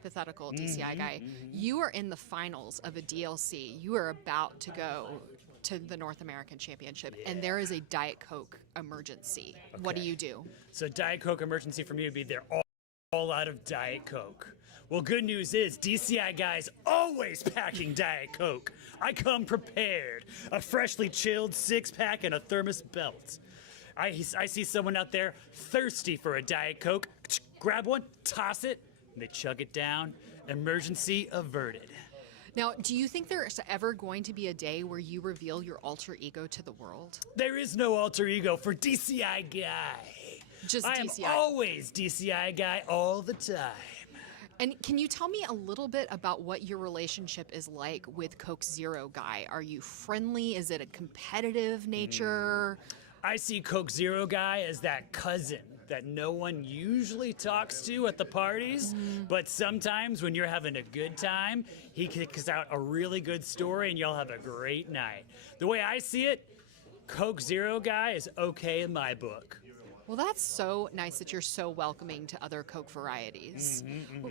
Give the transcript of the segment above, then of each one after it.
hypothetical, DCI guy. You are in the finals of a DLC. You are about to go to the North American Championship, and there is a Diet Coke emergency. What do you do? So Diet Coke emergency for me would be they're all out of Diet Coke. Well, good news is DCI guy's always packing Diet Coke. I come prepared. A freshly chilled six-pack and a thermos belt. I see someone out there thirsty for a Diet Coke. Grab one, toss it, and they chug it down. Emergency averted. Now, do you think there's ever going to be a day where you reveal your alter ego to the world? There is no alter ego for DCI guy. Just DCI. I am always DCI guy all the time. And can you tell me a little bit about what your relationship is like with Coke Zero guy? Are you friendly? Is it a competitive nature? I see Coke Zero guy as that cousin that no one usually talks to at the parties, but sometimes when you're having a good time, he kicks out a really good story and y'all have a great night. The way I see it, Coke Zero guy is okay in my book. Well, that's so nice that you're so welcoming to other Coke varieties.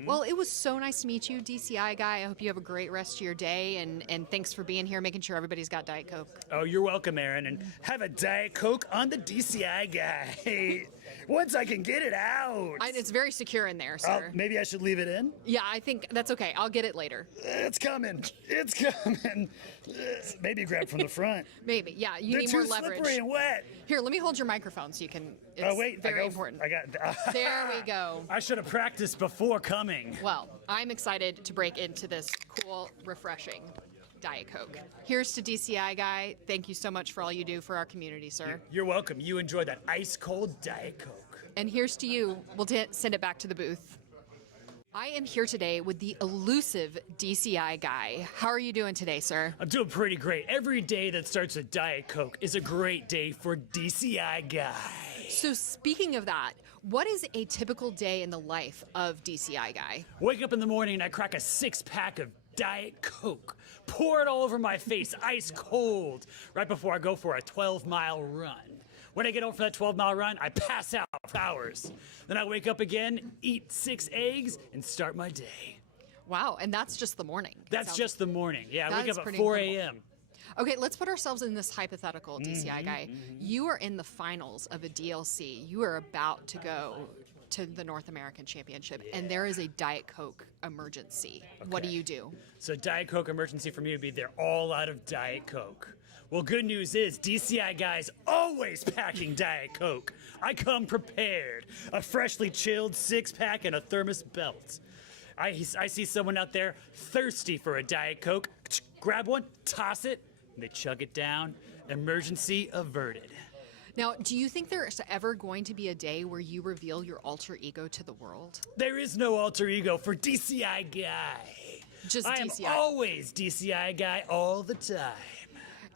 Well, it was so nice to meet you, DCI guy. I hope you have a great rest of your day, and thanks for being here, making sure everybody's got Diet Coke. Oh, you're welcome, Aaron, and have a Diet Coke on the DCI guy. Once I can get it out. It's very secure in there, sir. Maybe I should leave it in? Yeah, I think that's okay. I'll get it later. It's coming. It's coming. Maybe grab from the front. Maybe, yeah. You need more leverage. They're too slippery and wet. Here, let me hold your microphone so you can. Oh, wait. Very important. There we go. I should have practiced before coming. Well, I'm excited to break into this cool, refreshing Diet Coke. Here's to DCI guy. Thank you so much for all you do for our community, sir. You're welcome. You enjoy that ice-cold Diet Coke. And here's to you. We'll send it back to the booth. I am here today with the elusive DCI guy. How are you doing today, sir? I'm doing pretty great. Every day that starts with Diet Coke is a great day for DCI guy. So speaking of that, what is a typical day in the life of DCI guy? Wake up in the morning and I crack a six-pack of Diet Coke. Pour it all over my face, ice cold, right before I go for a 12-mile run. When I get home from that 12-mile run, I pass out for hours. Then I wake up again, eat 6 eggs, and start my day. Wow, and that's just the morning. That's just the morning. Yeah, I wake up at 4 a.m. Okay, let's put ourselves in this hypothetical, DCI guy. You are in the finals of a DLC. You are about to go to the North American Championship, and there is a Diet Coke emergency. What do you do? So Diet Coke emergency for me would be they're all out of Diet Coke. Well, good news is DCI guy's always packing Diet Coke. I come prepared. A freshly chilled six-pack and a thermos belt. I see someone out there thirsty for a Diet Coke. Grab one, toss it, and they chug it down. Emergency averted. Now, do you think there's ever going to be a day where you reveal your alter ego to the world? There is no alter ego for DCI guy. Just DCI. I am always DCI guy all the time.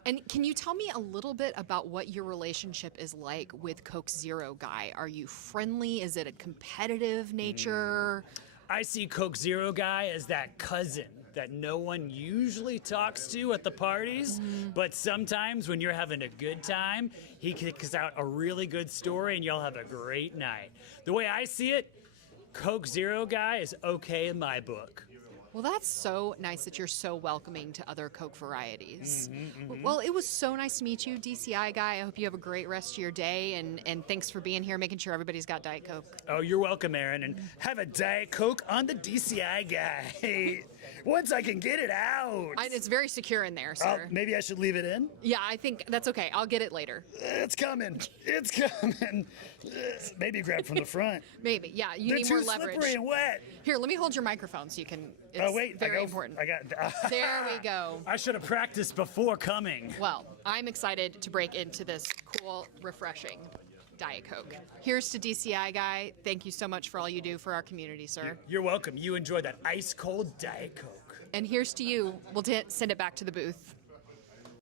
And can you tell me a little bit about what your relationship is like with Coke Zero guy? Are you friendly? Is it a competitive nature? I see Coke Zero guy as that cousin that no one usually talks to at the parties, but sometimes when you're having a good time, he kicks out a really good story and y'all have a great night. The way I see it, Coke Zero guy is okay in my book. Well, that's so nice that you're so welcoming to other Coke varieties. Well, it was so nice to meet you, DCI guy. I hope you have a great rest of your day, and thanks for being here, making sure everybody's got Diet Coke. Oh, you're welcome, Aaron, and have a Diet Coke on the DCI guy. Once I can get it out. It's very secure in there, sir. Maybe I should leave it in? Yeah, I think that's okay. I'll get it later. It's coming. It's coming. Maybe grab from the front. Maybe, yeah. You need more leverage. They're too slippery and wet. Here, let me hold your microphone so you can. Oh, wait. Very important. There we go. I should have practiced before coming. Well, I'm excited to break into this cool, refreshing Diet Coke. Here's to DCI guy. Thank you so much for all you do for our community, sir. You're welcome. You enjoy that ice-cold Diet Coke. And here's to you. We'll send it back to the booth.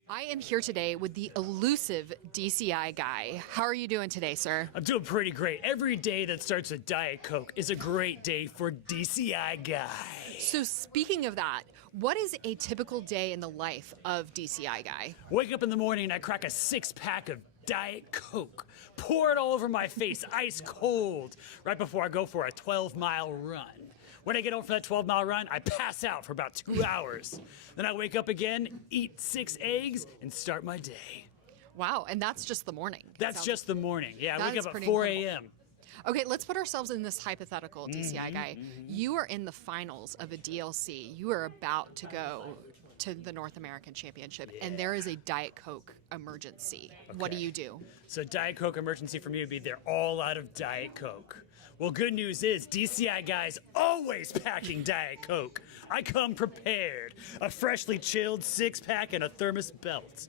I am here today with the elusive DCI guy. How are you doing today, sir? I'm doing pretty great. Every day that starts with Diet Coke is a great day for DCI guy. So speaking of that, what is a typical day in the life of DCI guy? Wake up in the morning and I crack a six-pack of Diet Coke. Pour it all over my face, ice cold, right before I go for a 12-mile run. When I get home from that 12-mile run, I pass out for about 2 hours. Then I wake up again, eat 6 eggs, and start my day. Wow, and that's just the morning. That's just the morning. Yeah, I That wake is up at pretty 4 incredible. a.m. Okay, let's put ourselves in this hypothetical DCI guy. You are in the finals of a DLC. You are about to go to the North American Championship, and there is a Diet Coke emergency. What do Okay. you do? So Diet Coke emergency for me would be they're all out of Diet Coke. Well, good news is DCI guys always packing Diet Coke. I come prepared. A freshly chilled 6-pack and a thermos belt.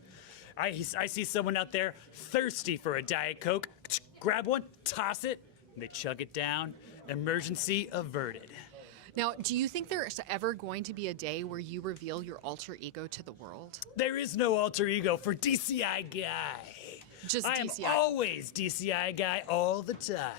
I see someone out there thirsty for a Diet Coke. Grab one, toss it, and they chug it down. Emergency averted. Now, do you think there's ever going to be a day where you reveal your alter ego to the world? There is no alter ego for DCI guy. Just I am DCI. always DCI guy all the time.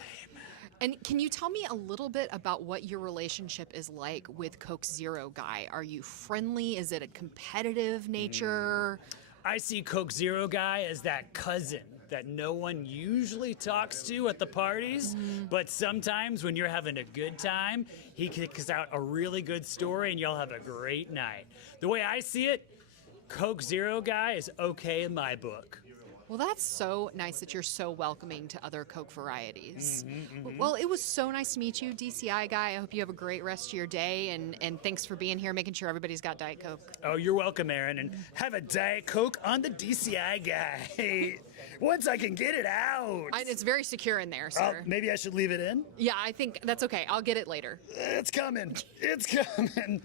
And can you tell me a little bit about what your relationship is like with Coke Zero guy? Are you friendly? Is it a competitive nature? I see Coke Zero guy as that cousin that no one usually talks to at the parties, but sometimes when you're having a good time, he kicks out a really good story and y'all have a great night. The way I see it, Coke Zero guy is okay in my book. Well, that's so nice that you're so welcoming to other Coke varieties. Well, it was so nice to meet you, DCI guy. I hope you have a great rest of your day, and thanks for being here, making sure everybody's got Diet Coke. Oh, you're welcome, Aaron, and have a Diet Coke on the DCI guy. Once I can get it out. It's very secure in there, sir. Maybe I should leave it in? Yeah, I think that's okay. I'll get it later. It's coming. It's coming.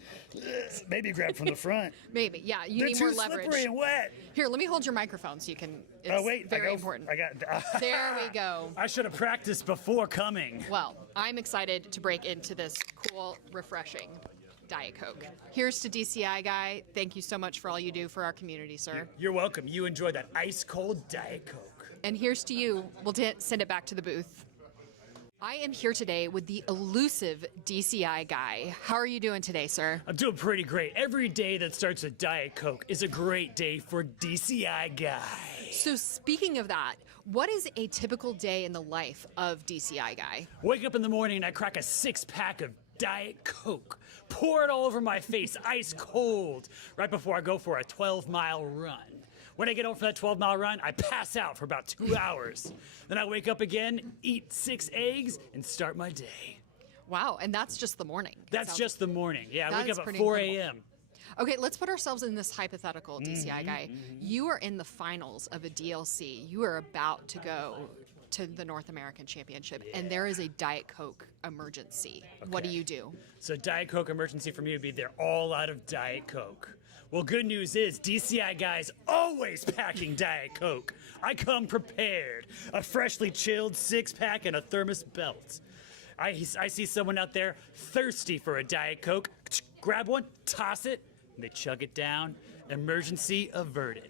Maybe grab from the front. Maybe. Yeah, you They're need too more leverage. slippery and wet. Here, let me hold your microphone so you can. It's Oh, wait. very important. I got. There we go. I should have practiced before coming. Well, I'm excited to break into this cool, refreshing Diet Coke. Here's to DCI guy. Thank you so much for all you do for our community, sir. You're welcome. You enjoy that ice cold Diet Coke. And here's to you. We'll send it back to the booth. I am here today with the elusive DCI guy. How are you doing today, sir? I'm doing pretty great. Every day that starts with Diet Coke is a great day for DCI guy. So speaking of that, what is a typical day in the life of DCI guy? Wake up in the morning and I crack a 6-pack of Diet Coke. Pour it all over my face, ice cold, right before I go for a 12-mile run. When I get home from that 12-mile run, I pass out for about 2 hours. Then I wake up again, eat 6 eggs, and start my day. Wow, and that's just the morning. That's just the morning. Yeah, I That wake is up at pretty 4 incredible. a.m. Okay, let's put ourselves in this hypothetical DCI guy. You are in the finals of a DLC. You are about to go to the North American Championship, and there is a Diet Coke emergency. What do Okay. you do? So Diet Coke emergency for me would be they're all out of Diet Coke. Well, good news is DCI guys always packing Diet Coke. I come prepared. A freshly chilled 6-pack and a thermos belt. I see someone out there thirsty for a Diet Coke. Grab one, toss it, and they chug it down. Emergency averted.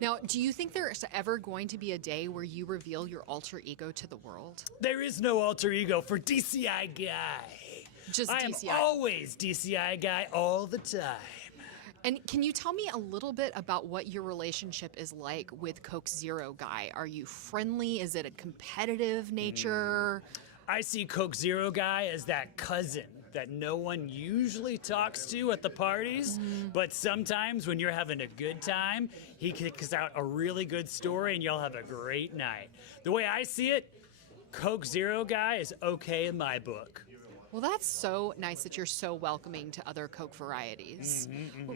Now, do you think there's ever going to be a day where you reveal your alter ego to the world? There is no alter ego for DCI guy. Just I am DCI. always DCI guy all the time. And can you tell me a little bit about what your relationship is like with Coke Zero guy? Are you friendly? Is it a competitive nature? I see Coke Zero guy as that cousin that no one usually talks to at the parties, but sometimes when you're having a good time, he kicks out a really good story and y'all have a great night. The way I see it, Coke Zero guy is okay in my book. Well, that's so nice that you're so welcoming to other Coke varieties.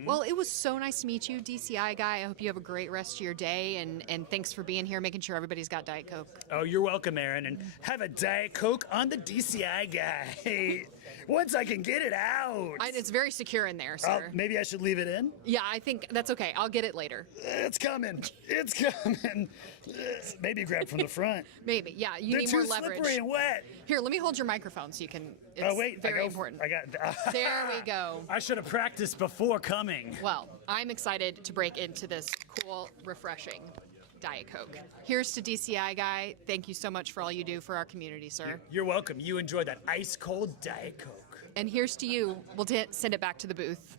Well, it was so nice to meet you, DCI guy. I hope you have a great rest of your day, and thanks for being here, making sure everybody's got Diet Coke. Oh, you're welcome, Aaron, and have a Diet Coke on the DCI guy. Once I can get it out. It's very secure in there, sir. Maybe I should leave it in? Yeah, I think that's okay. I'll get it later. It's coming. It's coming. Maybe grab from the front. Maybe. Yeah, you They're need too more leverage. slippery and wet. Here, let me hold your microphone so you can. It's Oh, wait. very important. I got. There we go. I should have practiced before coming. Well, I'm excited to break into this cool, refreshing Diet Coke. Here's to DCI guy. Thank you so much for all you do for our community, sir. You're welcome. You enjoy that ice cold Diet Coke. And here's to you. We'll send it back to the booth.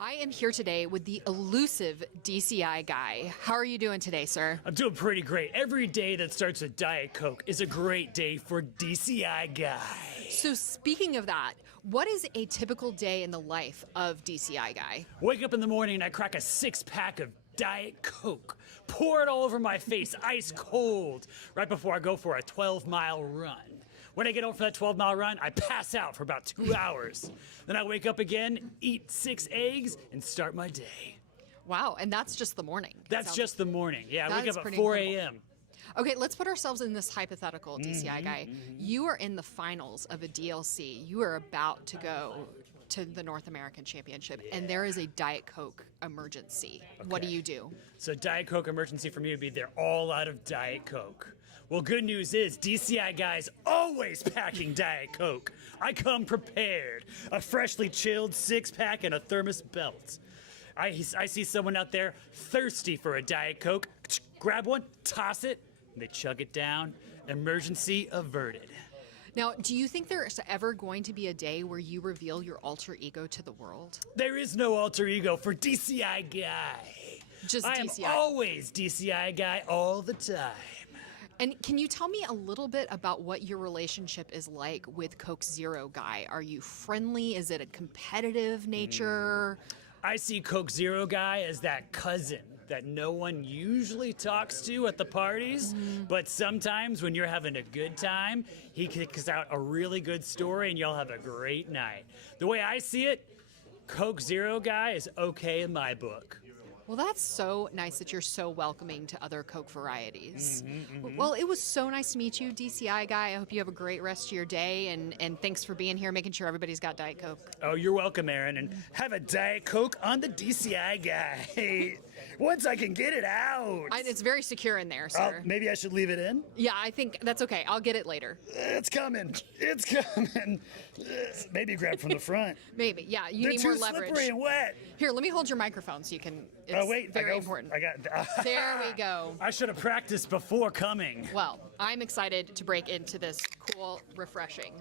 I am here today with the elusive DCI guy. How are you doing today, sir? I'm doing pretty great. Every day that starts with Diet Coke is a great day for DCI guy. So speaking of that, What is a typical day in the life of DCI guy? Wake up in the morning and I crack a 6-pack of Diet Coke, pour it all over my face, ice cold, right before I go for a 12-mile run. When I get home for that 12-mile run, I pass out for about 2 hours. Then I wake up again, eat 6 eggs, and start my day. Wow, and that's just the morning. That's just the morning. Yeah, I That wake is up at pretty 4 incredible. a.m. Okay, let's put ourselves in this hypothetical DCI guy. You are in the finals of a DLC. You are about to go to the North American Championship, and there is a Diet Coke emergency. What do Okay. you do? So Diet Coke emergency for me would be they're all out of Diet Coke. Well, good news is DCI guys always packing Diet Coke. I come prepared. A freshly chilled 6-pack and a thermos belt. I see someone out there thirsty for a Diet Coke. Grab one, toss it, and they chug it down. Emergency averted. Now, do you think there's ever going to be a day where you reveal your alter ego to the world? There is no alter ego for DCI guy. Just I am DCI. always DCI guy all the time. And can you tell me a little bit about what your relationship is like with Coke Zero guy? Are you friendly? Is it a competitive nature? I see Coke Zero guy as that cousin that no one usually talks to at the parties, but sometimes when you're having a good time, he kicks out a really good story and y'all have a great night. The way I see it, Coke Zero guy is okay in my book. Well, that's so nice that you're so welcoming to other Coke varieties. Well, it was so nice to meet you, DCI guy. I hope you have a great rest of your day, and thanks for being here, making sure everybody's got Diet Coke. Oh, you're welcome, Aaron, and have a Diet Coke on the DCI guy. Once I can get it out. It's very secure in there, Oh, sir. maybe I should leave it in? Yeah, I think that's okay. I'll get it later. It's coming. It's coming. Maybe grab from the front. Maybe. Yeah, you They're need too more leverage. slippery and wet. Here, let me hold your microphone so you can. It's Oh wait, very important. I got. There we go. I should have practiced before coming. Well, I'm excited to break into this cool, refreshing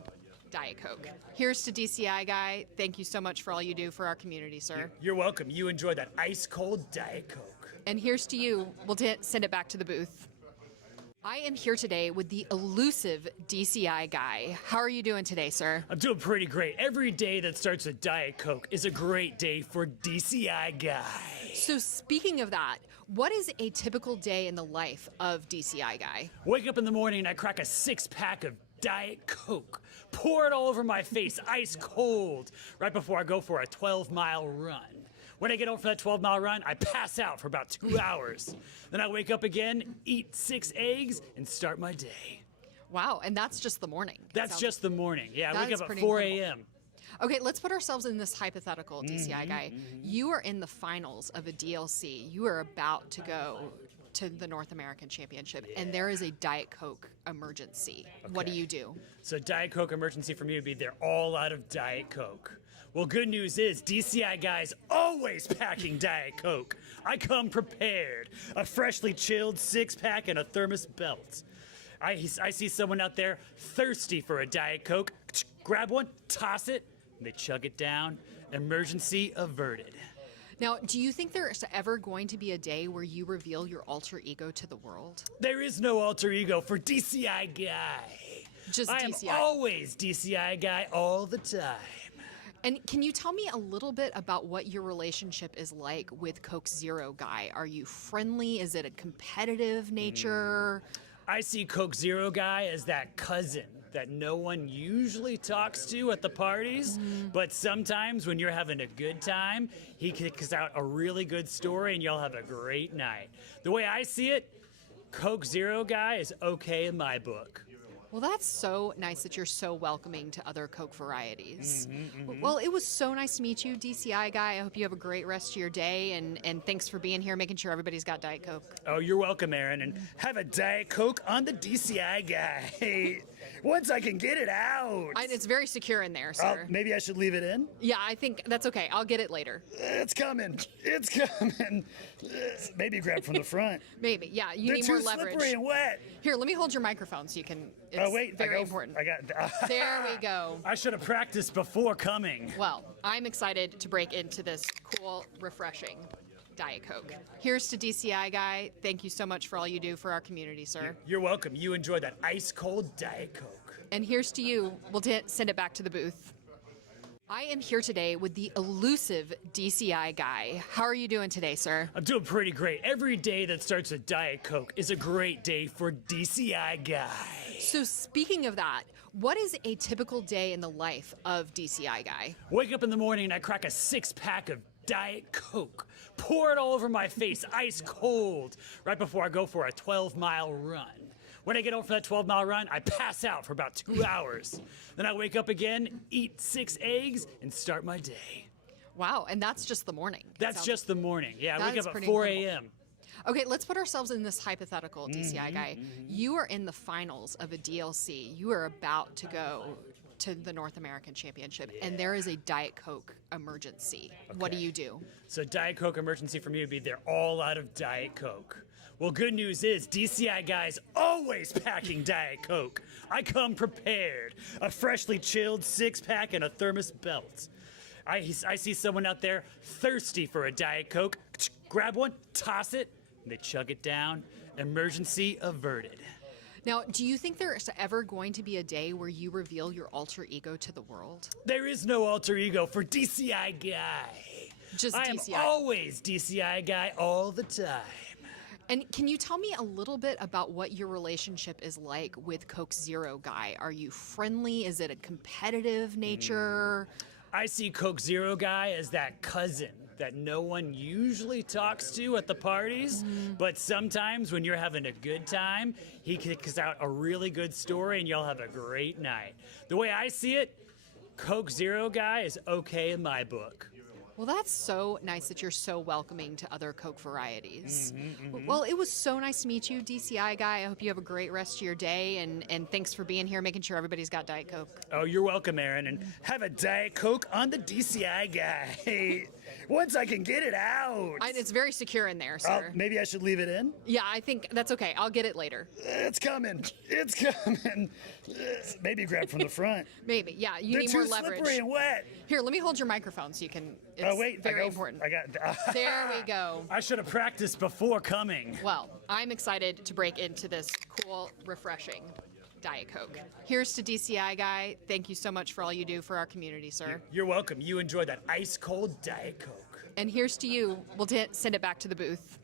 Diet Coke. Here's to DCI guy. Thank you so much for all you do for our community, sir. You're welcome. You enjoy that ice cold Diet Coke. And here's to you. We'll send it back to the booth. I am here today with the elusive DCI guy. How are you doing today, sir? I'm doing pretty great. Every day that starts with Diet Coke is a great day for DCI guy. So speaking of that, what is a typical day in the life of DCI guy? Wake up in the morning and I crack a 6-pack of Diet Coke. Pour it all over my face, ice cold, right before I go for a 12-mile run. When I get home for that 12-mile run, I pass out for about 2 hours. Then I wake up again, eat 6 eggs, and start my day. Wow, and that's just the morning. That's just the morning. Yeah, I That wake is up at pretty 4 incredible. a.m. Okay, let's put ourselves in this hypothetical DCI guy. You are in the finals of a DLC. You are about to go to the North American Championship, and there is a Diet Coke emergency. What do Okay. you do? So Diet Coke emergency for me would be they're all out of Diet Coke. Well, good news is DCI guys always packing Diet Coke. I come prepared. A freshly chilled 6-pack and a thermos belt. I see someone out there thirsty for a Diet Coke. Grab one, toss it, and they chug it down. Emergency averted. Now, do you think there's ever going to be a day where you reveal your alter ego to the world? There is no alter ego for DCI guy. Just I am DCI. always DCI guy all the time. And can you tell me a little bit about what your relationship is like with Coke Zero guy? Are you friendly? Is it a competitive nature? I see Coke Zero guy as that cousin that no one usually talks to at the parties, but sometimes when you're having a good time, he kicks out a really good story and y'all have a great night. The way I see it, Coke Zero guy is okay in my book. Well, that's so nice that you're so welcoming to other Coke varieties. Well, it was so nice to meet you, DCI guy. I hope you have a great rest of your day, and thanks for being here, making sure everybody's got Diet Coke. Oh, you're welcome, Aaron, and have a Diet Coke on the DCI guy. Once I can get it out. It's very secure in there, Oh, sir. maybe I should leave it in? Yeah, I think that's okay. I'll get it later. It's coming. It's coming. Maybe grab from the front. Maybe. Yeah, you They're need too more leverage. slippery and wet. Here, let me hold your microphone so you can. It's Oh wait, very important. I got. There we go. I should have practiced before coming. Well, I'm excited to break into this cool, refreshing Diet Coke. Here's to DCI guy. Thank you so much for all you do for our community, sir. You're welcome. You enjoy that ice cold Diet Coke. And here's to you. We'll send it back to the booth. I am here today with the elusive DCI guy. How are you doing today, sir? I'm doing pretty great. Every day that starts with Diet Coke is a great day for DCI guy. So speaking of that, what is a typical day in the life of DCI guy? Wake up in the morning and I crack a 6-pack of Diet Coke. Pour it all over my face, ice cold, right before I go for a 12-mile run. When I get home from that 12-mile run, I pass out for about 2 hours. Then I wake up again, eat 6 eggs, and start my day. Wow, and that's just the morning. That's just the morning. Yeah, I That wake is up at pretty 4 incredible. a.m. Okay, let's put ourselves in this hypothetical DCI guy. You are in the finals of a DLC. You are about to go to the North American Championship, and there is a Diet Coke emergency. What do Okay. you do? So Diet Coke emergency for me would be they're all out of Diet Coke. Well, good news is DCI guys always packing Diet Coke. I come prepared. A freshly chilled 6-pack and a thermos belt. I see someone out there thirsty for a Diet Coke. Grab one, toss it, and they chug it down. Emergency averted. Now, do you think there's ever going to be a day where you reveal your alter ego to the world? There is no alter ego for DCI guy. Just I am DCI. always DCI guy all the time. And can you tell me a little bit about what your relationship is like with Coke Zero guy? Are you friendly? Is it a competitive nature? I see Coke Zero guy as that cousin that no one usually talks to at the parties, but sometimes when you're having a good time, he kicks out a really good story and y'all have a great night. The way I see it, Coke Zero guy is okay in my book. Well, that's so nice that you're so welcoming to other Coke varieties. Well, it was so nice to meet you, DCI guy. I hope you have a great rest of your day, and thanks for being here, making sure everybody's got Diet Coke. Oh, you're welcome, Aaron, and have a Diet Coke on the DCI guy. Once I can get it out. It's very secure in there, sir. Maybe I should leave it in? Yeah, I think that's okay. I'll get it later. It's coming. It's coming. Maybe grab from the front. Maybe. Yeah, you They're need too more leverage. slippery and wet. Here, let me hold your microphone so you can. It's Oh, wait. very important. I got. There we go. I should have practiced before coming. Well, I'm excited to break into this cool, refreshing Diet Coke. Here's to DCI guy. Thank you so much for all you do for our community, sir. You're welcome. You enjoy that ice cold Diet Coke. And here's to you. We'll send it back to the booth.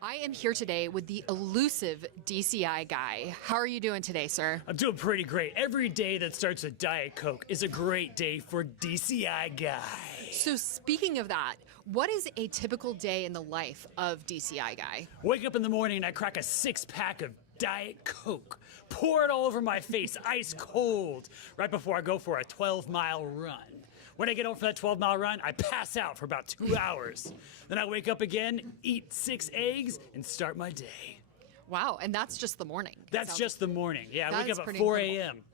I am here today with the elusive DCI guy. How are you doing today, sir? I'm doing pretty great. Every day that starts with Diet Coke is a great day for DCI guy. So speaking of that, what is a typical day in the life of DCI guy? Wake up in the morning and I crack a 6-pack of Diet Coke. Pour it all over my face, ice cold, right before I go for a 12-mile run. When I get home from that 12-mile run, I pass out for about 2 hours. Then I wake up again, eat 6 eggs, and start my day. Wow, and that's just the morning. That's just the morning. Yeah, I That wake is up at pretty 4 incredible. a.m.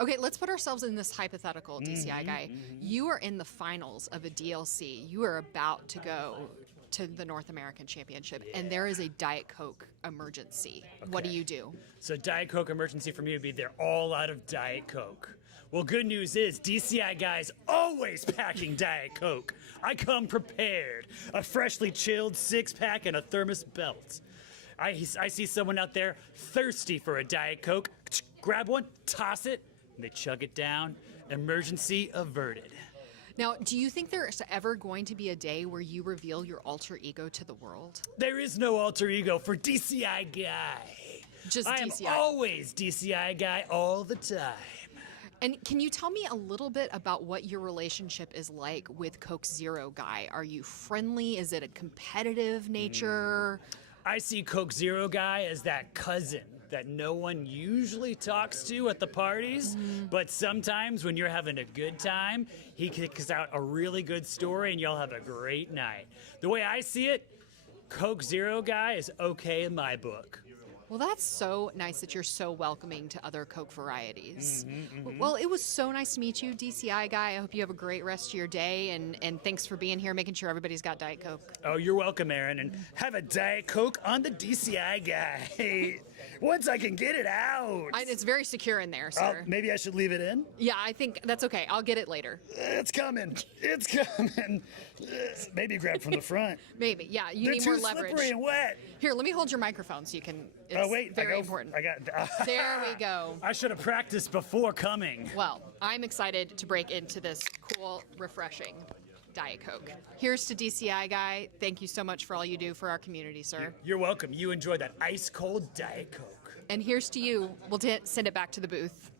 Okay, let's put ourselves in this hypothetical DCI guy. You are in the finals of a DLC. You are about to go to the North American Championship, and there is a Diet Coke emergency. What do Okay. you do? So Diet Coke emergency for me would be they're all out of Diet Coke. Well, good news is DCI guys always packing Diet Coke. I come prepared. A freshly chilled 6-pack and a thermos belt. I see someone out there thirsty for a Diet Coke. Grab one, toss it, and they chug it down. Emergency averted. Now, do you think there's ever going to be a day where you reveal your alter ego to the world? There is no alter ego for DCI guy. Just I am DCI. always DCI guy all the time. And can you tell me a little bit about what your relationship is like with Coke Zero guy? Are you friendly? Is it a competitive nature? I see Coke Zero guy as that cousin that no one usually talks to at the parties, but sometimes when you're having a good time, he kicks out a really good story and y'all have a great night. The way I see it, Coke Zero guy is okay in my book. Well, that's so nice that you're so welcoming to other Coke varieties. Well, it was so nice to meet you, DCI guy. I hope you have a great rest of your day, and thanks for being here, making sure everybody's got Diet Coke. Oh, you're welcome, Aaron, and have a Diet Coke on the DCI guy. Once I can get it out. It's very secure in there, sir. Maybe I should leave it in? Yeah, I think that's okay. I'll get it later. It's coming. It's coming. Maybe grab from the front. Maybe. Yeah, you They're need too more leverage. slippery and wet. Here, let me hold your microphone so you can. It's Oh, wait. very important. I got. There we go. I should have practiced before coming. Well, I'm excited to break into this cool, refreshing Diet Coke. Here's to DCI guy. Thank you so much for all you do for our community, sir. You're welcome. You enjoy that ice cold Diet Coke. And here's to you. We'll send it back to the booth.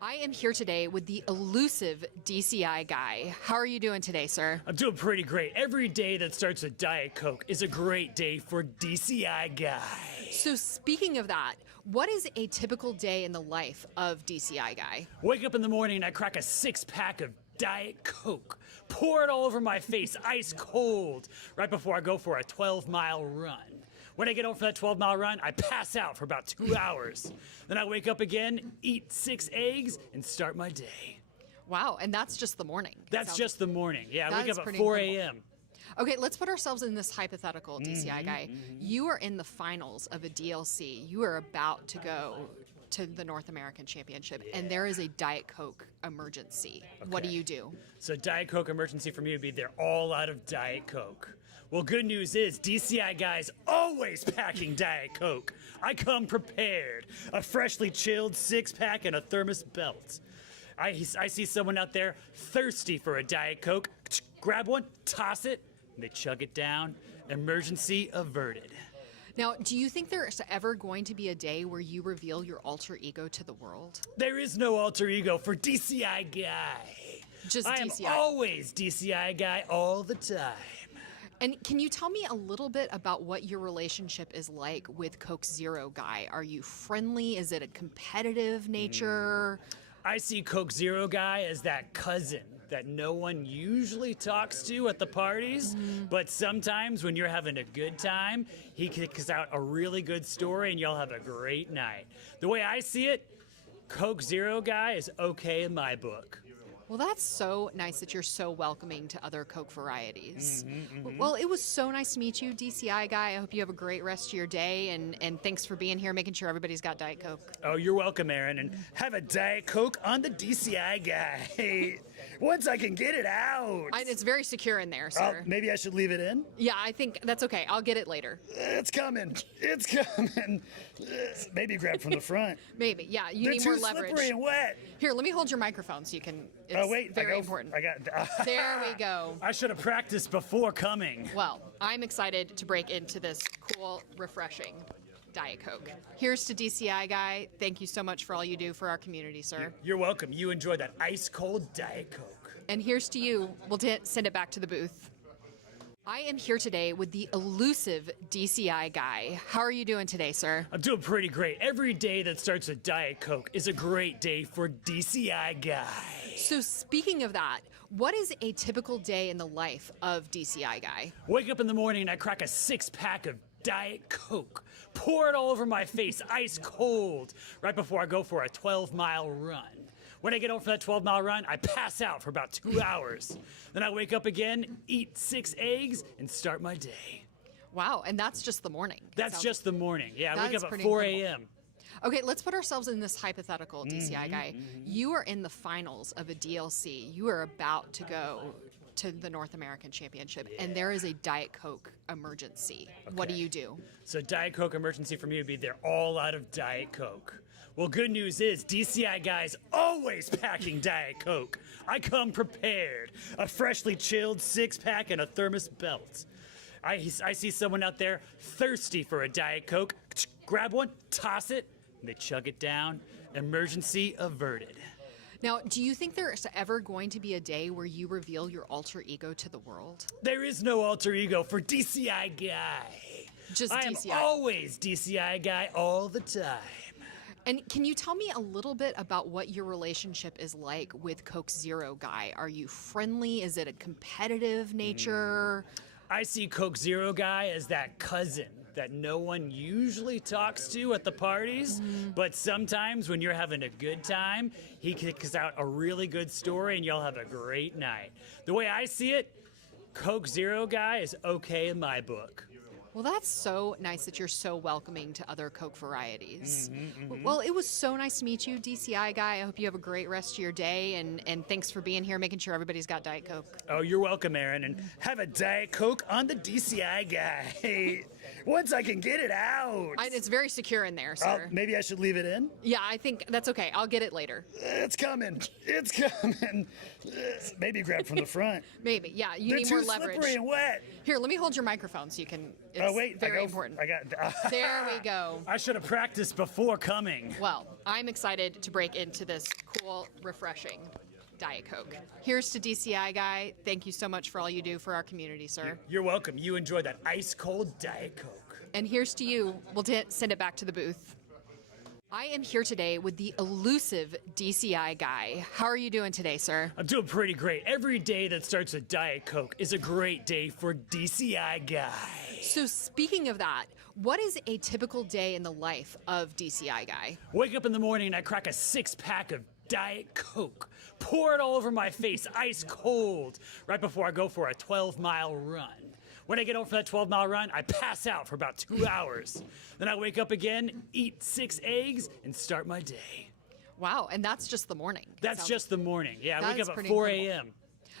I am here today with the elusive DCI guy. How are you doing today, sir? I'm doing pretty great. Every day that starts with Diet Coke is a great day for DCI guy. So speaking of that, what is a typical day in the life of DCI guy? Wake up in the morning and I crack a 6-pack of Diet Coke. Pour it all over my face, ice cold, right before I go for a 12-mile run. When I get home for that 12-mile run, I pass out for about 2 hours. Then I wake up again, eat 6 eggs, and start my day. Wow, and that's just the morning. That's just the morning. Yeah, I wake up at pretty 4 incredible. a.m. Okay, let's put ourselves in this hypothetical DCI guy. You are in the finals of a DLC. You are about to go to the North American Championship, and there is a Diet Coke emergency. What do you do? So Diet Coke emergency for me would be they're all out of Diet Coke. Well, good news is DCI guys always packing Diet Coke. I come prepared. A freshly chilled 6-pack and a thermos belt. I see someone out there thirsty for a Diet Coke. Grab one, toss it, and they chug it down. Emergency averted. Now, do you think there's ever going to be a day where you reveal your alter ego to the world? There is no alter ego for DCI guy. Just I DCI. am always DCI guy all the time. And can you tell me a little bit about what your relationship is like with Coke Zero guy? Are you friendly? Is it a competitive nature? I see Coke Zero guy as that cousin that no one usually talks to at the parties, but sometimes when you're having a good time, he kicks out a really good story and y'all have a great night. The way I see it, Coke Zero guy is okay in my book. Well, that's so nice that you're so welcoming to other Coke varieties. Well, it was so nice to meet you, DCI guy. I hope you have a great rest of your day, and thanks for being here, making sure everybody's got Diet Coke. Oh, you're welcome, Aaron, and have a Diet Coke on the DCI guy. Once I can get it out. It's very secure in there, sir. Maybe I should leave it in? Yeah, I think that's okay. I'll get it later. It's coming. It's coming. Maybe grab from the front. Maybe, yeah. You They're need too more leverage. slippery and wet. Here, let me hold your microphone so you can. It's Oh wait, very important. There we go. I should have practiced before coming. Well, I'm excited to break into this cool, refreshing Diet Coke. Here's to DCI guy. Thank you so much for all you do for our community, sir. You're welcome. You enjoy that ice cold Diet Coke. And here's to you. We'll send it back to the booth. I am here today with the elusive DCI guy. How are you doing today, sir? I'm doing pretty great. Every day that starts with Diet Coke is a great day for DCI guy. So speaking of that, what is a typical day in the life of DCI guy? Wake up in the morning and I crack a 6-pack of Diet Coke. Pour it all over my face, ice cold, right before I go for a 12-mile run. When I get home for that 12-mile run, I pass out for about 2 hours. Then I wake up again, eat 6 eggs, and start my day. Wow, and that's just the morning. That's just the morning. Yeah, I wake up at pretty 4 incredible. a.m. Okay, let's put ourselves in this hypothetical DCI guy. You are in the finals of a DLC. You are about to go to the North American Championship, and there is a Diet Coke emergency. What do you do? So Diet Coke emergency for me would be they're all out of Diet Coke. Well, good news is DCI guys always packing Diet Coke. I come prepared. A freshly chilled 6-pack and a thermos belt. I see someone out there thirsty for a Diet Coke. Grab one, toss it, and they chug it down. Emergency averted. Now, do you think there's ever going to be a day where you reveal your alter ego to the world? There is no alter ego for DCI guy. Just I DCI. am always DCI guy all the time. And can you tell me a little bit about what your relationship is like with Coke Zero guy? Are you friendly? Is it a competitive nature? I see Coke Zero guy as that cousin that no one usually talks to at the parties, but sometimes when you're having a good time, he kicks out a really good story and y'all have a great night. The way I see it, Coke Zero guy is okay in my book. Well, that's so nice that you're so welcoming to other Coke varieties. Well, it was so nice to meet you, DCI guy. I hope you have a great rest of your day, and thanks for being here, making sure everybody's got Diet Coke. Oh, you're welcome, Aaron, and have a Diet Coke on the DCI guy. Once I can get it out. It's very secure in there, sir. Maybe I should leave it in? Yeah, I think that's okay. I'll get it later. It's coming. It's coming. Maybe grab from the front. Maybe. Yeah, you They're need too more leverage. slippery and wet. Here, let me hold your microphone so you can. It's Oh, wait. very important. There we go. I should have practiced before coming. Well, I'm excited to break into this cool, refreshing Diet Coke. Here's to DCI guy. Thank you so much for all you do for our community, sir. You're welcome. You enjoy that ice cold Diet Coke. And here's to you. We'll send it back to the booth. I am here today with the elusive DCI guy. How are you doing today, sir? I'm doing pretty great. Every day that starts with Diet Coke is a great day for DCI guy. So speaking of that, what is a typical day in the life of DCI guy? Wake up in the morning and I crack a 6-pack of Diet Coke. Pour it all over my face, ice cold, right before I go for a 12-mile run. When I get home from that 12-mile run, I pass out for about 2 hours. Then I wake up again, eat 6 eggs, and start my day. Wow, and that's just the morning. That's just the morning. Yeah, I wake up at pretty 4 incredible. a.m.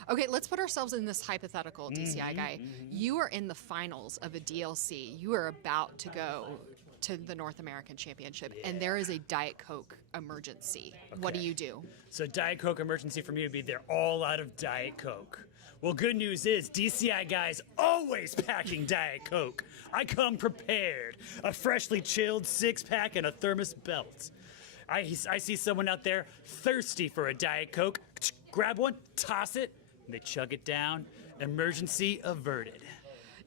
Okay, let's put ourselves in this hypothetical DCI guy. You are in the finals of a DLC. You are about to go to the North American Championship, and there is a Diet Coke emergency. What do Okay. you do? So Diet Coke emergency for me would be they're all out of Diet Coke. Well, good news is DCI guys always packing Diet Coke. I come prepared. A freshly chilled 6-pack and a thermos belt. I see someone out there thirsty for a Diet Coke. Grab one, toss it, and they chug it down. Emergency averted.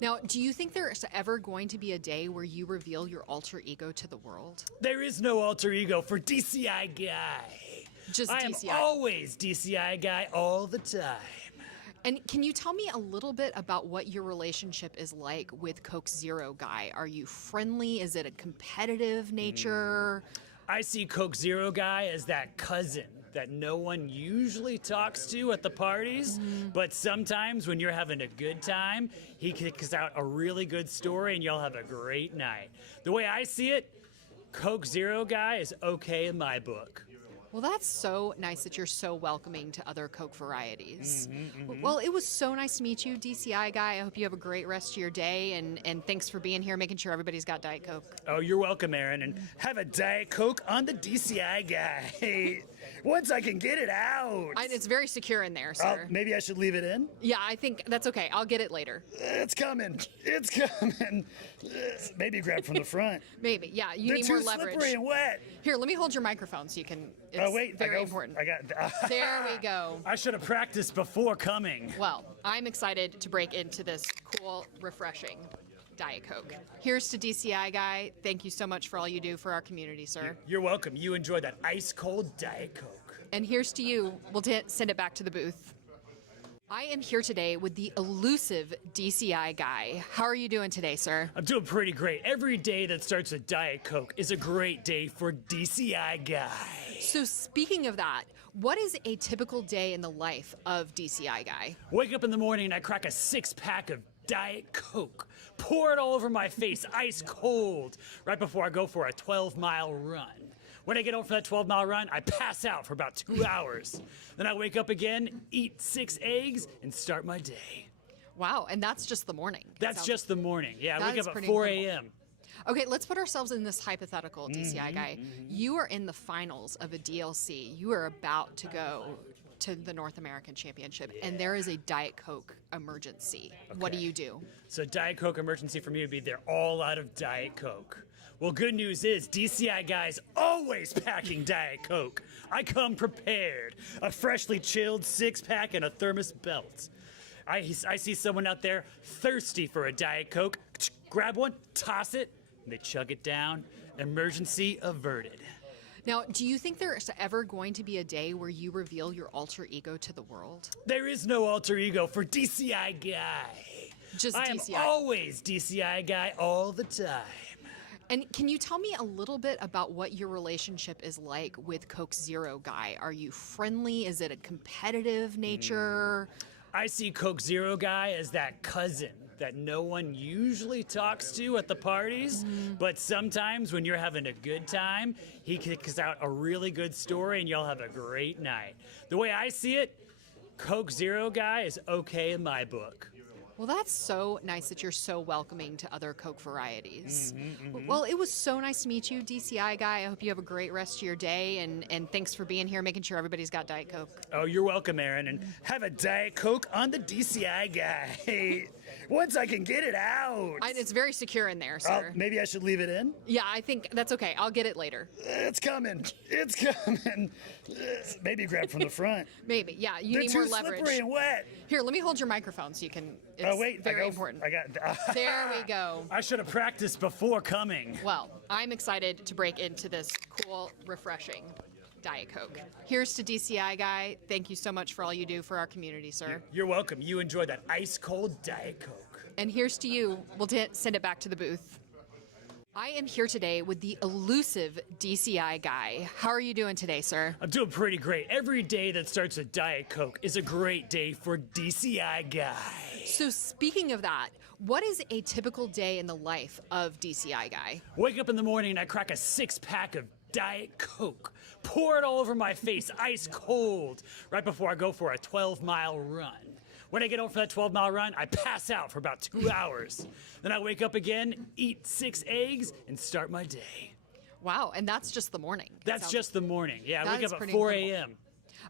Now, do you think there's ever going to be a day where you reveal your alter ego to the world? There is no alter ego for DCI guy. Just I am DCI. always DCI guy all the time. And can you tell me a little bit about what your relationship is like with Coke Zero guy? Are you friendly? Is it a competitive nature? I see Coke Zero guy as that cousin that no one usually talks to at the parties, but sometimes when you're having a good time, he kicks out a really good story and y'all have a great night. The way I see it, Coke Zero guy is okay in my book. Well, that's so nice that you're so welcoming to other Coke varieties. Well, it was so nice to meet you, DCI guy. I hope you have a great rest of your day, and thanks for being here, making sure everybody's got Diet Coke. Oh, you're welcome, Aaron, and have a Diet Coke on the DCI guy. Once I can get it out. It's very secure in there, sir. Maybe I should leave it in? Yeah, I think that's okay. I'll get it later. It's coming. It's coming. Maybe grab from the front. Maybe. Yeah, you They're need too more leverage. slippery and wet. Here, let me hold your microphone so you can. It's Oh, wait. very important. There we go. I should have practiced before coming. Well, I'm excited to break into this cool, refreshing Diet Coke. Here's to DCI guy. Thank you so much for all you do for our community, sir. You're welcome. You enjoy that ice cold Diet Coke. And here's to you. We'll send it back to the booth. I am here today with the elusive DCI guy. How are you doing today, sir? I'm doing pretty great. Every day that starts with Diet Coke is a great day for DCI guy. So speaking of that, what is a typical day in the life of DCI guy? Wake up in the morning and I crack a 6-pack of Diet Coke. Pour it all over my face, ice cold, right before I go for a 12-mile run. When I get home from that 12-mile run, I pass out for about 2 hours. Then I wake up again, eat 6 eggs, and start my day. Wow, and that's just the morning. That's just the morning. Yeah, I That wake is up at pretty 4 incredible. a.m. Okay, let's put ourselves in this hypothetical DCI guy. You are in the finals of a DLC. You are about to go to the North American Championship, and there is a Diet Coke emergency. What do Okay. you do? So Diet Coke emergency for me would be they're all out of Diet Coke. Well, good news is DCI guys always packing Diet Coke. I come prepared. A freshly chilled 6-pack and a thermos belt. I see someone out there thirsty for a Diet Coke. Grab one, toss it, and they chug it down. Emergency averted. Now, do you think there's ever going to be a day where you reveal your alter ego to the world? There is no alter ego for DCI guy. Just I am DCI. always DCI guy all the time. And can you tell me a little bit about what your relationship is like with Coke Zero guy? Are you friendly? Is it a competitive nature? I see Coke Zero guy as that cousin that no one usually talks to at the parties, but sometimes when you're having a good time, he kicks out a really good story and y'all have a great night. The way I see it, Coke Zero guy is okay in my book. Well, that's so nice that you're so welcoming to other Coke varieties. Well, it was so nice to meet you, DCI guy. I hope you have a great rest of your day, and thanks for being here, making sure everybody's got Diet Coke. Oh, you're welcome, Aaron, and have a Diet Coke on the DCI guy. Once I can get it out. It's very secure in there, sir. Maybe I should leave it in? Yeah, I think that's okay. I'll get it later. It's coming. It's coming. Maybe grab from the front. Maybe, yeah. You They're need too more leverage. slippery and wet. Here, let me hold your microphone so you can. It's Oh, wait. very important. There we go. I should have practiced before coming. Well, I'm excited to break into this cool, refreshing Diet Coke. Here's to DCI guy. Thank you so much for all you do for our community, sir. You're welcome. You enjoy that ice cold Diet Coke. And here's to you. We'll send it back to the booth. I am here today with the elusive DCI guy. How are you doing today, sir? I'm doing pretty great. Every day that starts with Diet Coke is a great day for DCI guy. So speaking of that, what is a typical day in the life of DCI guy? Wake up in the morning and I crack a 6-pack of Diet Coke. Pour it all over my face, ice cold, right before I go for a 12-mile run. When I get home for that 12-mile run, I pass out for about 2 hours. Then I wake up again, eat 6 eggs, and start my day. Wow, and that's just the morning. That's just the morning. Yeah, I wake up at 4 incredible. a.m.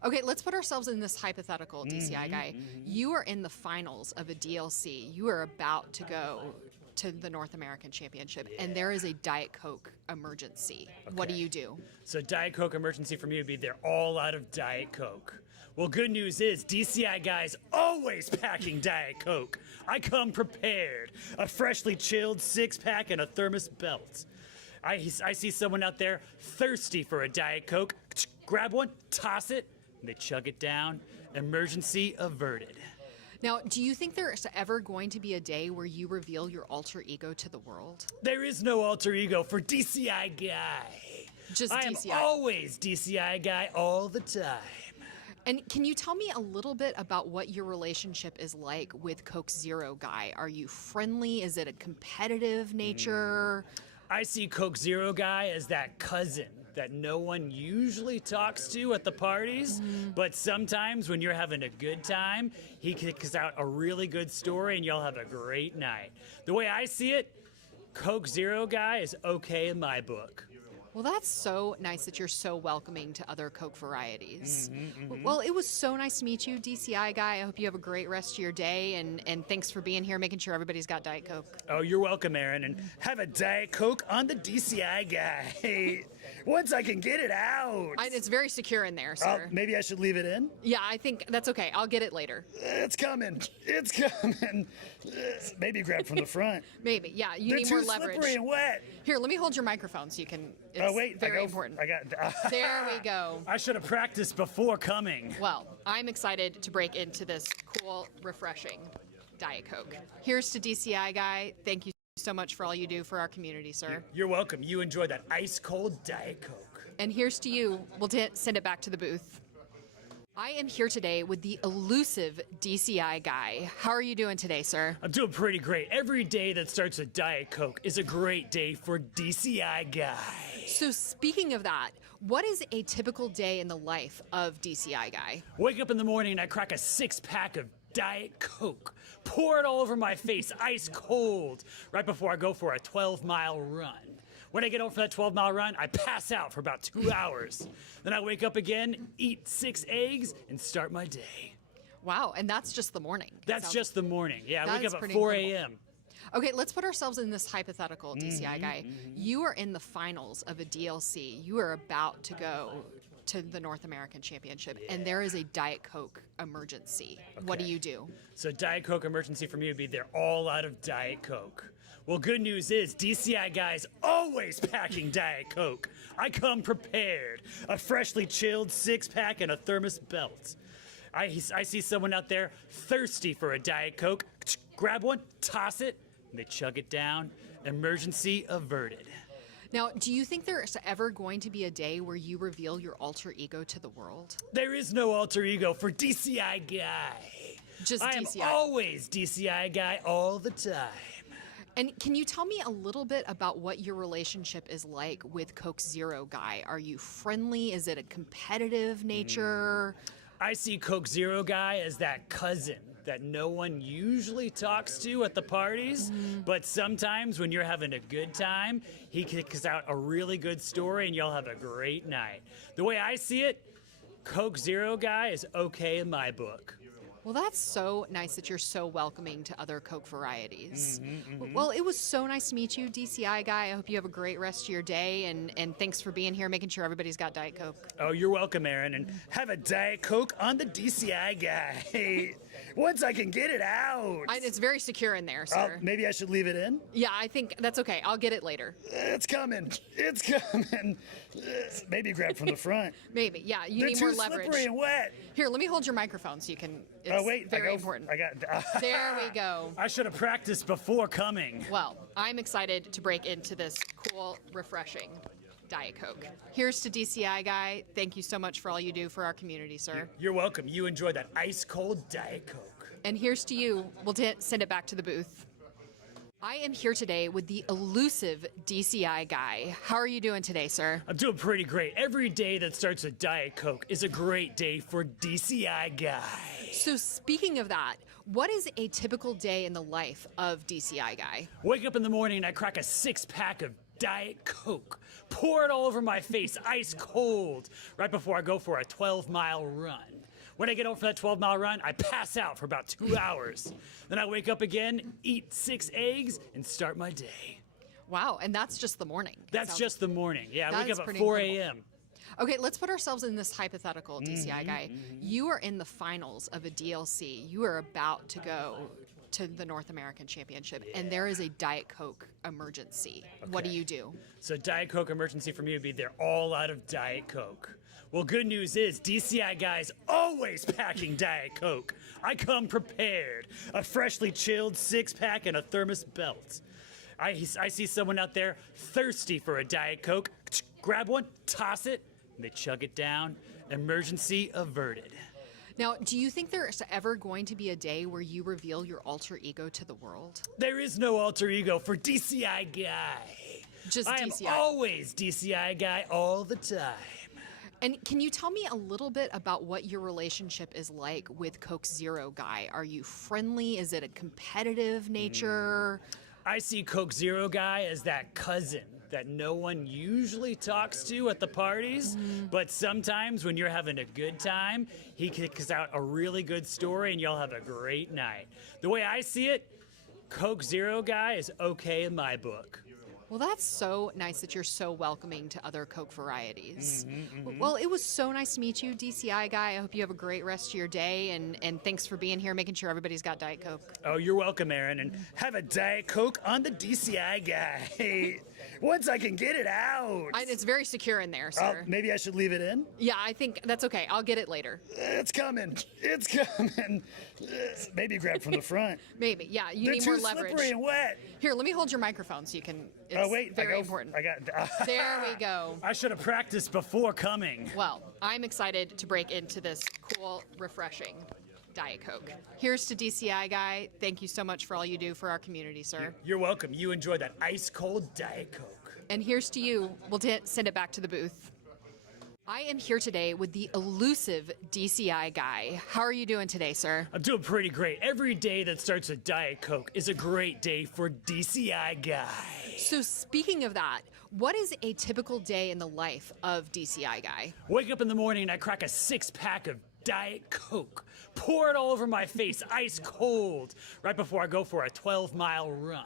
Okay, let's put ourselves in this hypothetical DCI guy. You are in the finals of a DLC. You are about to go to the North American Championship, and there is a Diet Coke emergency. What do you do? So Diet Coke emergency for me would be they're all out of Diet Coke. Well, good news is DCI guys always packing Diet Coke. I come prepared. A freshly chilled 6-pack and a thermos belt. I see someone out there thirsty for a Diet Coke. Grab one, toss it, and they chug it down. Emergency averted. Now, do you think there's ever going to be a day where you reveal your alter ego to the world? There is no alter ego for DCI guy. Just I DCI. am always DCI guy all the time. And can you tell me a little bit about what your relationship is like with Coke Zero guy? Are you friendly? Is it a competitive nature? I see Coke Zero guy as that cousin that no one usually talks to at the parties, but sometimes when you're having a good time, he kicks out a really good story and y'all have a great night. The way I see it, Coke Zero guy is okay in my book. Well, that's so nice that you're so welcoming to other Coke varieties. Well, it was so nice to meet you, DCI guy. I hope you have a great rest of your day, and thanks for being here, making sure everybody's got Diet Coke. Oh, you're welcome, Aaron, and have a Diet Coke on the DCI guy. Once I can get it out. It's very secure in there, sir. Maybe I should leave it in? Yeah, I think that's okay. I'll get it later. It's coming. It's coming. Maybe grab from the front. Maybe, yeah. You They're need too more leverage. slippery and wet. Here, let me hold your microphone so you can. It's Oh, wait. very important. There we go. I should have practiced before coming. Well, I'm excited to break into this cool, refreshing Diet Coke. Here's to DCI guy. Thank you so much for all you do for our community, sir. You're welcome. You enjoy that ice cold Diet Coke. And here's to you. We'll send it back to the booth. I am here today with the elusive DCI guy. How are you doing today, sir? I'm doing pretty great. Every day that starts with Diet Coke is a great day for DCI guy. So speaking of that, what is a typical day in the life of DCI guy? Wake up in the morning and I crack a 6-pack of Diet Coke. Pour it all over my face, ice cold, right before I go for a 12-mile run. When I get home for that 12-mile run, I pass out for about 2 hours. Then I wake up again, eat 6 eggs, and start my day. Wow, and that's just the morning. That's just the morning. Yeah, I wake up at 4 incredible. a.m. Okay, let's put ourselves in this hypothetical DCI guy. You are in the finals of a DLC. You are about to go to the North American Championship, and there is a Diet Coke emergency. What do you do? So Diet Coke emergency for me would be they're all out of Diet Coke. Well, good news is DCI guys always packing Diet Coke. I come prepared. A freshly chilled 6-pack and a thermos belt. I see someone out there thirsty for a Diet Coke. Grab one, toss it, and they chug it down. Emergency averted. Now, do you think there's ever going to be a day where you reveal your alter ego to the world? There is no alter ego for DCI guy. Just I DCI. am always DCI guy all the time. And can you tell me a little bit about what your relationship is like with Coke Zero guy? Are you friendly? Is it a competitive nature? I see Coke Zero guy as that cousin that no one usually talks to at the parties, but sometimes when you're having a good time, he kicks out a really good story and you'll have a great night. The way I see it, Coke Zero guy is okay in my book. Well, that's so nice that you're so welcoming to other Coke varieties. Well, it was so nice to meet you, DCI guy. I hope you have a great rest of your day, and thanks for being here, making sure everybody's got Diet Coke. Oh, you're welcome, Aaron, and have a Diet Coke on the DCI guy. Once I can get it out. It's very secure in there, sir. Maybe I should leave it in? Yeah, I think that's okay. I'll get it later. It's coming. It's coming. Maybe grab from the front. Maybe, yeah. They're need too more leverage. slippery and wet. Here, let me hold your microphone so you can. It's Oh wait, very important. I got. There we go. I should have practiced before coming. Well, I'm excited to break into this cool, refreshing Diet Coke. Here's to DCI guy. Thank you so much for all you do for our community, sir. You're welcome. You enjoy that ice cold Diet Coke. And here's to you. We'll send it back to the booth. I am here today with the elusive DCI guy. How are you doing today, sir? I'm doing pretty great. Every day that starts with Diet Coke is a great day for DCI guy. So speaking of that, what is a typical day in the life of DCI guy? Wake up in the morning and I crack a 6-pack of Diet Coke. Pour it all over my face, ice cold, right before I go for a 12-mile run. When I get home for that 12-mile run, I pass out for about 2 hours. Then I wake up again, eat 6 eggs, and start my day. Wow, and that's just the morning. That's just the morning. Yeah, I wake up at pretty 4 incredible. a.m. Okay, let's put ourselves in this hypothetical DCI guy. You are in the finals of a DLC. You are about to go to the North American Championship, and there is a Diet Coke emergency. What do you do? So Diet Coke emergency for me would be they're all out of Diet Coke. Well, good news is DCI guy's always packing Diet Coke. I come prepared. A freshly chilled 6-pack and a thermos belt. I see someone out there thirsty for a Diet Coke. Grab one, toss it, and they chug it down. Emergency averted. Now, do you think there's ever going to be a day where you reveal your alter ego to the world? There is no alter ego for DCI guy. Just I am DCI. always DCI guy all the time. And can you tell me a little bit about what your relationship is like with Coke Zero guy? Are you friendly? Is it a competitive nature? I see Coke Zero guy as that cousin that no one usually talks to at the parties, but sometimes when you're having a good time, he kicks out a really good story and you'll have a great night. The way I see it, Coke Zero guy is okay in my book. Well, that's so nice that you're so welcoming to other Coke varieties. Well, it was so nice to meet you, DCI guy. I hope you have a great rest of your day, and thanks for being here, making sure everybody's got Diet Coke. Oh, you're welcome, Aaron, and have a Diet Coke on the DCI guy. Once I can get it out. It's very secure in there, sir. Maybe I should leave it in? Yeah, I think that's okay. I'll get it later. It's coming. It's coming. Maybe grab from the front. Maybe, yeah. You They're need too more leverage. slippery and wet. Here, let me hold your microphone so you can. It's Oh wait, very important. I got. There we go. I should have practiced before coming. Well, I'm excited to break into this cool, refreshing Diet Coke. Here's to DCI guy. Thank you so much for all you do for our community, sir. You're welcome. You enjoy that ice cold Diet Coke. And here's to you. We'll send it back to the booth. I am here today with the elusive DCI guy. How are you doing today, sir? I'm doing pretty great. Every day that starts with Diet Coke is a great day for DCI guy. So speaking of that, what is a typical day in the life of DCI guy? Wake up in the morning and I crack a 6-pack of Diet Coke. Pour it all over my face, ice cold, right before I go for a 12-mile run.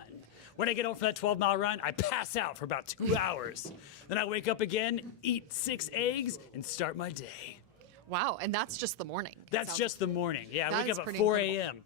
When I get home for that 12-mile run, I pass out for about 2 hours. Then I wake up again, eat 6 eggs, and start my day. Wow, and that's just the morning. That's just the morning. Yeah, I That wake is up at pretty 4 incredible. a.m.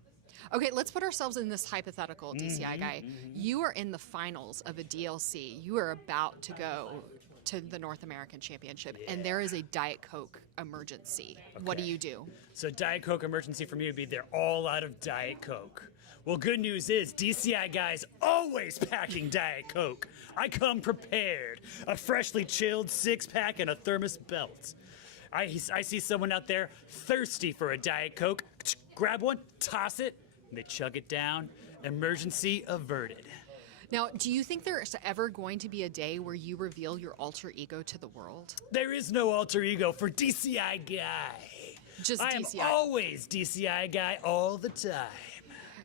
Okay, let's put ourselves in this hypothetical DCI guy. You are in the finals of a DLC. You are about to go to the North American Championship, and there is a Diet Coke emergency. What do you do? So Diet Coke emergency for me would be they're all out of Diet Coke. Well, good news is DCI guy's always packing Diet Coke. I come prepared. A freshly chilled 6-pack and a thermos belt. I see someone out there thirsty for a Diet Coke. Grab one, toss it, and they chug it down. Emergency averted. Now, do you think there's ever going to be a day where you reveal your alter ego to the world? There is no alter ego for DCI guy. Just I am DCI. always DCI guy all the time.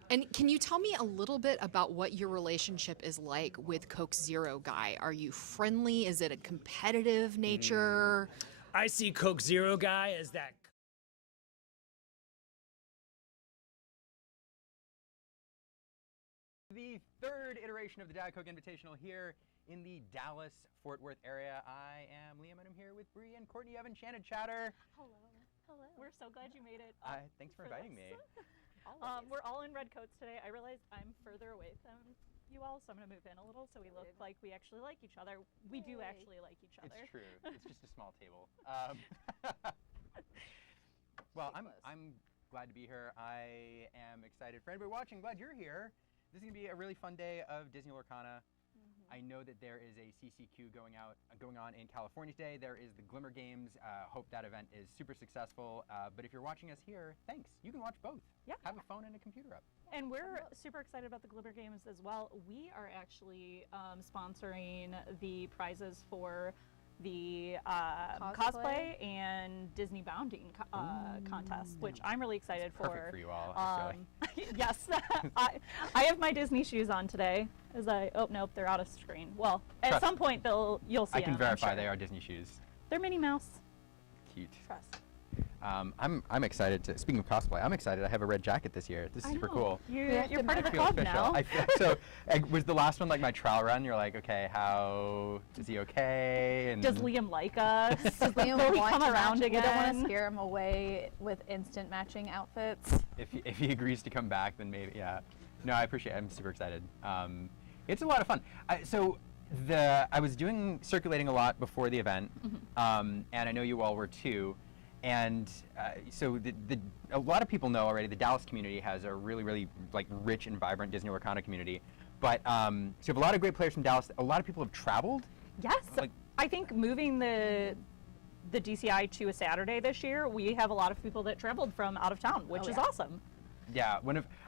And can you tell me a little bit about what your relationship is like with Coke Zero Guy? Are you friendly? Is it a competitive nature? I see Coke Zero guy as that. The third iteration of the Diet Coke Invitational here in the Dallas-Fort Worth area. I am Liam and I'm here with Bree and Courtney of Enchanted Chatter. Hello. Hello. We're so glad you made it. Thanks for inviting me. We're all in red coats today. I realize I'm further away from you all, so I'm going to move in a little so we look like we actually like each other. We do actually like each other. It's true. It's just a small table. Well, I'm glad to be here. I am excited. For anybody watching, glad you're here. This is going to be a really fun day of Disney Lorcana. I know that there is a CCQ going on in California today. There is the Glimmer Games. Hope that event is super successful. But if you're watching us here, thanks. You can watch both. Yeah. Have a phone and a computer up. And we're super excited about the Glimmer Games as well. We are actually sponsoring the prizes for the cosplay and Disney bounding contest, which I'm really excited for. Perfect for you all, actually. Yes, I have my Disney shoes on today. Oh nope, they're out of screen. Well, at some point you'll see. I can them, verify sure. they are Disney shoes. They're Minnie Mouse. Cute. Trust. I'm excited to. Speaking of cosplay, I'm excited. I have a red jacket this year. This is super cool. You're part of the I feel club official. now. I feel, so was the last one like my trial run? You're like, okay, how is he okay? And Does Liam like us? Does Liam Will he want come to around match? again? We don't want to scare him away with instant matching outfits. if he agrees to come back, then maybe, yeah. No, I appreciate it. I'm super excited. It's a lot of fun. I was circulating a lot before the event, and I know you all were too. And so a lot of people know already the Dallas community has a really, really like rich and vibrant Disney Lorcana community. But so you have a lot of great players from Dallas. A lot of people have traveled. Yes. Like, I think moving the DCI to a Saturday this year, we have a lot of people that traveled from out of town, which is awesome. Yeah,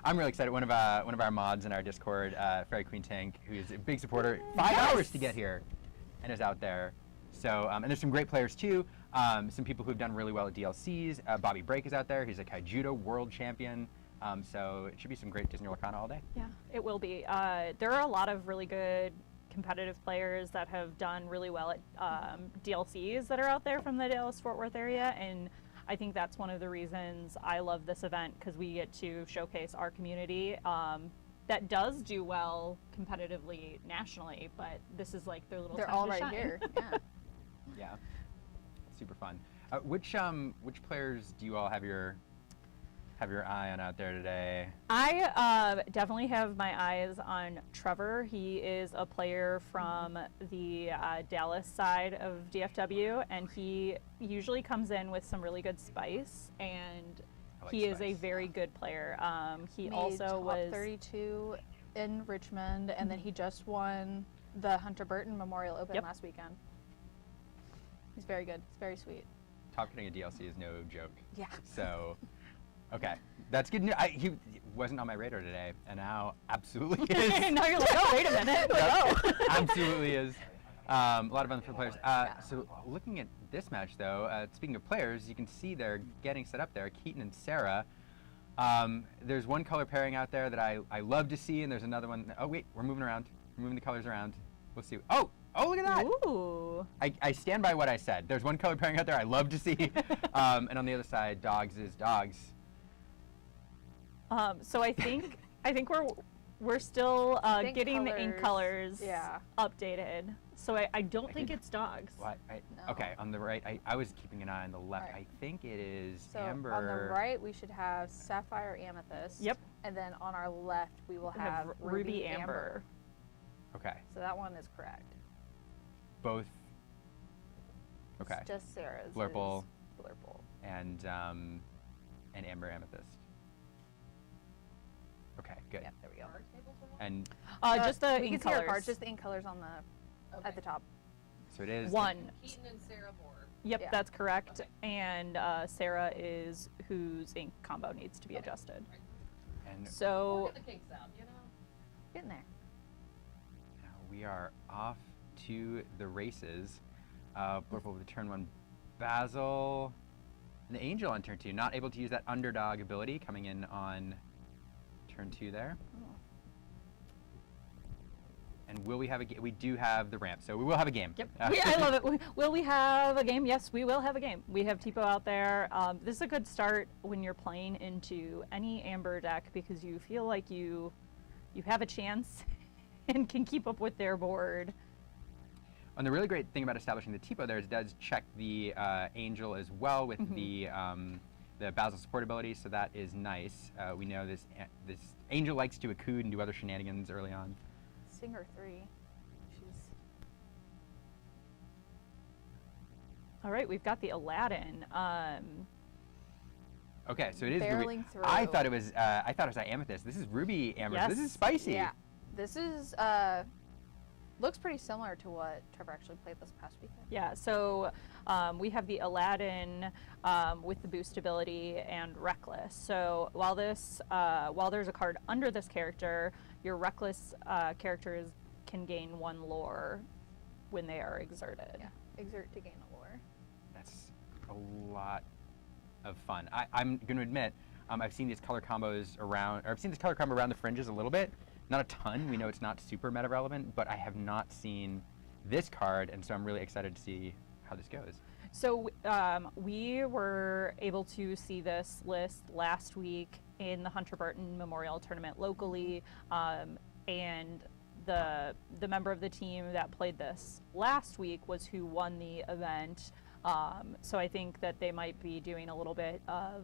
I'm really excited. One of our mods in our Discord, Fairy Queen Tank, who is a big supporter, 5 hours to get here, and is out there. So and there's some great players too. Some people who've done really well at DLCs. Bobby Break is out there. He's a Kaijudo world champion. So it should be some great Disney Lorcana all day. Yeah, it will be. There are a lot of really good competitive players that have done really well at DLCs that are out there from the Dallas-Fort Worth area, and I think that's one of the reasons I love this event, because we get to showcase our community that does do well competitively nationally, but this is like their little They're time all to right shine. here. Yeah. Yeah, super fun. Which players do you all have your eye on out there today? I definitely have my eyes on Trevor. He is a player from the Dallas side of DFW, and he usually comes in with some really good spice, and he is a very good player. He Made also top was 32 in Richmond, and then he just won the Hunter Burton Memorial Open last weekend. He's very good. He's very sweet. Top getting a DLC is no joke. Yeah. So, okay, that's good news. He wasn't on my radar today, and now absolutely is. now you're like, oh, wait a minute. Yep, absolutely is. A lot of other players. So looking at this match, though, speaking of players, you can see they're getting set up there. Keaton and Sarah. There's one color pairing out there that I love to see, and there's another one. Oh wait, we're moving around. We're moving the colors around. We'll see. Oh, look at that! Ooh. I stand by what I said. There's one color pairing out there I love to see, and on the other side, dogs is dogs. So I think we're still getting the ink colors updated. So I don't think it's dogs. Well, No. Okay, on the right, I was keeping an eye on the left. Right. I think it is So amber. on the right, we should have Sapphire Amethyst. Yep. And then on our left, we will We have Ruby Amber. Okay, So that one is correct. both. Okay, It's just Sarah's. Blurple. is Blurple. and amber amethyst. Okay, good. Yeah, there we go. And Just the we ink can see our colors. cards, just the ink colors on the at the top. so it is One. Keaton and Sarah Bohr. Yep, Yeah. that's correct. And Sarah is whose ink combo needs to be adjusted. And So Get the kinks out, you know? Getting there. now we are off to the races. Blurple with turn one. Basil And the Angel on turn 2, not able to use that underdog ability coming in on turn 2 there. And will we have a game? We do have the ramp, so we will have a game. Yep. I love it. Will we have a game? Yes, we will have a game. We have Tipo out there. This is a good start when you're playing into any Amber deck because you feel like you have a chance and can keep up with their board. And the really great thing about establishing the Tipo there is it does check the Angel as well with the Basil support ability, so that is nice. We know this Angel likes to Accood and do other shenanigans early on. Singer 3. She's All right, we've got the Aladdin. Okay, so it is Ruby. barreling through. I thought it was Amethyst. This is Ruby Amethyst. This Yes. is spicy. Yeah, this is looks pretty similar to what Trevor actually played this past weekend. Yeah, so we have the Aladdin with the boost ability and Reckless. So while there's a card under this character, your Reckless characters can gain 1 lore when they are exerted. Yeah, exert to gain a lore. That's a lot of fun. I'm going to admit, I've seen these color combos around, or I've seen this color combo around the fringes a little bit. Not a ton. We know it's not super meta relevant, but I have not seen this card, and so I'm really excited to see how this goes. So we were able to see this list last week in the Hunter Burton Memorial Tournament locally, and the member of the team that played this last week was who won the event. So I think that they might be doing a little bit of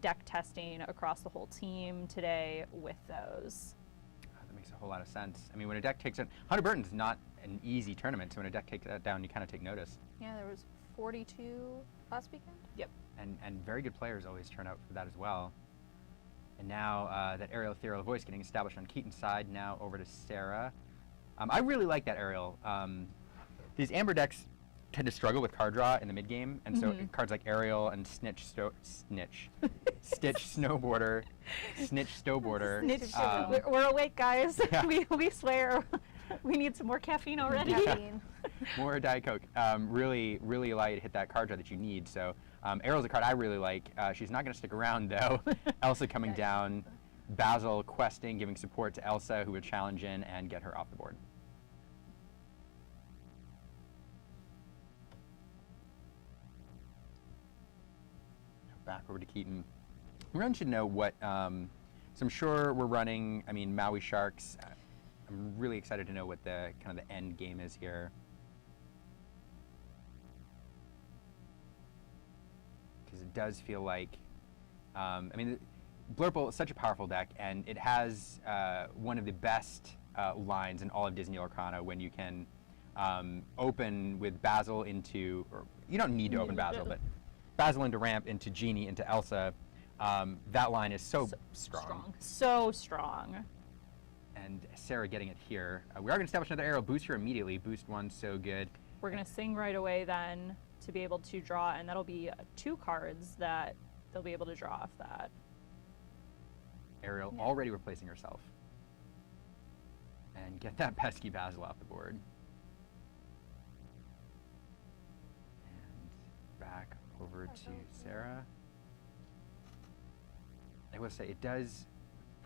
deck testing across the whole team today with those. That makes a whole lot of sense. I mean, when a deck takes it, Hunter Burton's not an easy tournament, so when a deck takes that down, you kind of take notice. Yeah, there was 42 last weekend. Yep. And very good players always turn out for that as well. And now that aerial ethereal voice getting established on Keaton's side. Now over to Sarah. I really like that aerial. These Amber decks tend to struggle with card draw in the mid game, and so cards like aerial and Stitch Snowboarder, Snitch Stowboarder. We're awake, guys. Yeah. we swear. We need some more caffeine already. Caffeine. More Diet Coke. Really allow you to hit that card draw that you need. So Ariel's a card I really like. She's not going to stick around though. Elsa coming down. Basil questing, giving support to Elsa, who would challenge in and get her off the board. Back over to Keaton. Everyone should know what. So I'm sure we're running. I mean, Maui Sharks. I'm really excited to know what the kind of the end game is here. Because it does feel like, I mean, Blurple is such a powerful deck, and it has one of the best lines in all of Disney Lorcana when you can open with Basil into, or you don't need to open Basil, but Basil into Ramp, into Genie, into Elsa. That line is so strong. So strong. And Sarah getting it here. We are going to establish another arrow boost here immediately. Boost 1, so good. We're going to sing right away then to be able to draw, and that'll be 2 cards that they'll be able to draw off that. Ariel already replacing herself. And get that pesky Basil off the board. And back over to Sarah. I will say it does.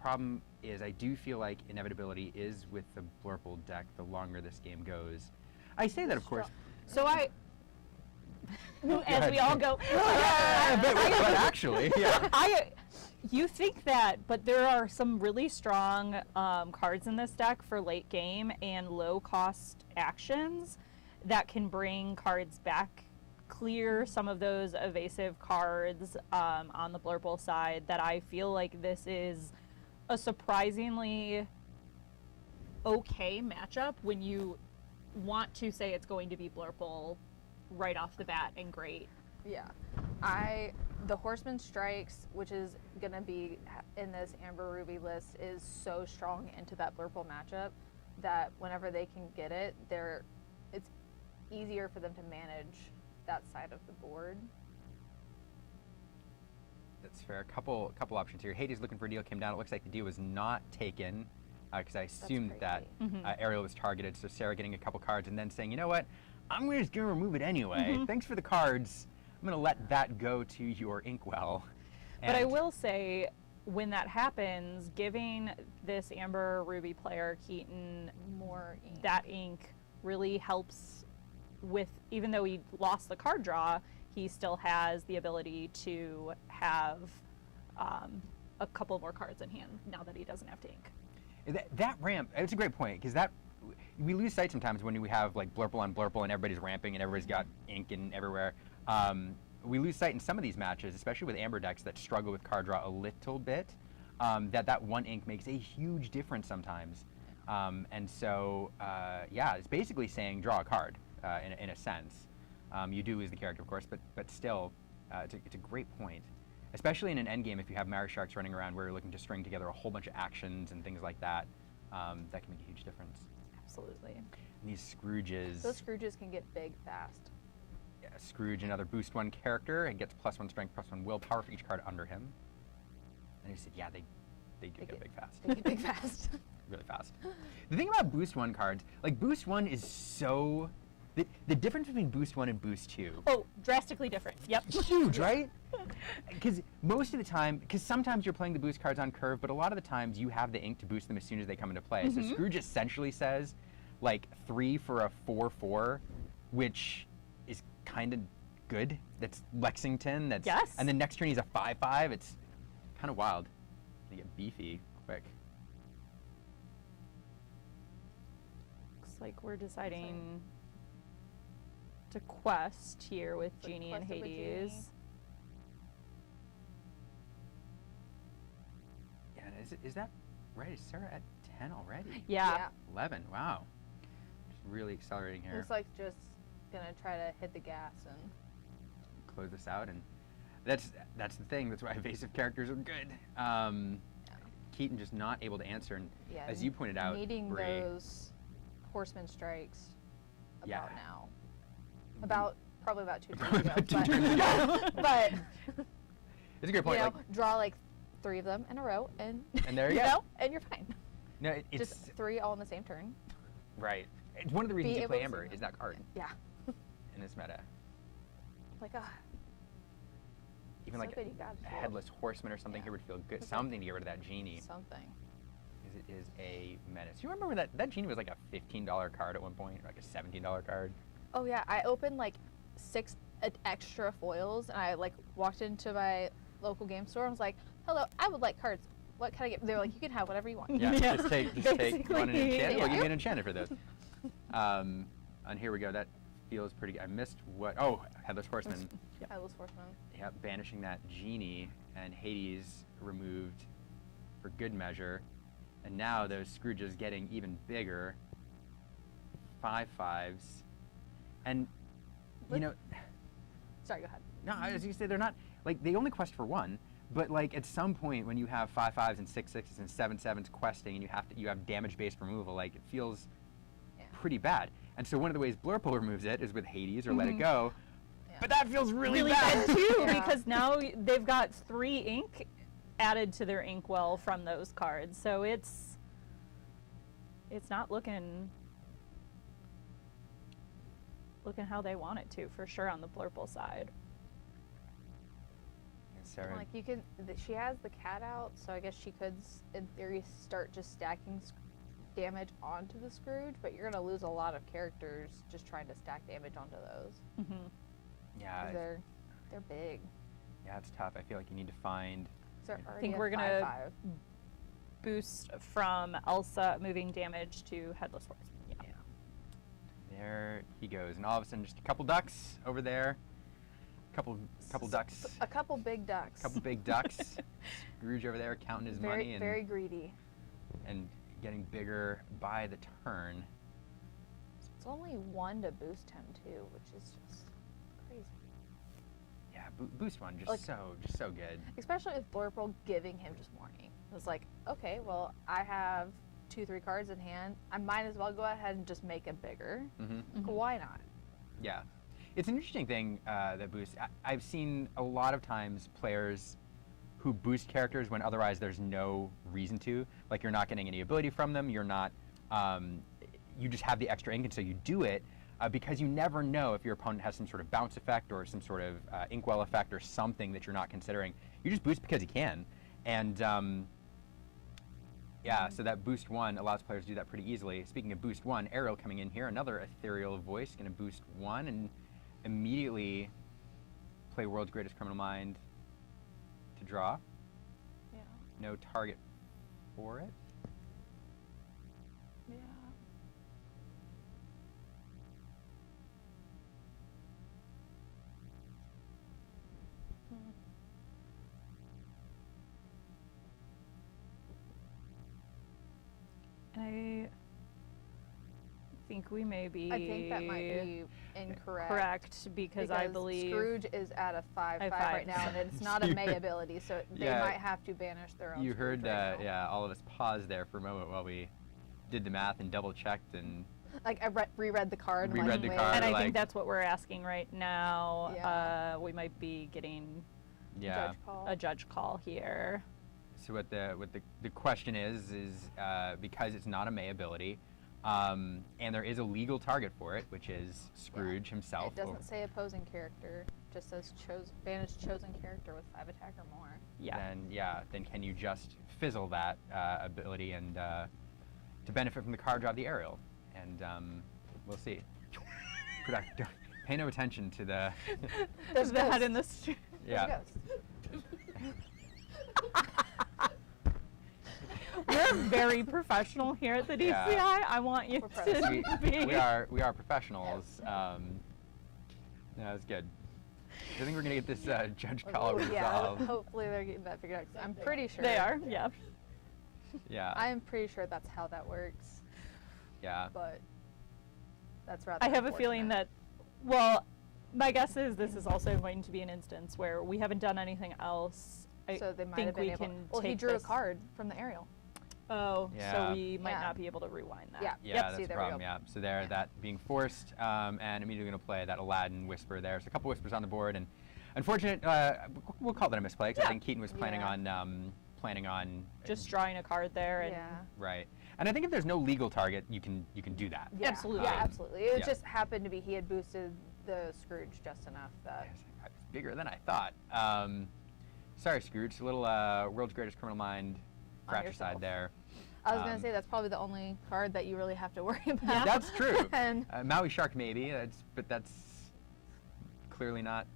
Problem is, I do feel like inevitability is with the Blurple deck the longer this game goes. I say that, of course. So as we all go, but actually, yeah. You think that, but there are some really strong cards in this deck for late game and low cost actions that can bring cards back, clear some of those evasive cards on the Blurple side, that I feel like this is a surprisingly okay matchup when you want to say it's going to be Blurple right off the bat and great. Yeah, the Horseman Strikes, which is gonna be in this Amber Ruby list, is so strong into that Blurple matchup that whenever they can get it, it's easier for them to manage that side of the board. That's fair. A couple options here. Hades looking for a deal came down. It looks like the deal was not taken because I assumed that Ariel was targeted. So Sarah getting a couple cards and then saying, you know what, I'm just going to remove it anyway. Thanks for the cards. I'm going to let that go to your inkwell. But I And- will say, when that happens, giving this Amber Ruby player, Keaton, More ink. that ink really helps with, even though he lost the card draw, he still has the ability to have a couple more cards in hand now that he doesn't have to ink. That ramp, it's a great point, because that, we lose sight sometimes when we have like Blurple on Blurple and everybody's ramping and everybody's got ink and everywhere. We lose sight in some of these matches, especially with Amber decks that struggle with card draw a little bit, that one ink makes a huge difference sometimes. And so, yeah, it's basically saying draw a card in a sense. You do lose the character, of course, but still, it's a great point. Especially in an endgame, if you have Mary Sharks running around where you're looking to string together a whole bunch of actions and things like that, that can make a huge difference. Absolutely. And these Scrooges. Those Scrooges can get big fast. Yeah, Scrooge, another boost 1 character, and gets +1 strength, +1 willpower for each card under him. And he said, yeah, they do get big fast. They get big fast. Really fast. The thing about boost 1 cards, like boost 1 is so, the difference between boost 1 and boost 2. Oh, drastically different. Yep. Huge, right? Because most of the time, because sometimes you're playing the boost cards on curve, but a lot of the times you have the ink to boost them as soon as they come into play. So Scrooge essentially says, like 3 for a 4/4, which is kind of good. That's Lexington. That's Yes. And then next turn he's a 5/5. It's kind of wild. They get beefy quick. Looks like we're deciding to quest here with So Genie and quested with Genie. Hades. Yeah, and is that right? Is Sarah at 10 already? Yeah. 11. Wow. Just really accelerating here. Looks like just gonna try to hit the gas and Close this out, and that's the thing. That's why evasive characters are good. Keaton just not able to answer, and yeah, as you pointed out, needing Bree, those horseman strikes about Yeah. now. Probably about 2 Probably turns ago. about 2 but, turns ago. but it's a great point. you know, Like, draw like 3 of them in a row, and and there you you go. know, and you're fine. No, it's Just 3 all in the same turn. right. It's one of the reasons Be you able play to Amber see is them. that card Yeah. in this meta. Like Even so like good you got a it. headless horseman or something Yeah. here would feel good. Okay. Something to get rid of that genie, Something. because it is a menace. You remember that genie was like a $15 card at one point, or like a $17 card. Oh yeah, I opened like 6 extra foils, and I like walked into my local game store and was like, "Hello, I would like cards. What can I get?" They were like, "You can have whatever you want." Yeah, Yeah. just take one and Basically, enchant. We'll give you yeah. an enchanted for this. And here we go. That feels pretty. I missed what? Oh, headless horseman. I was horseman. Yep, banishing that genie, and Hades removed for good measure, and now those Scrooges getting even bigger. 5/5s, and you What? know, Sorry, go ahead. no, as you say, they're not like they only quest for 1. But like at some point when you have 5/5s and 6/6s and 7/7s questing, and you have damage-based removal, like it feels Yeah. pretty bad. And so one of the ways Blurple removes it is with Hades or Let It Go. Yeah. But that feels really, Really bad. bad too, Yeah. because now they've got 3 ink added to their inkwell from those cards. So it's not looking how they want it to, for sure, on the Blurple side. Sarah, Like you can, she has the cat out, so I guess she could, in theory, start just stacking damage onto the Scrooge. But you're gonna lose a lot of characters just trying to stack damage onto those. Mm-hmm. yeah, 'Cause they're big. yeah, it's tough. I feel like you need to find. 'Cause they're I already think a we're gonna 5/5. Boost from Elsa moving damage to Headless Horseman. Yeah. There he goes, and all of a sudden, just a couple ducks over there. Couple ducks. A couple big ducks. Couple big ducks. Scrooge over there counting his very, money and very greedy. and getting bigger by the turn. It's only 1 to boost him too, which is just crazy. Yeah, boost 1, just Like- so good. Especially with Blurple giving him just more ink. It's like, okay, well, I have 2-3 cards in hand. I might as well go ahead and just make it bigger. Mm-hmm. Why not? Yeah, it's an interesting thing that boost. I've seen a lot of times players who boost characters when otherwise there's no reason to. Like you're not getting any ability from them. You're not. You just have the extra ink, and so you do it. because you never know if your opponent has some sort of bounce effect or some sort of inkwell effect or something that you're not considering. You just boost because you can. And yeah, so that boost 1 allows players to do that pretty easily. Speaking of boost 1, Ariel coming in here, another ethereal voice, going to boost 1 and immediately play World's Greatest Criminal Mind to draw. Yeah. No target for it. Yeah. I think we may be. I think that might be incorrect. correct because I believe Scrooge is at a 5/5 right now, and it's not a May ability, so they Yeah. might have to banish their own. You Scrooge heard, right now. yeah, all of us paused there for a moment while we did the math and double checked and Like I reread the card. and Reread like, the wait. card. and I like- think that's what we're asking right now. Yeah. We might be getting yeah. Judge call. a judge call here. So what the question is because it's not a May ability, and there is a legal target for it, which is Scrooge himself. It doesn't say opposing character. Just says banish chosen character with 5 attack or more. Yeah. Then can you just fizzle that ability and to benefit from the card draw of the Ariel? And we'll see. Pay no attention to the There's the head in the street. yeah. There's We're very professional here at the DCI. Yeah. I want you We're to professional. be. we are professionals. No, that's good. I think we're gonna get this judge call ghosts. Yeah, resolved. hopefully they're getting that figured out. 'Cause I'm pretty sure. They are. Yeah. Yeah. I'm pretty sure that's how that works, Yeah. but that's rather. I have a feeling unfortunate. that, well, my guess is this is also going to be an instance where we haven't done anything else. I So they might think have been we able. can Well, he take drew this- a card from the aerial. Oh, Yeah. so we might Yeah. not be able to rewind that. Yeah. Yeah, Yep, that's see, the there we problem. go. Yeah. So there, Yeah. that being forced, and immediately going to play that Aladdin Whisper there. So a couple whispers on the board, and unfortunate. We'll call that a misplay because I Yeah. think Keaton was planning Yeah. on Just drawing a card there and Yeah. right. And I think if there's no legal target, you can do that. Yeah. Absolutely. Yeah, absolutely. It Yeah. just happened to be he had boosted the Scrooge just enough that. I was bigger than I thought. Sorry, Scrooge. A little World's Greatest Criminal Mind On fratricide yourself. there. I was gonna say that's probably the only card that you really have to worry about. That's true. And Maui Shark maybe, but that's clearly not.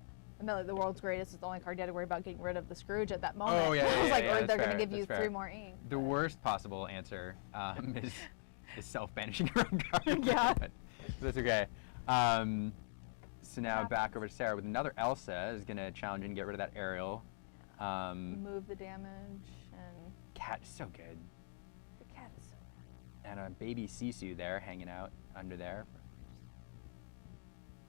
the world's greatest is the only card you had to worry about getting rid of the Scrooge at that moment. Oh, yeah, I was yeah, like, yeah, or that's they're fair, gonna give you that's 3 fair. more ink. The worst possible answer is self-banishing your own card. Yeah. But that's okay. So now back over to Sarah with another Elsa is going to challenge and get rid of that Ariel. Move the damage, and Cat is so good. the cat is so bad. And a baby Sisu there hanging out under there.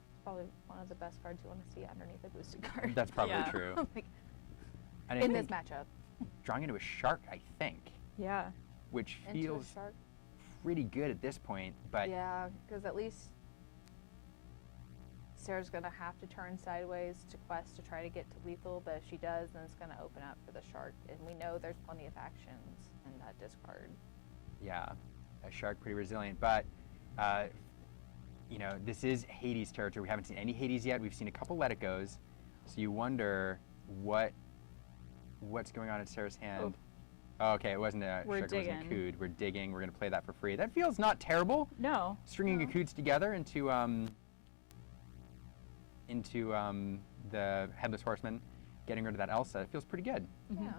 It's probably one of the best cards you want to see underneath a boosted card. That's probably Yeah. true. Like, And I in this think matchup. drawing into a shark, I think, yeah. which Into a feels shark. pretty good at this point. But Yeah, because at least Sarah's gonna have to turn sideways to quest to try to get to lethal, but if she does, then it's gonna open up for the shark, and we know there's plenty of actions in that discard. yeah, a shark pretty resilient. But you know, this is Hades territory. We haven't seen any Hades yet. We've seen a couple Let It Goes. So you wonder what's going on in Sarah's hand. Oh, okay, it wasn't a We're shark, it was a digging. Cood. We're digging. We're gonna play that for free. That feels not terrible. No. Stringing No. Coods together into the Headless Horseman, getting rid of that Elsa. It feels pretty good. Mhm. Yeah,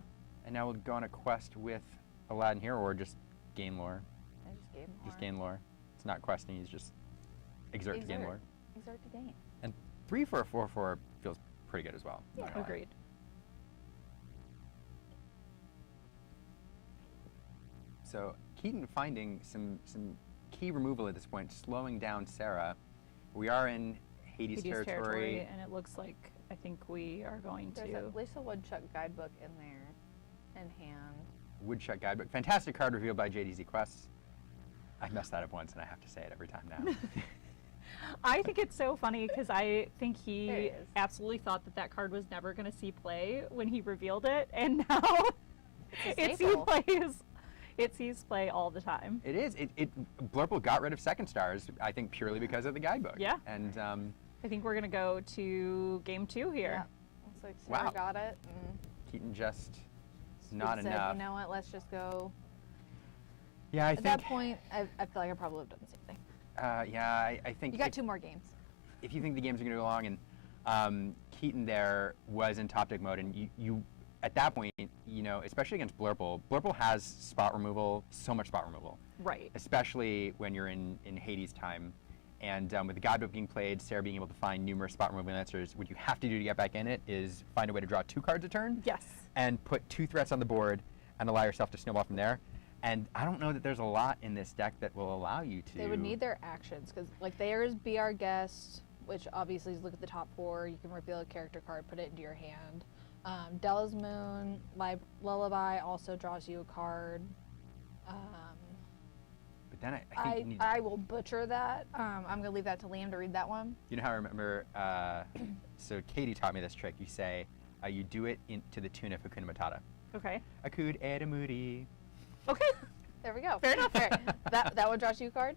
And now we'll go on a quest with Aladdin here, or just gain lore. I just gave more. Just gain lore. It's not questing. He's just exert to gain lore. Exert to gain. And 3 for a 4/4 feels pretty good as well. not gonna lie. Agreed. So Keaton finding some key removal at this point, slowing down Sarah. We are in Hades, territory. and it looks like I think we are going There's to. at least a woodchuck guidebook in there, in hand. Woodchuck Guidebook. Fantastic card revealed by JDZ Quests. I messed that up once, and I have to say it every time now. I think it's so funny because I think There he it is. absolutely thought that that card was never going to see play when he revealed it, and now It's a it staple. plays. It sees play all the time. It is. Blurple got rid of second stars, I think, purely because of the guidebook. Yeah. And I think we're gonna go to game 2 here. Yeah. Looks like Sarah Wow. got it. And Keaton just not said, enough. You know what? Let's just go. Yeah, I At think. that point, I feel like I probably would have done the same thing. Yeah, I think. You got 2 more games. If you think the games are going to go along, and Keaton there was in top deck mode, and you at that point, you know, especially against Blurple, Blurple has spot removal, so much spot removal, Right. especially when you're in Hades time. And with the guidebook being played, Sarah being able to find numerous spot removal answers, what you have to do to get back in it is find a way to draw 2 cards a turn. Yes. And put 2 threats on the board and allow yourself to snowball from there. And I don't know that there's a lot in this deck that will allow you to. They would need their actions because, like, there's Be Our Guest, which obviously is look at the top 4. You can reveal a character card, put it into your hand. Della's Moon, Lullaby also draws you a card. But then I think you need. I will butcher that. I'm gonna leave that to Liam to read that one. You know how I remember? So Katie taught me this trick. You say, you do it to the tune of Hakuna Matata. Okay. Akud Edamudi. Okay. There we go. Fair enough. That one draws you a card.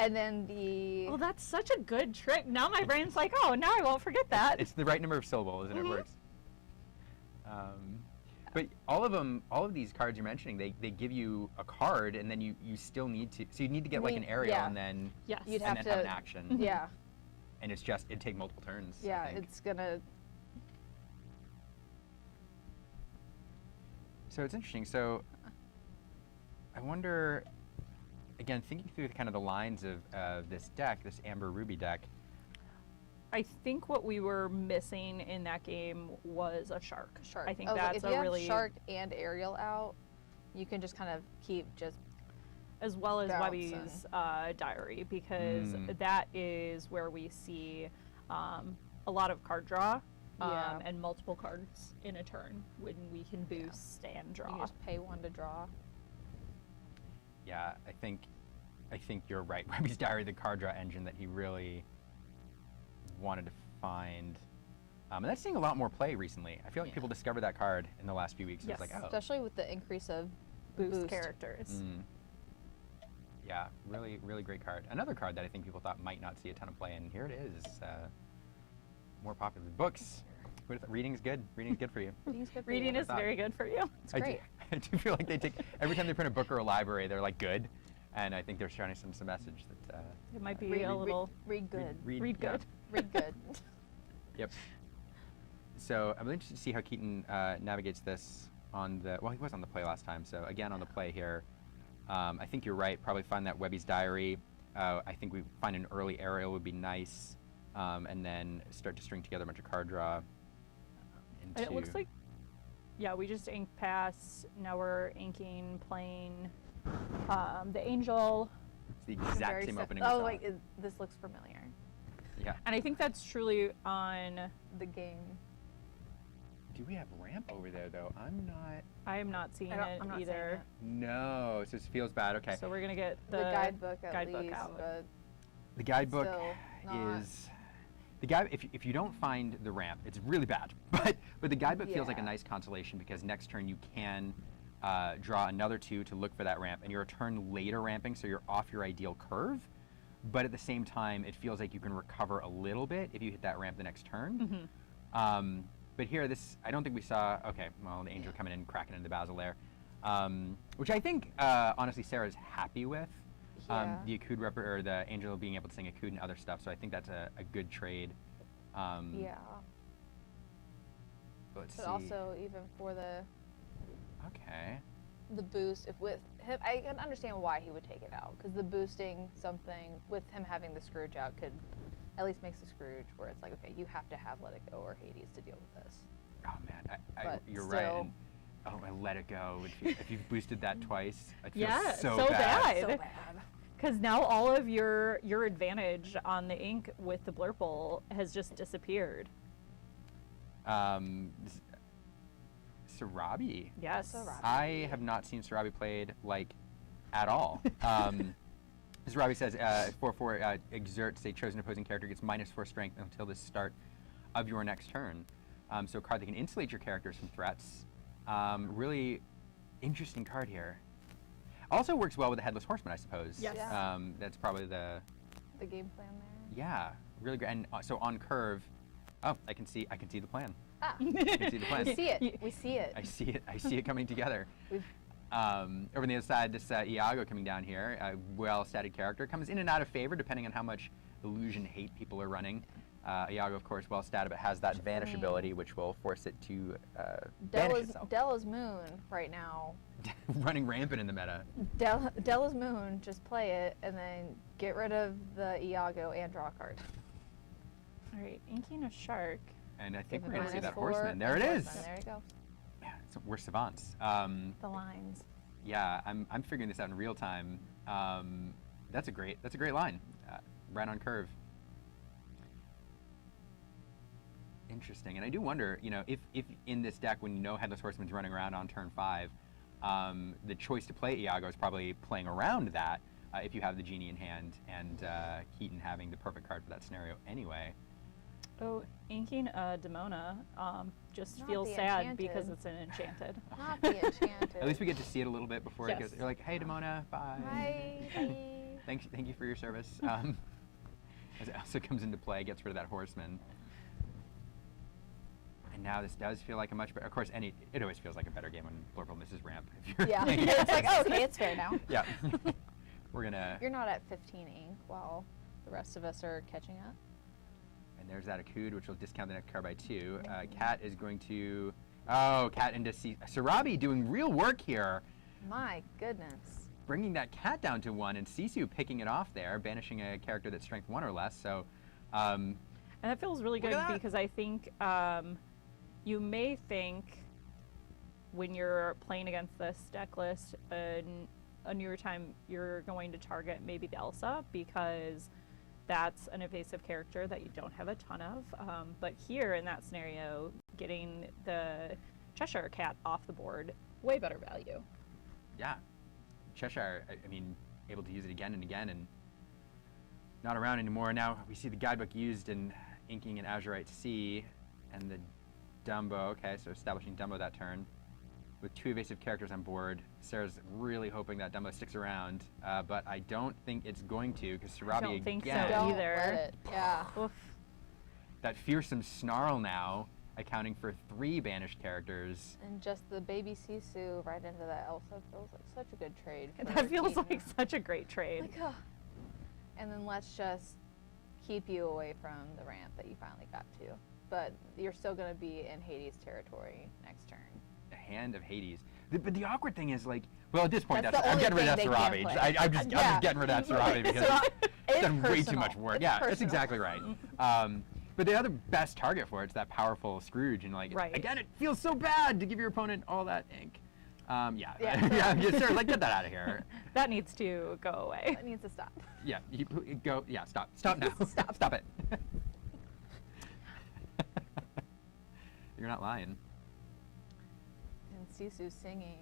And then the Well, that's such a good trick. Now my brain's like, oh, now I won't forget that. It's the right number of syllables, and it works. But all of these cards you're mentioning, they give you a card, and then you still need to. So you need to get like an aerial, yeah. and then Yes. You'd and have then have to- an action. yeah, And it's just it'd take multiple turns. I yeah, think. it's gonna. So it's interesting. So I wonder, again, thinking through kind of the lines of this deck, this Amber Ruby deck. I think what we were missing in that game was a shark. Shark. I think was like, that's if you a really have Shark and Aerial out, you can just kind of keep just. as well as Bounce Webby's diary, because that is where we see a lot of card draw Yeah. and multiple cards in a turn when we can boost and You draw. can just pay 1 to draw. Yeah, I think you're right. Webby's Diary, the card draw engine that he really wanted to find. And that's seeing a lot more play recently. I feel like people discovered that card in the last few weeks. Yes. It's like, oh. Especially with the increase of boost characters. Yeah, really, really great card. Another card that I think people thought might not see a ton of play, and here it is. More popular. Books. Reading's good. Reading's good for you. Reading's good for Reading you. is very good for you. It's great. I do feel like they take every time they print a book or a library, they're like good, and I think they're trying to send us a message that It might be a little. Read good. Read yeah. good. Read good. Yep. So I'm interested to see how Keaton navigates this on the. Well, he was on the play last time, so again on the play here. I think you're right. Probably find that Webby's Diary. I think we find an early aerial would be nice, and then start to string together a bunch of card draw. And it looks like, yeah, we just inked pass. Now we're inking, playing the angel. It's the exact Very same sim- opening. Oh, we saw. like this looks familiar. Yeah. And I think that's truly on. The game. Do we have ramp over there though? I am not seeing it I'm not seeing either. it. No. So it feels bad. Okay. So we're gonna get The guidebook at guidebook least, out. but The guidebook still not. is the guide. If you don't find the ramp, it's really bad. But the guidebook feels like a Yeah. nice consolation because next turn you can draw another 2 to look for that ramp, and you're a turn later ramping, so you're off your ideal curve. But at the same time, it feels like you can recover a little bit if you hit that ramp the next turn. But here, I don't think we saw. Okay, well, the angel coming in, cracking into the Basil there, which I think honestly Sarah's happy with. Yeah. The Akud or the angel being able to sing Akud and other stuff, so I think that's a good trade. Yeah. Let's But see. also even for Okay. the boost, if with him, I can understand why he would take it out because the boosting something with him having the Scrooge out could at least makes the Scrooge where it's like, okay, you have to have Let It Go or Hades to deal with this. Oh man, But you're right. still- And Let It Go. If you've boosted that twice, it feels Yeah, so, so bad. bad. So bad. Because now all of your advantage on the ink with the Blurple has just disappeared. Sarabi. Yes. Sarabi. I have not seen Sarabi played like at all. Sarabi says 4/4 exerts a chosen opposing character gets -4 strength until the start of your next turn. So a card that can insulate your characters from threats. Really interesting card here. Also works well with the Headless Horseman, I suppose. Yes. Yeah. That's probably the game plan there. yeah, really great. And so on curve, oh, I can see the plan. Ah, I can see the plan. we see it. We see it. I see it coming together. We've- Over on the other side, this Iago coming down here, a well-statted character, comes in and out of favor depending on how much illusion hate people are running. Iago, of course, well-statted, but has that vanish ability, which will force it to vanish itself. Della's Moon right now. Running rampant in the meta. Della's Moon, just play it and then get rid of the Iago and draw a card. All right, inking a shark. And I think Give we're it going to see that -4 horseman. There it and is. horseman, There you go. Man, we're savants. The lines. Yeah, I'm figuring this out in real time. That's a great line. Right on curve. Interesting. And I do wonder, if in this deck, when you know Headless Horseman's running around on turn 5, the choice to play Iago is probably playing around that if you have the Genie in hand, and Keaton having the perfect card for that scenario anyway. Oh, inking a Demona just Not feels the sad because enchanted. it's an enchanted. Not the enchanted. At least we get to see it a little bit before it Yes. goes. You're like, hey, Demona, bye. Bye. Thank you for your service. As it also comes into play, gets rid of that horseman. And now this does feel like a much better. Of course, it always feels like a better game when Blurple misses ramp. If you're Yeah. playing It's against like, us. oh, okay, it's fair now. Yeah. We're gonna. You're not at 15 ink while the rest of us are catching up. And there's that Akud, which will discount the next card by 2. Cat is going to. Oh, Cat into Sarabi doing real work here. My goodness. Bringing that Cat down to 1, and Sisu picking it off there, banishing a character that's strength 1 or less. So. And that feels really Look good at that. because I think you may think when you're playing against this deck list a newer time you're going to target maybe the Elsa because that's an evasive character that you don't have a ton of. But here in that scenario, getting the Cheshire Cat off the board, way better value. Yeah. Cheshire, I mean, able to use it again and again, and not around anymore. Now we see the guidebook used in inking an Azurite Sea, and the Dumbo. Okay, so establishing Dumbo that turn. With 2 evasive characters on board, Sarah's really hoping that Dumbo sticks around, but I don't think it's going to, because Sarabi don't think so again. Don't either. let it. Yeah. Oof. That fearsome snarl now, accounting for 3 banished characters. And just the baby Sisu right into that Elsa feels like such a good trade. For That feels Keaton. like such a great trade. Like, ugh. And then let's just keep you away from the ramp that you finally got to. But you're still going to be in Hades territory next turn. The Hand of Hades. But the awkward thing is, like, well, at this point, That's the I'm only getting rid of that thing they can't Sarabi. play. I'm just getting rid of that Sarabi because it's done way too much work. It's Yeah, that's personal. exactly right. But the other best target for it's that powerful Scrooge, and like Right. again, it feels so bad to give your opponent all that ink. Yeah, Yeah. yeah, sir, like get that out of here. That needs to go away. That needs to stop. Yeah, you go. Yeah, stop now. Stop. it. You're not lying. And Sisu singing.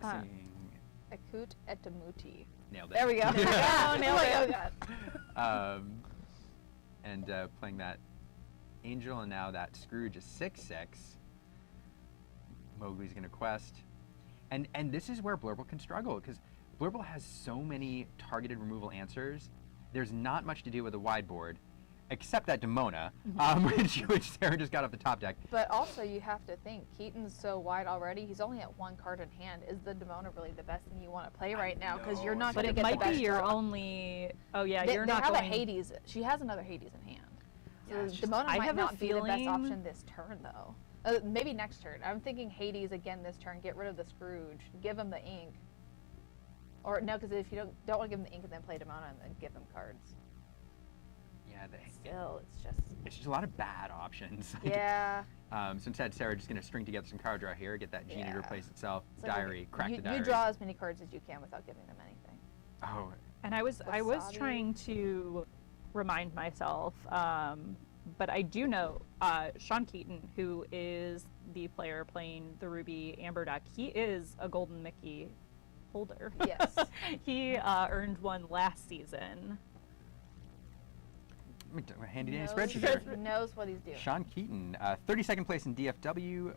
Singing. Akut etamuti. Nailed it. There we go. Oh, nailed Like, it. oh, God. And playing that Angel, and now that Scrooge is 6/6. Mowgli's gonna quest, and this is where Blurble can struggle because Blurble has so many targeted removal answers. There's not much to do with a wide board, except that Demona, which Sarah just got off the top deck. But also, you have to think, Keaton's so wide already. He's only at 1 card in hand. Is the Demona really the best thing you want to play right now? Because you're not know. But going to it get might the best be your draw. only. Oh yeah, They, you're they not have going. a Hades. She has another Hades in hand. So Yeah, it's just- Demona I might have a not be the best feeling- option this turn, though. Maybe next turn. I'm thinking Hades again this turn. Get rid of the Scrooge. Give him the ink. Or no, because if you don't want to give him the ink and then play Demona and then give him cards. Yeah, Still, it's just a lot of bad options. yeah. So instead, Sarah just gonna string together some card draw here, get that Genie to Yeah. replace itself. It's like Diary, crack you, the diary. You draw as many cards as you can without giving them anything. Oh, And I was Wasabi. trying to remind myself, but I do know Sean Keaton, who is the player playing the Ruby Amber deck. He is a Golden Mickey holder. Yes. He earned one last season. handy dandy Knows- spreadsheet here. Knows what he's doing. Sean Keaton, 32nd place in DFW,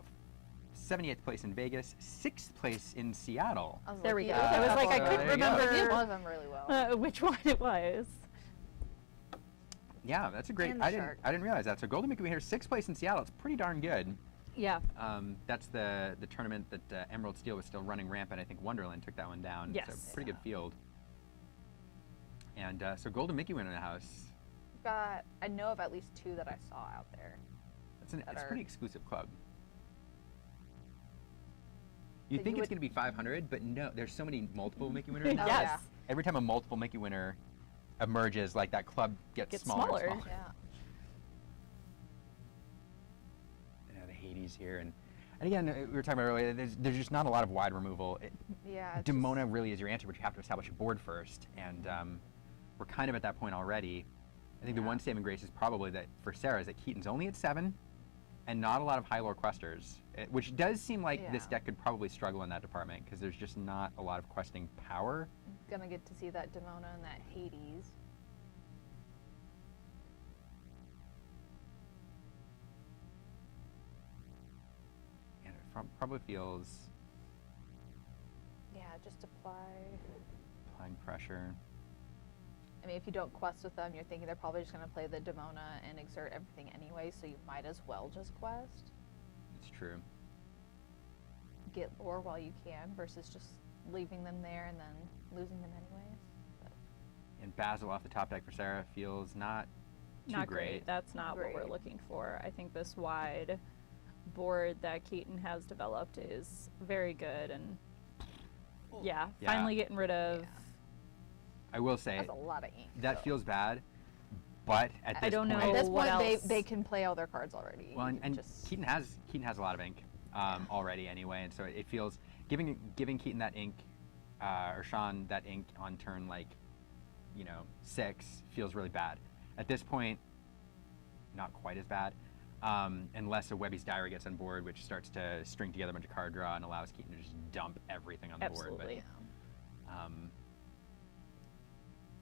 78th place in Vegas, 6th place in Seattle. I was There we looking go. at I was like, I couple There couldn't you go. of- remember one of them really well. which one it was. Yeah, that's a great. And the I shark. didn't realize that. So Golden Mickey Winner, 6th place in Seattle. It's pretty darn good. Yeah. That's the tournament that Emerald Steel was still running rampant. I think Wonderland took that one down. Yes. So pretty good field. And so Golden Mickey Winner in the house. I know of at least 2 that I saw out there. It's a That pretty are- exclusive club. You That think you it's would- going to be 500, but no, there's so many multiple Mickey Winners. Oh, now. Yes. yeah. Every time a multiple Mickey Winner emerges, like that club gets Gets smaller. smaller. And smaller. Yeah. Yeah, the Hades here, and again, we were talking about earlier. There's just not a lot of wide removal. Yeah. it's Demona really is your answer, but you have to establish a board first, and we're kind of at that point already. I think the Yeah. one saving grace is probably that for Sarah is that Keaton's only at 7, and not a lot of high lore questers, which does seem like this Yeah. deck could probably struggle in that department because there's just not a lot of questing power. Gonna get to see that Demona and that Hades. And it probably feels Yeah, just applying pressure. I mean, if you don't quest with them, you're thinking they're probably just gonna play the Demona and exert everything anyway, so you might as well just quest. It's true. Get lore while you can versus just leaving them there and then losing them anyways. But And Basil off the top deck for Sarah feels not too Not great. That's not what we're Great. looking for. I think this wide board that Keaton has developed is very good, and yeah, Yeah. finally getting rid of. Yeah. I will say that's a lot of ink. that though. feels bad, but at this I don't point, know At this what point, else? they can play all their cards already. well, You and just, Keaton has a lot of ink already anyway, and so it feels giving Keaton that ink or Sean that ink on turn 6 feels really bad. At this point, not quite as bad, unless a Webby's Diary gets on board, which starts to string together a bunch of card draw and allows Keaton to just dump everything on the board. Absolutely. But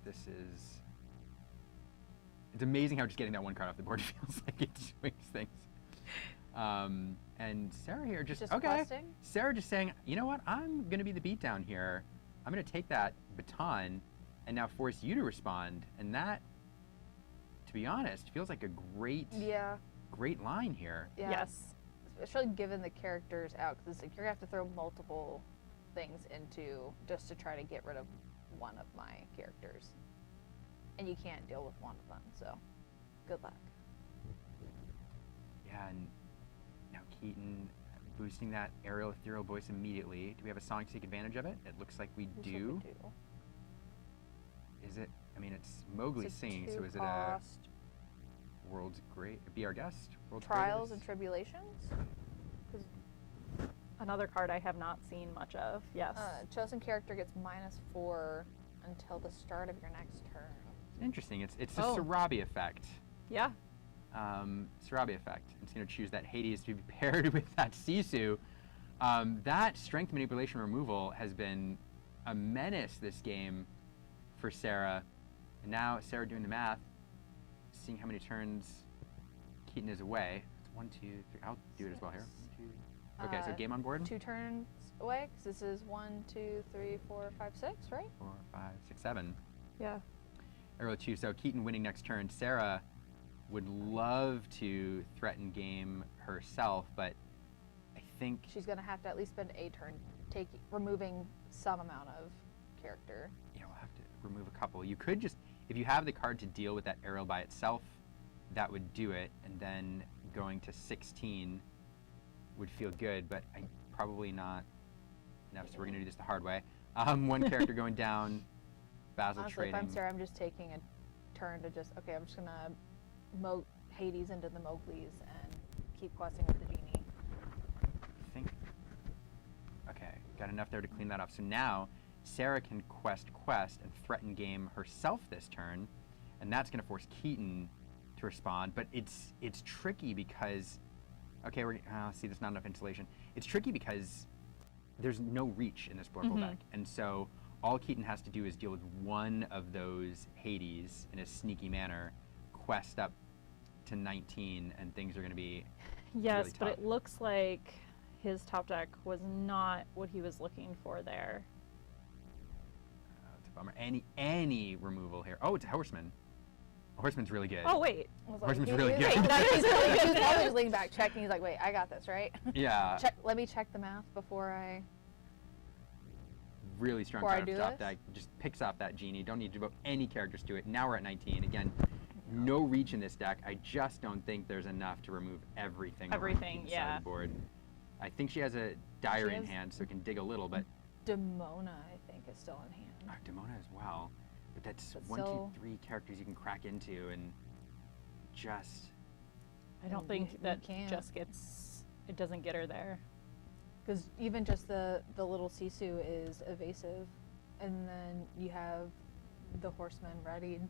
this is. It's amazing how just getting that one card off the board feels like it swings things. And Sarah here just okay. questing? Sarah just saying, you know what? I'm gonna be the beatdown here. I'm gonna take that baton and now force you to respond. And that, to be honest, feels like a great line here. Yeah. Yes. Especially given the characters out, because like, you're gonna have to throw multiple things into just to try to get rid of one of my characters, and you can't deal with one of them. So, good luck. Yeah, and now Keaton boosting that aerial ethereal voice immediately. Do we have a song to take advantage of it? It looks like we Here's do. what we do. Is it? I mean, it's Mowgli It's a singing, so is it a two-cost world's great? Be our guest. World's Trials and greatest? Tribulations? Another card I have not seen much of. Yes. Chosen character gets -4 until the start of your next turn. Interesting. It's the Oh. Sarabi effect. Yeah. Sarabi effect. It's going to choose that Hades to be paired with that Sisu. That strength manipulation removal has been a menace this game for Sarah. And now Sarah doing the math, seeing how many turns Keaton is away. It's 1, 2, 3. I'll do it as well here. 1, 2. Okay, so game on board. 2 turns away, 'cause this is 1, 2, 3, 4, 5, 6, right? 4, 5, 6, 7. Yeah. Arrow 2. So Keaton winning next turn. Sarah would love to threaten game herself, but I think She's gonna have to at least spend a turn removing some amount of character. we'll have to remove a couple. You could just, if you have the card to deal with that arrow by itself, that would do it, and then going to 16 would feel good, but probably not enough, so we're gonna do this the hard way. One character going down, Basil Honestly, trading. if I'm Sarah, I'm just taking a turn to just, okay, I'm just gonna Hades into the Mowgli's and keep questing with the genie. I think, okay, got enough there to clean that up. So now Sarah can quest and threaten game herself this turn, and that's gonna force Keaton to respond, but it's tricky because, okay, see, there's not enough insulation. It's tricky because there's no reach in this Blurple deck, and so all Keaton has to do is deal with one of those Hades in a sneaky manner, quest up to 19, and things are going to be Yes, really but tough. it looks like his top deck was not what he was looking for there. It's a bummer. Any removal here. Oh, it's a Horseman. Horseman's really good. Oh wait, I was Horseman's he- really he- good. He's, That is really he's good. always leaning back, checking. He's like, wait, I got this, right? Yeah. Let me check the math before I. Really strong Before I card do top this? deck. Just picks off that Genie. Don't need to devote any characters to it. Now we're at 19. Again, no reach in this deck. I just don't think there's enough to remove everything. on Everything, the yeah. Board. I think she has a Diary in has- hand, so it can dig a little, but Demona, I think, is still in hand. Demona as well. But that's But 1, 2, still- 3 characters you can crack into, and just I don't And think we that can't. just gets. It doesn't get her there. Because even just the little Sisu is evasive, and then you have the Horseman readied.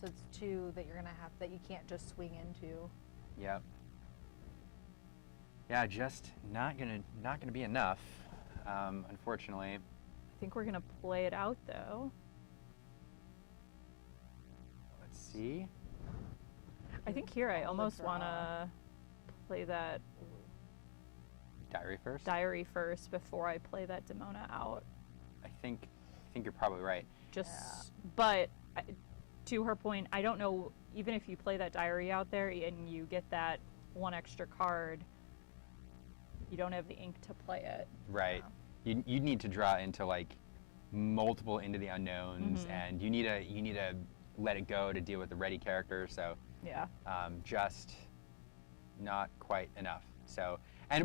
So it's 2 that you're gonna have that you can't just swing into. yep. Yeah, just not gonna be enough, unfortunately. I think we're gonna play it out though. Let's see. I think here I All the almost draw. wanna play that Diary first. Diary first before I play that Demona out. I think you're probably right. Just, but to her point, I don't know. Even if you play that Diary out there and you get that 1 extra card, you don't have the ink to play it. Right. You need to draw into like multiple Into the Unknowns, and you need to let it go to deal with the ready character. So Yeah. just not quite enough. So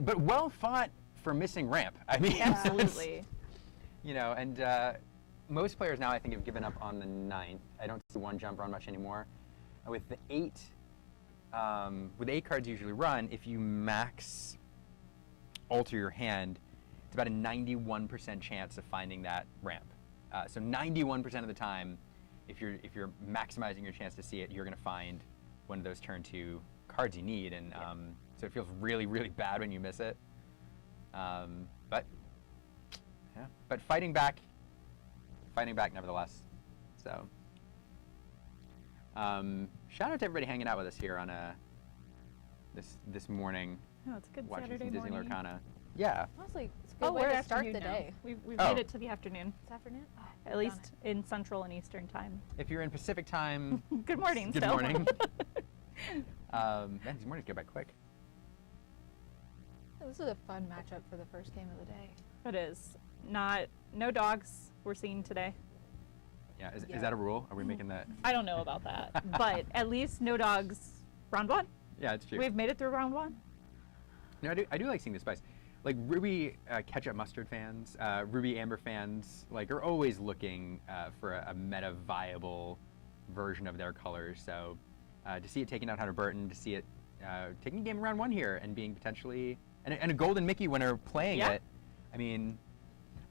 but well fought for missing ramp. I mean, Absolutely. you know, and most players now I think have given up on the 9th. I don't see 1 jump run much anymore. With the 8, with 8 cards usually run, if you max alter your hand, it's about a 91% chance of finding that ramp. So 91% of the time, if you're maximizing your chance to see it, you're going to find one of those turn 2 cards you need, and so it feels really, really bad when you miss it. But fighting back nevertheless. So shout out to everybody hanging out with us here on this morning, No, it's a good watching Saturday some Disney morning. Lorcana. Yeah. Honestly, it's a good Oh, way we're to start afternoon the now. day. We've Oh. made it to the afternoon, It's afternoon? Oh, at darn least in Central and Eastern time. If you're in Pacific time, Good morning. good still. morning. Man, these mornings go by quick. it. This is a fun matchup for the first game of the day. It is. No dogs were seen today. Yeah, is Yeah. that a rule? Are we making that? I don't know about that, but at least no dogs. Round 1. Yeah, it's true. We've made it through round 1. No, I do like seeing the spice. Like Ruby ketchup mustard fans, Ruby Amber fans, like are always looking for a meta viable version of their colors. So to see it taking out Hunter Burton, to see it taking a game around 1 here and being potentially and a Golden Mickey winner playing Yeah. it. I mean,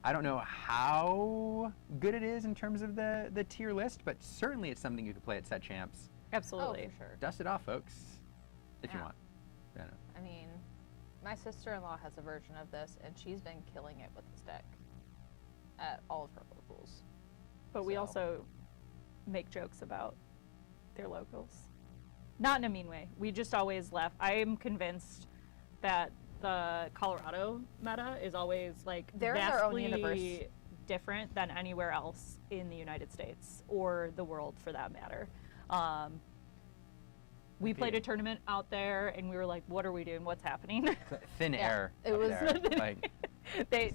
I don't know how good it is in terms of the tier list, but certainly it's something you could play at set champs. Absolutely. Oh, for sure. Dust it off, folks, if you Yeah. want. Yeah, no. I mean, my sister-in-law has a version of this, and she's been killing it with this deck at all of her locals. But we So- also make jokes about their locals. Not in a mean way. We just always laugh. I am convinced that the Colorado meta is always like They're in their own vastly universe. different than anywhere else in the United States or the world for that matter. We played a tournament out there and we were like, what are we doing? What's happening? Thin Yeah, air. it up was- there. Like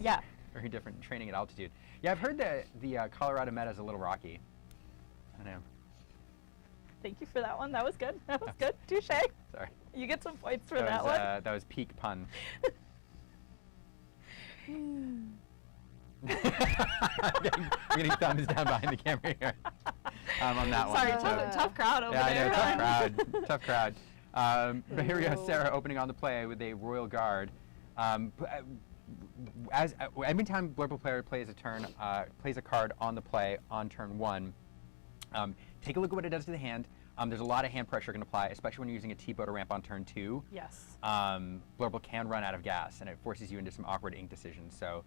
Yeah. very different training at altitude. Yeah, I've heard that the Colorado meta is a little rocky. I know. Thank you for that one. That was good. That was good. Touche. Sorry. You get some points for that that was, one. That was peak pun. I'm getting thumbs down behind the camera here on that Sorry, one. so- tough crowd over yeah, I there. know, tough crowd. Tough crowd. But here we go, Sarah opening on the play with a Royal Guard. Every time Blurple player plays a card on the play on turn 1, take a look at what it does to the hand. There's a lot of hand pressure going to apply, especially when you're using a T-bow to ramp on turn 2. Yes. Blurple can run out of gas, and it forces you into some awkward ink decisions. So,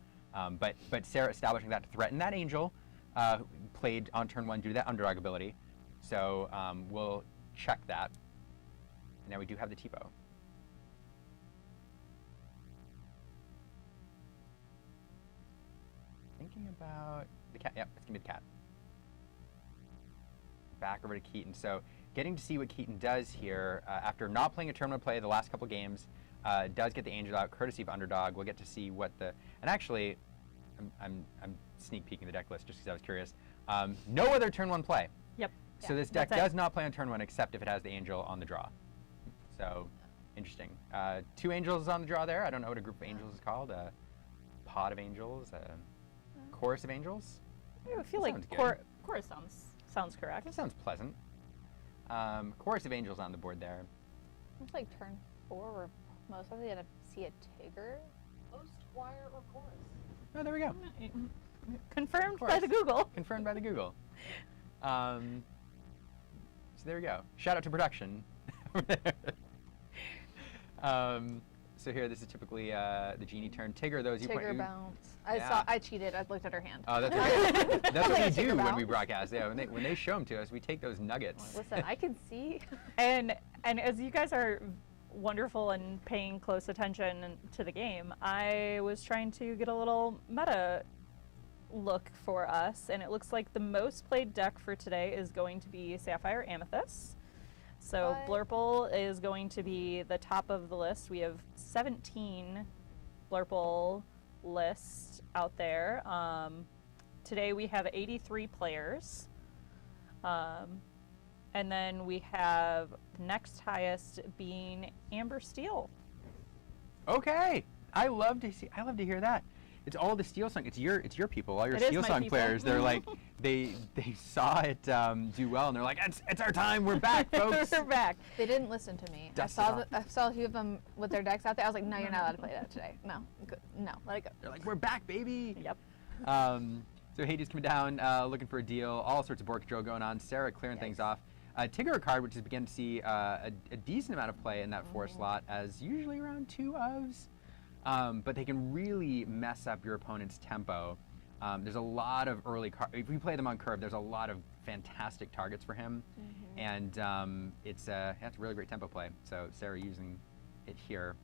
but Sarah establishing that to threaten that angel, played on turn 1 due to that underdog ability. So we'll check that. And now we do have the T-bow. about the cat? Yep, it's gonna be the cat. Back over to Keaton. So getting to see what Keaton does here after not playing a tournament play the last couple games, does get the angel out courtesy of underdog. We'll get to see what the and actually, I'm sneak peeking the deck list just because I was curious. No other turn 1 play. Yep. So this deck does not play on turn 1 except if it has the angel on the draw. So interesting. 2 angels on the draw there. I don't know what a group of angels is called. A pod of angels. A chorus of angels. I feel That like sounds good. chorus sounds correct. That sounds pleasant. Chorus of angels on the board there. Looks like turn 4, we're most likely gonna see a Tigger. Host, choir, or chorus. Oh, there we go. Confirmed by Chorus. the Google. Confirmed by the Google. So there we go. Shout out to production. So here, this is typically the genie turn. Tigger, those you Tigger point. bounce. Yeah. I cheated. I looked at her hand. Oh, that's okay. That's what we Tigger do when we bounce. broadcast. Yeah, when they show them to us, we take those nuggets. Listen, I can see. And as you guys are wonderful and paying close attention to the game, I was trying to get a little meta look for us, and it looks like the most played deck for today is going to be Sapphire Amethyst. So What? Blurple is going to be the top of the list. We have 17 Blurple lists out there. Today we have 83 players. And then we have next highest being Amber Steel. Okay, I love to hear that. It's all the Steel Song. It's your people, all your It is Steel my Song people. players. They're like, they saw it do well, and they're like, it's our time. We're back, folks. We're back. They didn't listen to me. Dust it off. I saw a few of them with their decks out there. I was like, no, you're not allowed to play that today. No, no, let it go. They're like, we're back, baby. Yep. So Hades coming down, looking for a deal. All sorts of board control going on. Sarah clearing things off. Tigger, a card which has begun to see a decent amount of play in that 4 slot, as usually around 2 ofs. But they can really mess up your opponent's tempo. There's a lot of early cards. If we play them on curve, there's a lot of fantastic targets for him. And it's a really great tempo play. So Sarah using it here.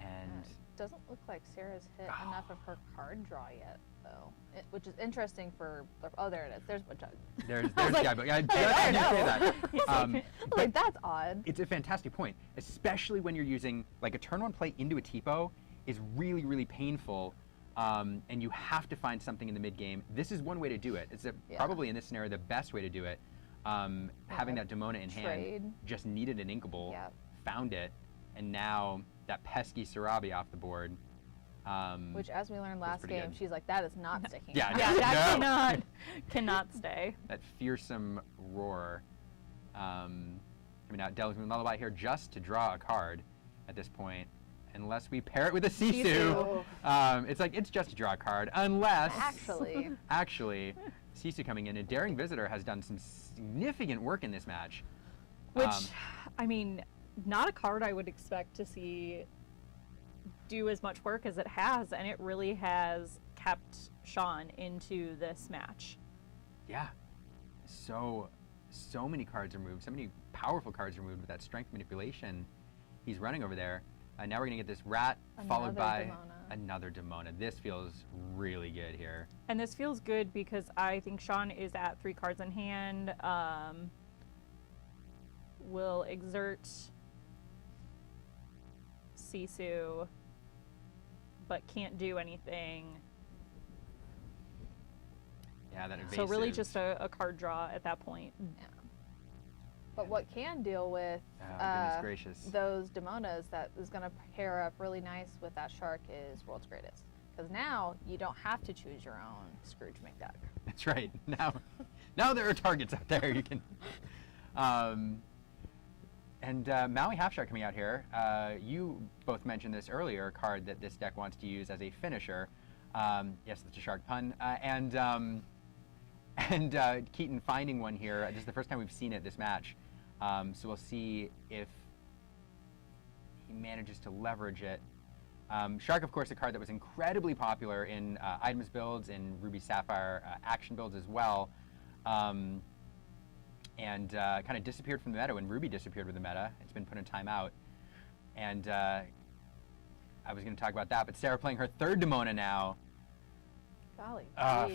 And Doesn't look like Sarah's hit enough of her card draw yet, though. Which is interesting for. Oh, there it is. There's Butchug. there's like, yeah, but I just I didn't say know. that. But Like, that's odd. it's a fantastic point, especially when you're using like a turn 1 play into a TPO is really, really painful. And you have to find something in the mid game. This is one way to do it. It's probably in this scenario the best way to do it. Having that Demona in hand, Trade. just needed an Inkable, Yep. found it, and now that pesky Sarabi off the board. Which, as we learned last pretty game, good. she's like, that is not sticking. Yeah, Yeah, no. that cannot stay. That fearsome roar. Coming out, Devil's Moon Lullaby here just to draw a card at this point. Unless we pair it with a Sisu. It's like, it's just to draw a card. Unless, actually, Sisu coming in. A Daring Visitor has done some significant work in this match. Which, I mean, not a card I would expect to see do as much work as it has, and it really has kept Sean into this match. Yeah. So many cards removed, so many powerful cards removed with that strength manipulation he's running over there. Now we're going to get this Rat followed by another Demona. This feels really good here. And this feels good because I think Sean is at 3 cards in hand. Will exert Sisu, but can't do anything. Yeah, that evasive. So really just a card draw at that point. Yeah. But what can deal with goodness gracious. those Demonas that is going to pair up really nice with that Shark is World's Greatest. Because now you don't have to choose your own Scrooge McDuck. That's right. Now there are targets out there you can. And Maui Half Shark coming out here. You both mentioned this earlier, a card that this deck wants to use as a finisher. Yes, that's a shark pun. And Keaton finding one here. This is the first time we've seen it this match. So we'll see if he manages to leverage it. Shark, of course, a card that was incredibly popular in items builds, in Ruby Sapphire action builds as well. And kind of disappeared from the meta when Ruby disappeared with the meta. It's been put in timeout. And I was going to talk about that, but Sarah playing her 3rd Demona now. Golly.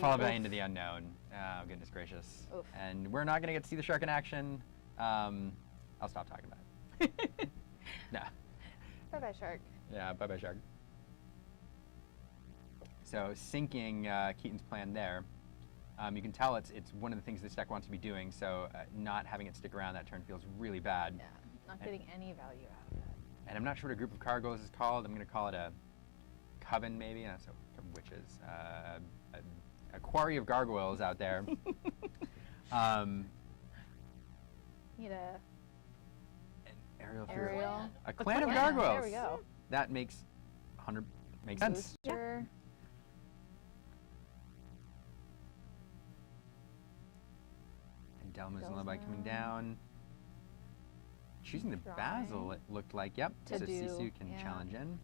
Followed by Into the Unknown. Oh, goodness gracious. Oof. And we're not going to get to see the shark in action. I'll stop talking about it. No. Bye-bye, shark. Yeah, bye-bye, shark. So sinking Keaton's plan there. You can tell it's one of the things this deck wants to be doing, so not having it stick around that turn feels really bad. Yeah, not getting any value out of it. And I'm not sure what a group of cargoes is called. I'm going to call it a coven, maybe. So witches. A quarry of gargoyles out there. Need a Aerial aerial. A clan of Yeah, gargoyles. There we go. That makes sense. Booster. And Delma's Delma. Lullaby coming down. Choosing the Drawing. Basil, it looked like. Yep. To so do, Sisu can yeah. challenge in.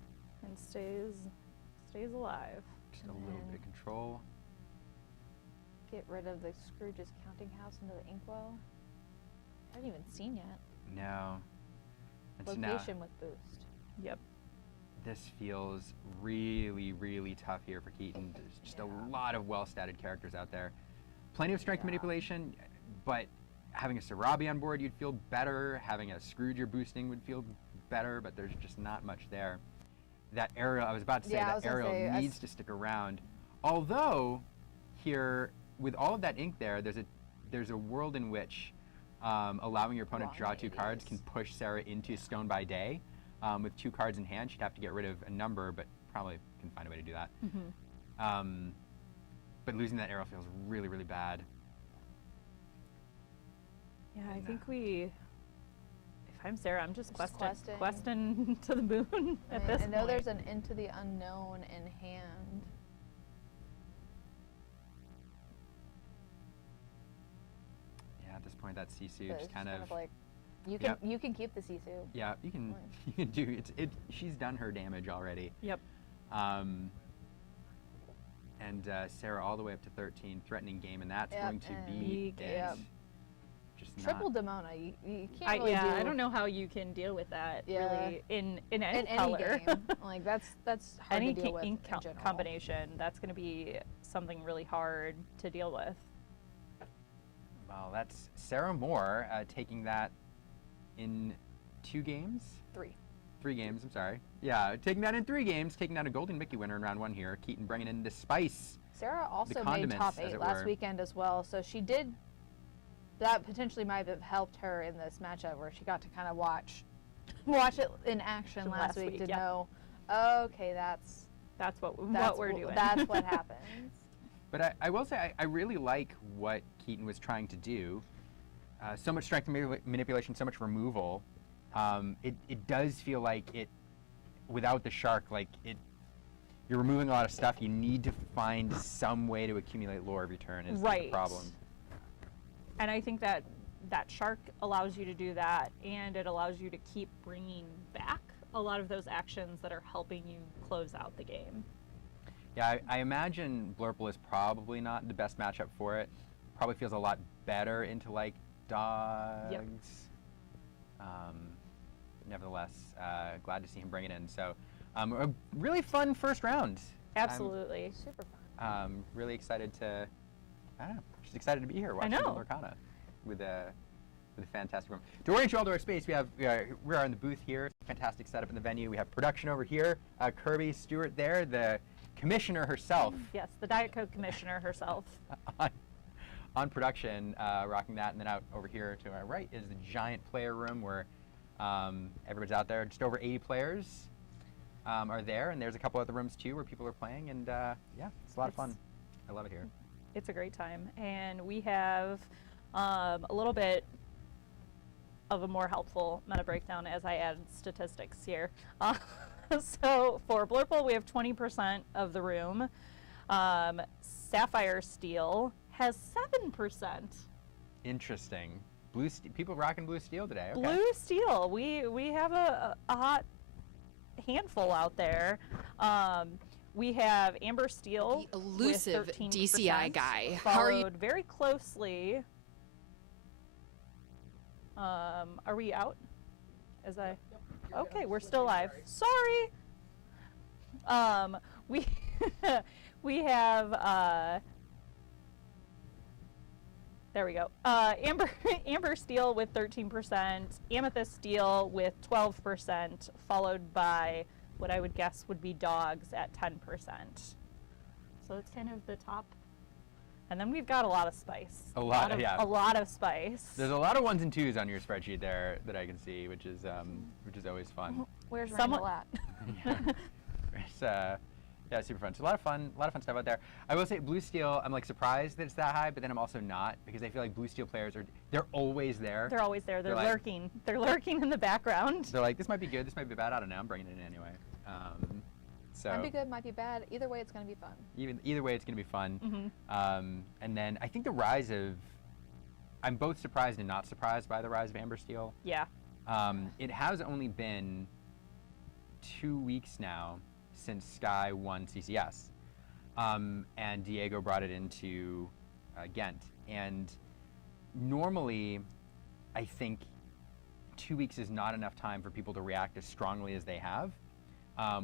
And stays alive. Just a And little bit of then- control. Get rid of the Scrooge's counting house into the inkwell. I haven't even seen yet. No. And so now Location with boost. Yep. this feels really, really tough here for Keaton. There's just a lot of well-statted characters out there. Plenty of strength manipulation, but having a Sarabi on board, you'd feel better. Having a Scrooge you're boosting would feel better, but there's just not much there. That Ariel, I was about to say, that Ariel needs to stick around. Although, here, with all of that ink there, there's a world in which allowing your opponent to draw 2 cards can push Sarah into Stone by Day. With 2 cards in hand, she'd have to get rid of a number, but probably can find a way to do that. But losing that Ariel feels really, really bad. Yeah, I think if I'm Sarah, I'm just questing. questing to the moon at this I know point. there's an Into the Unknown in hand. Yeah, at this point, that Sisu But just it's kind of like you can keep the Sisu. yeah, you can do it. She's done her damage already. Yep. And Sarah all the way up to 13, threatening game, and that's going to be Big, it. yep. Just Triple not. Demona, you can't really do. I don't know how you can deal with that really in any in color. any game. Like that's hard Any to deal with ink in general. combination, that's going to be something really hard to deal with. Well, that's Sarah Moore taking that in 2 games? 3 games, I'm sorry. Yeah, taking that in 3 games, taking down a Golden Mickey winner in round 1 here. Keaton bringing in the spice. Sarah also made condiments, top as 8 it last were. weekend as well, so she did. That potentially might have helped her in this matchup where she got to kind of watch it in action last week to yeah. know, okay, that's What we're doing. That's what happens. But I will say, I really like what Keaton was trying to do. So much strength manipulation, so much removal. It does feel like without the shark, you're removing a lot of stuff. You need to find some way to accumulate lore every turn is the problem. And I think that shark allows you to do that, and it allows you to keep bringing back a lot of those actions that are helping you close out the game. Yeah, I imagine Blurple is probably not the best matchup for it. Probably feels a lot better into dogs. Yep. Nevertheless, glad to see him bring it in. So, a really fun first round. Absolutely. Super fun. Really excited to. I don't know. Just excited to be here watching Lorcana with a fantastic room. To orient you all to our space, we are in the booth here. Fantastic setup in the venue. We have production over here. Kirby Stewart there, the commissioner herself. Yes, the Diet Coke commissioner herself. on production, rocking that, and then out over here to our right is the giant player room where everybody's out there. Just over 80 players are there, and there's a couple other rooms too where people are playing, and yeah, it's a lot of fun. I love it here. It's a great time, and we have a little bit of a more helpful meta breakdown as I add statistics here. So for Blurple, we have 20% of the room. Sapphire Steel has 7%. Interesting. People rocking blue steel today. Okay. Blue Steel. We have a hot handful out there. We have Amber Steel, The elusive with 13%, DCI guy. How are you? followed very closely. Are we out? Okay, we're still live. Sorry. We We have there we go. Amber Steel with 13%, Amethyst Steel with 12%, followed by what I would guess would be Dogs at 10%. So it's kind of the top. And then we've got a lot of spice. A lot of spice. There's a lot of 1s and 2s on your spreadsheet there that I can see, which is always fun. Where's Someone- Rainbow at? It's yeah, super fun. So a lot of fun stuff out there. I will say Blue Steel, I'm like surprised that it's that high, but then I'm also not, because I feel like Blue Steel players they're always there. They're always there. They're They're like- lurking. They're lurking in the background. They're like, this might be good, this might be bad, I don't know, I'm bringing it in anyway. So Might be good, might be bad. Either way, it's going to be fun. either way, it's going to be fun. Mm-hmm. And then I think the rise of, I'm both surprised and not surprised by the rise of Amber Steel. Yeah. It has only been 2 weeks now since Sky won CCS, and Diego brought it into Ghent. And normally, I think 2 weeks is not enough time for people to react as strongly as they have.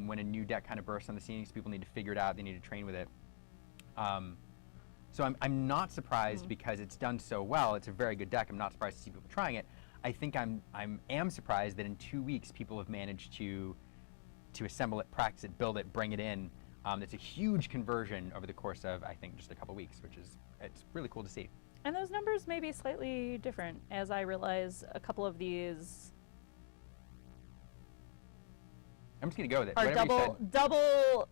When a new deck kind of bursts on the scene, people need to figure it out, they need to train with it. So I'm not surprised because it's done so well. It's a very good deck. I'm not surprised to see people trying it. I think I am surprised that in 2 weeks people have managed to assemble it, practice it, build it, bring it in. It's a huge conversion over the course of, I think, just a couple weeks, it's really cool to see. And those numbers may be slightly different, as I realize a couple of these I'm just gonna go with it. are Whatever you said. double.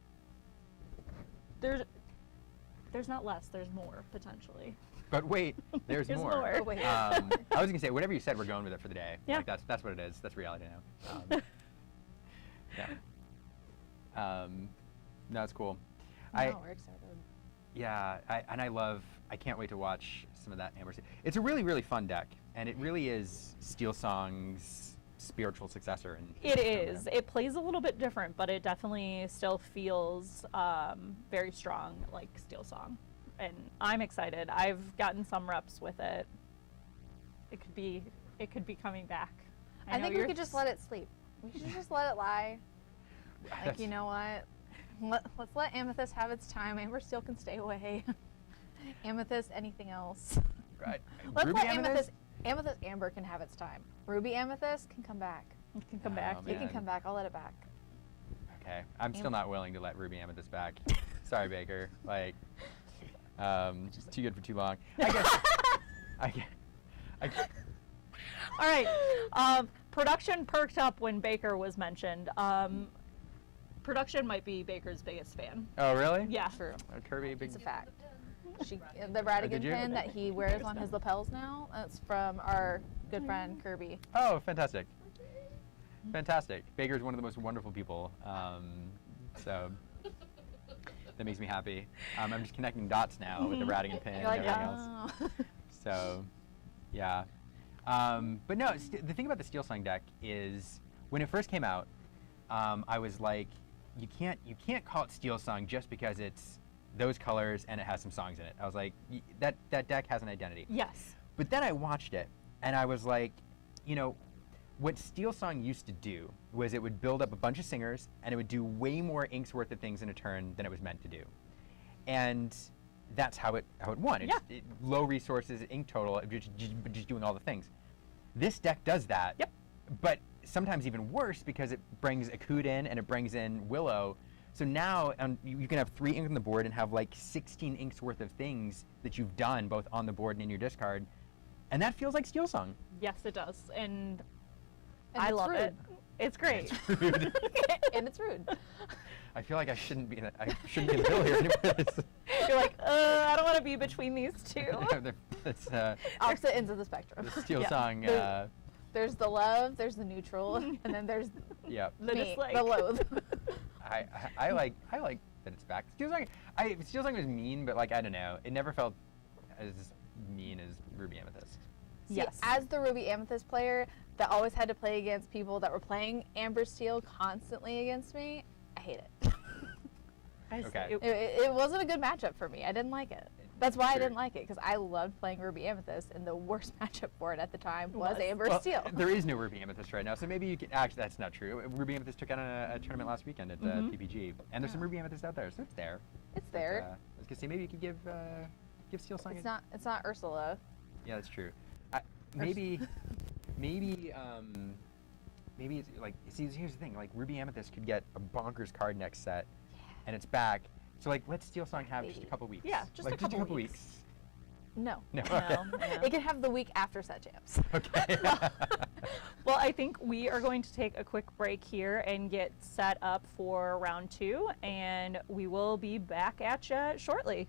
There's not less. There's more potentially. But wait, there's There's more. more. Oh, wait. I was gonna say whatever you said, we're going with it for the day. Yeah. Like that's what it is. That's reality now. Yeah. No, it's cool. No, we're excited. Yeah, I can't wait to watch some of that Amber Steel. It's a really, really fun deck, and it really is Steel Song's spiritual successor. It is. It plays a little bit different, but it definitely still feels very strong, like Steel Song. And I'm excited. I've gotten some reps with it. It could be coming back. I know think we you're could just let it sleep. We should just let it lie. Like, you know what? Let's let Amethyst have its time. Amber Steel can stay away. Amethyst, anything else. Right. Let's Ruby let Amethyst Amber can have its time. Ruby Amethyst can come back. It can come back. Oh, It can man. come back. I'll let it back. Okay, I'm still not willing to let Ruby Amethyst back. Sorry, Baker. Like, too good for too long. I guess. All right. Production perked up when Baker was mentioned. Production might be Baker's biggest fan. Oh, really? Yeah. True. Kirby, big. It's a fact. The Radigan did you? pin that he wears on his lapels now, that's from our good friend Kirby. Oh, fantastic. Fantastic. Baker's one of the most wonderful people. So that makes me happy. I'm just connecting dots now with the Radigan pin and You're like, everything else. oh. So, yeah. But no, the thing about the Steel Song deck is when it first came out, I was like, you can't call it Steel Song just because it's those colors and it has some songs in it. I was like, that deck has an identity. Yes. But then I watched it and I was like, you know, what Steel Song used to do was it would build up a bunch of singers and it would do way more inks worth of things in a turn than it was meant to do. And that's how it won. It's low resources, ink total, just doing all the things. This deck does that. Yep. But sometimes even worse because it brings Akud in and it brings in Willow. So now you can have 3 inks on the board and have like 16 inks worth of things that you've done both on the board and in your discard. And that feels like Steel Song. Yes, it does. And And I it's love rude. it. It's great. And it's rude. I feel like I shouldn't be in the middle here anymore. You're like, I don't want to be between these two. That's Opposite ends of the spectrum. the Steel Yeah. Song. There's the love, there's the neutral, and then there's Yeah. The me, dislike. the loathe. I like that it's back. Steel Song was mean, but like I don't know, it never felt as mean as Ruby Amethyst. See, Yes. as the Ruby Amethyst player that always had to play against people that were playing Amber Steel constantly against me, I hate it. Okay. It wasn't a good matchup for me. I didn't like it. That's why I Sure. didn't like it, because I loved playing Ruby Amethyst, and the worst matchup for it at the time was Was. Amber Well, Steel. there is no Ruby Amethyst right now, so maybe you can. Actually, that's not true. Ruby Amethyst took out a tournament last weekend at PPG, and there's some Ruby Amethyst out there, so it's there. It's But, there. I was gonna say maybe you could give Steel Song. It's not Ursula. Yeah, that's true. Maybe it's like, see, here's the thing, like Ruby Amethyst could get a bonkers card next set, and it's back. So like, let Steel Song have just a couple weeks. Yeah, just a couple weeks. No. No. No, Okay. yeah. It can have the week after set jams. Okay. Well, I think we are going to take a quick break here and get set up for round 2, and we will be back at you shortly.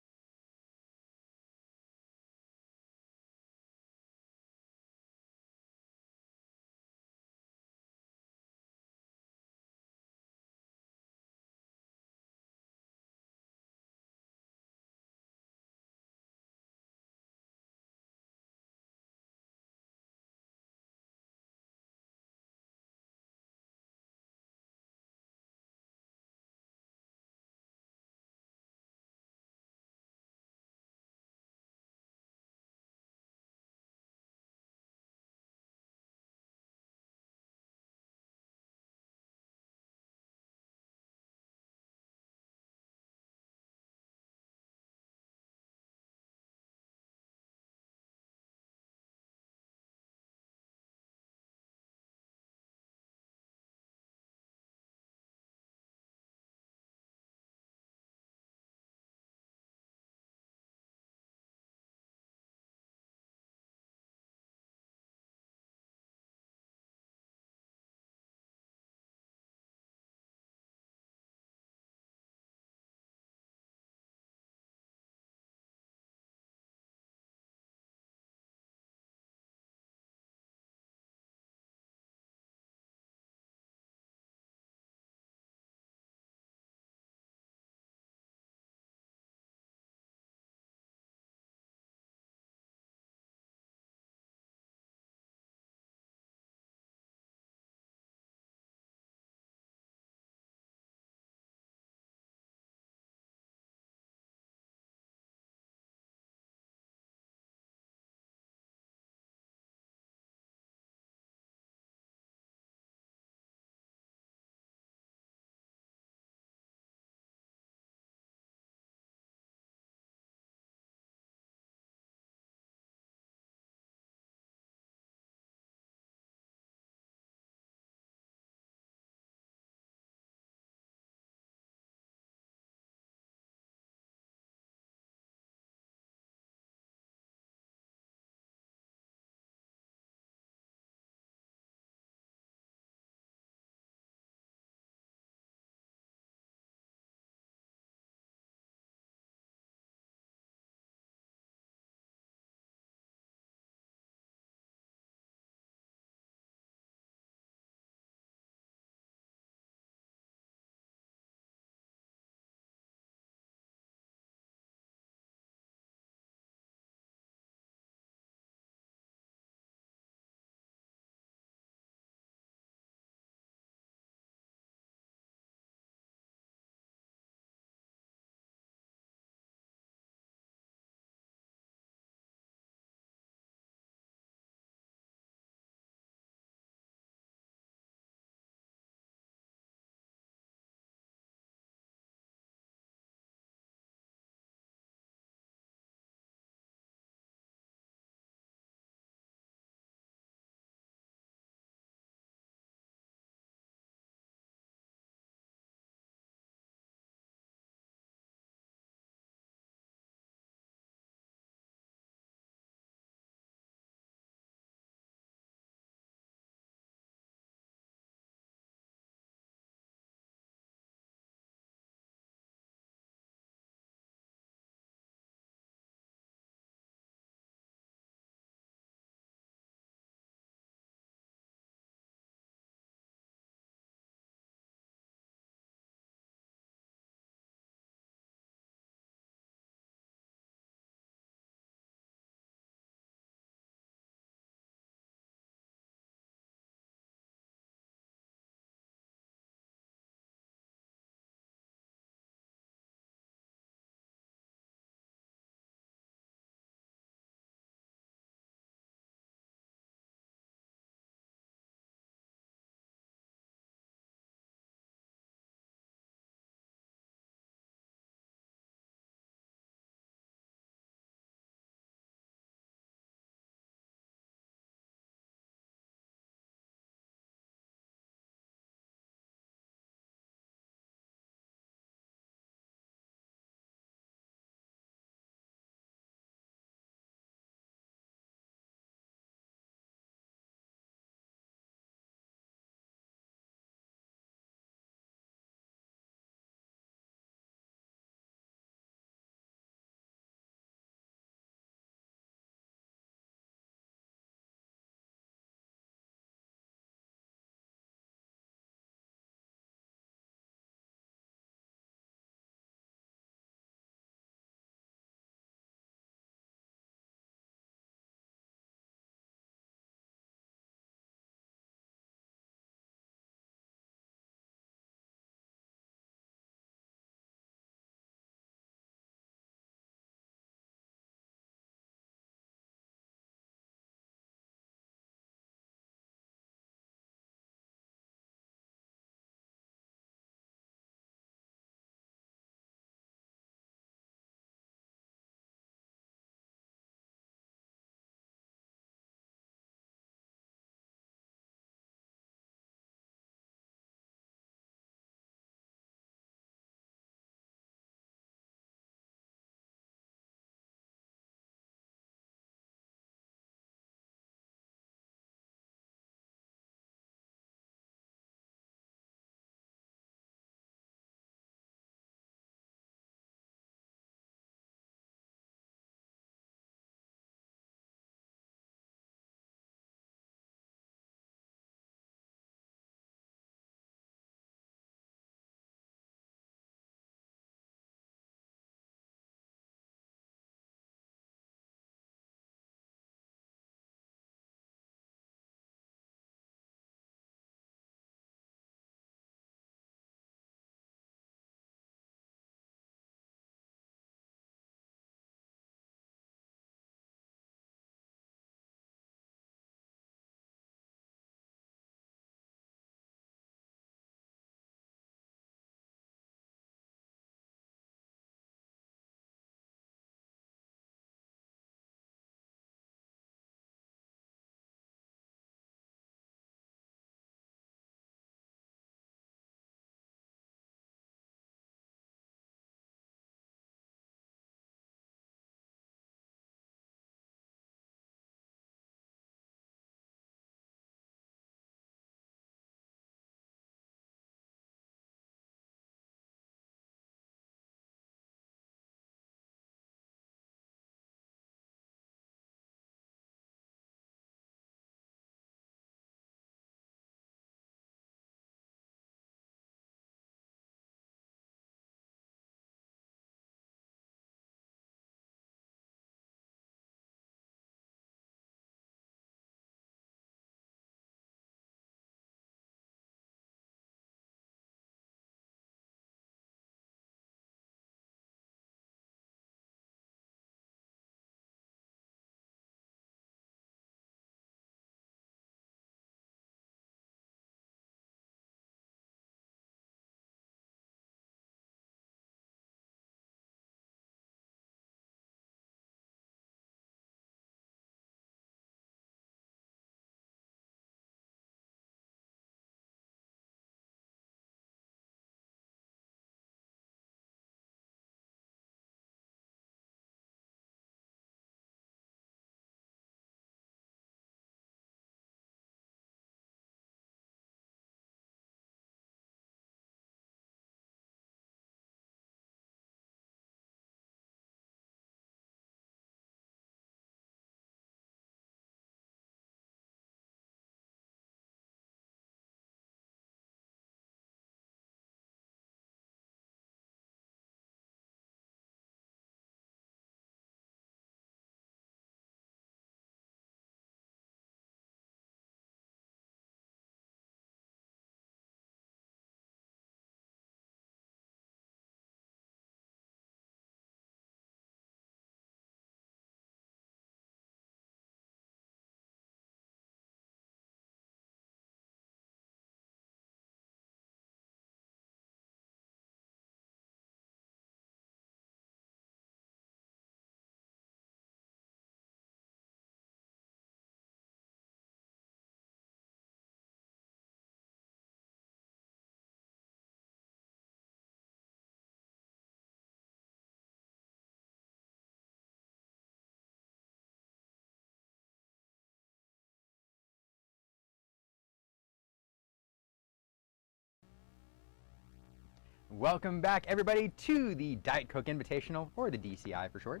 Welcome back, everybody, to the Diet Coke Invitational, or the DCI for short.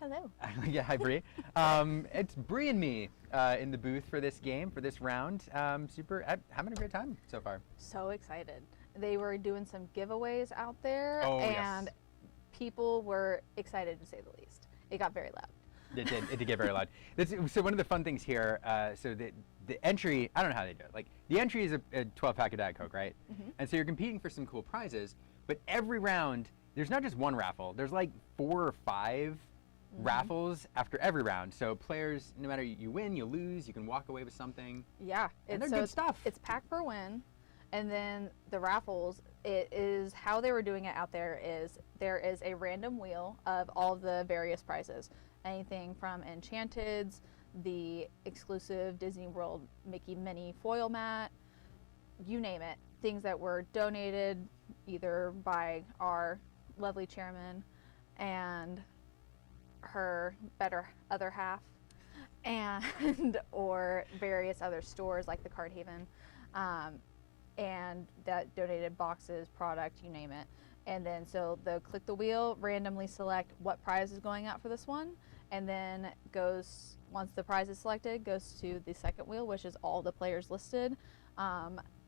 Hello. Yeah, hi, Bree. It's Bree and me in the booth for this game, for this round. I'm having a great time so far. So excited. They were doing some giveaways out there, Oh, and yes. people were excited to say the least. It got very loud. It did get very loud. So one of the fun things here, so the entry, I don't know how they do it. Like, the entry is a 12-pack of Diet Coke, right? Mm-hmm. And so you're competing for some cool prizes, but every round, there's not just one raffle. There's like 4 or 5 raffles after every round. So players, no matter you win, you lose, you can walk away with something. Yeah, And they're good stuff. It's pack per win, and then the raffles. It is how they were doing it out there. There is a random wheel of all the various prizes, anything from Enchanted's, the exclusive Disney World Mickey Minnie foil mat, you name it. Things that were donated either by our lovely chairman and her better other half, and or various other stores like the Card Haven, and that donated boxes, product, you name it. And then so they'll click the wheel, randomly select what prize is going out for this one, and then goes, once the prize is selected, goes to the second wheel, which is all the players listed,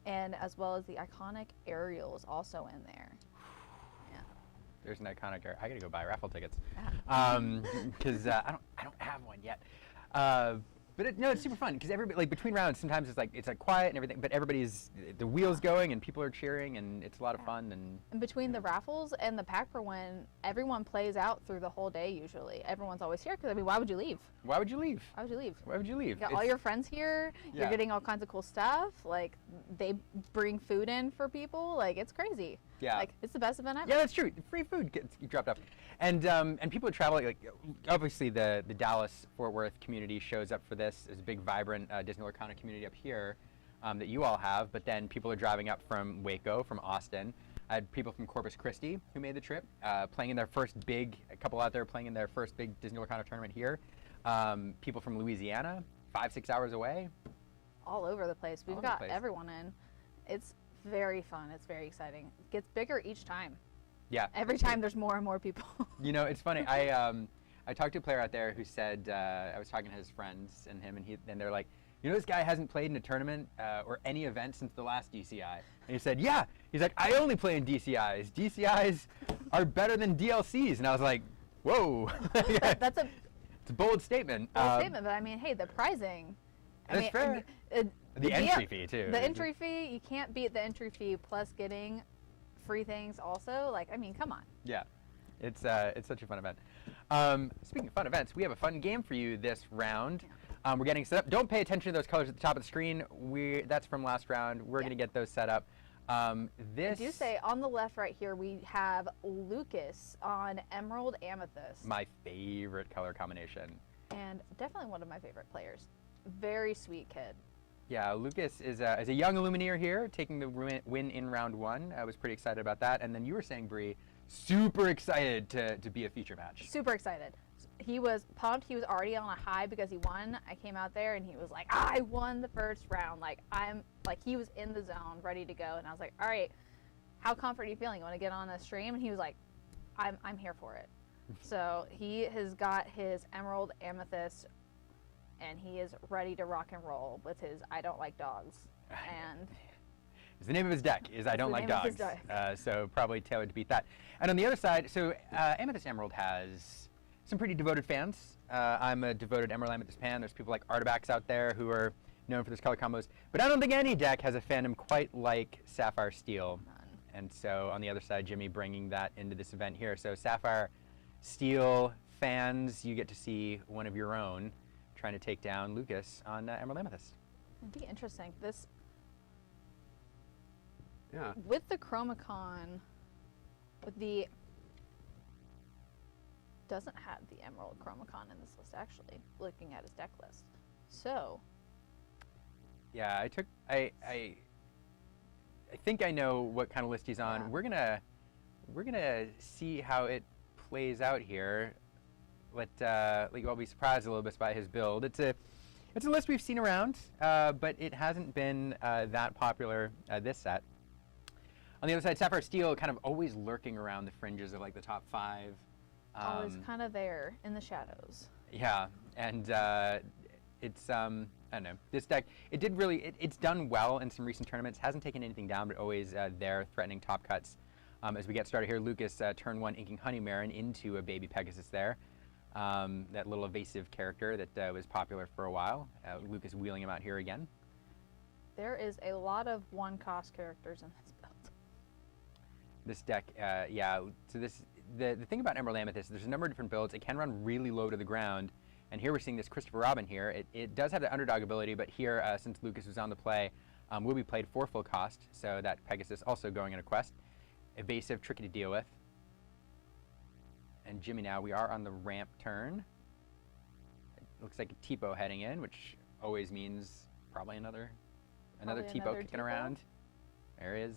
and as well as the iconic Ariel is also in there. There's an iconic. I gotta go buy raffle tickets, because I don't have one yet. But it's super fun because everybody, like, between rounds, sometimes it's like quiet and everything, but the wheels going and people are cheering and it's a lot of fun. And between the raffles and the pack per win, everyone plays out through the whole day usually. Everyone's always here because, I mean, why would you leave? Why would you leave? Why would you leave? Why would you leave? You got all your friends here. Yeah. You're getting all kinds of cool stuff. Like, they bring food in for people. Like, it's crazy. Yeah. Like, it's the best event ever. Yeah, that's true. Free food gets dropped off, and people are traveling. Like, obviously, the Dallas-Fort Worth community shows up for this. There's a big, vibrant Disney Lorcana community up here that you all have. But then people are driving up from Waco, from Austin. I had people from Corpus Christi who made the trip, playing in their first big. A couple out there playing in their first big Disney Lorcana tournament here. People from Louisiana, 5-6 hours away. All over the place. We've got everyone in. It's very fun. It's very exciting. It gets bigger each time. Yeah. Every time there's more and more people. You know, it's funny. I talked to a player out there who said, I was talking to his friends and him, and they're like, you know, this guy hasn't played in a tournament or any event since the last DCI. And he said, yeah. He's like, I only play in DCIs. DCIs are better than DLCs. And I was like, whoa. That's a It's a bold statement. bold statement, but I mean, hey, the pricing. That's fair. The entry fee, too. The entry fee, you can't beat the entry fee plus getting free things also. Like, I mean, come on. Yeah, it's such a fun event. Speaking of fun events, we have a fun game for you this round. We're getting set up. Don't pay attention to those colors at the top of the screen. That's from last round. We're going to get those set up. I do say on the left right here, we have Lucas on Emerald Amethyst. My favorite color combination. And definitely one of my favorite players. Very sweet kid. Yeah, Lucas is a young Illumineer here, taking the win in round 1. I was pretty excited about that. And then you were saying, Bree, super excited to be a feature match. Super excited. He was pumped. He was already on a high because he won. I came out there and he was like, I won the first round. Like, he was in the zone, ready to go. And I was like, all right, how confident are you feeling? You want to get on a stream? And he was like, I'm here for it. So he has got his Emerald Amethyst, and he is ready to rock and roll with his I Don't Like Dogs. And the name of his deck is I Don't Like Dogs. So probably tailored to beat that. And on the other side, so Amethyst Emerald has some pretty devoted fans. I'm a devoted Emerald Amethyst fan. There's people like Artifacts out there who are known for those color combos. But I don't think any deck has a fandom quite like Sapphire Steel. None. And so on the other side, Jimmy bringing that into this event here. So Sapphire Steel fans, you get to see one of your own trying to take down Lucas on Emerald Amethyst. It'd be interesting. This, yeah. With the Chromacon, with the doesn't have the Emerald Chromacon in this list actually. Looking at his deck list, so. Yeah, I think I know what kind of list he's on. Yeah. We're gonna see how it plays out here. Let you all be surprised a little bit by his build. It's a list we've seen around, but it hasn't been that popular this set. On the other side, Sapphire Steel kind of always lurking around the fringes of like the top 5. Always kind of there in the shadows. Yeah, and it's I don't know. This deck, it did really, it's done well in some recent tournaments. Hasn't taken anything down, but always there threatening top cuts. As we get started here, Lucas turn 1 inking Honeymarin into a baby Pegasus there. That little evasive character that was popular for a while. Lucas wheeling him out here again. There is a lot of one-cost characters in this build. This deck, yeah. So the thing about Emerald Amethyst, there's a number of different builds. It can run really low to the ground. And here we're seeing this Christopher Robin here. It does have the underdog ability, but here, since Lucas was on the play, will be played for full cost. So that Pegasus also going in a quest. Evasive, tricky to deal with. And Jimmy now, we are on the ramp turn. It looks like a Tipo heading in, which always means probably another Tipo kicking around. There is.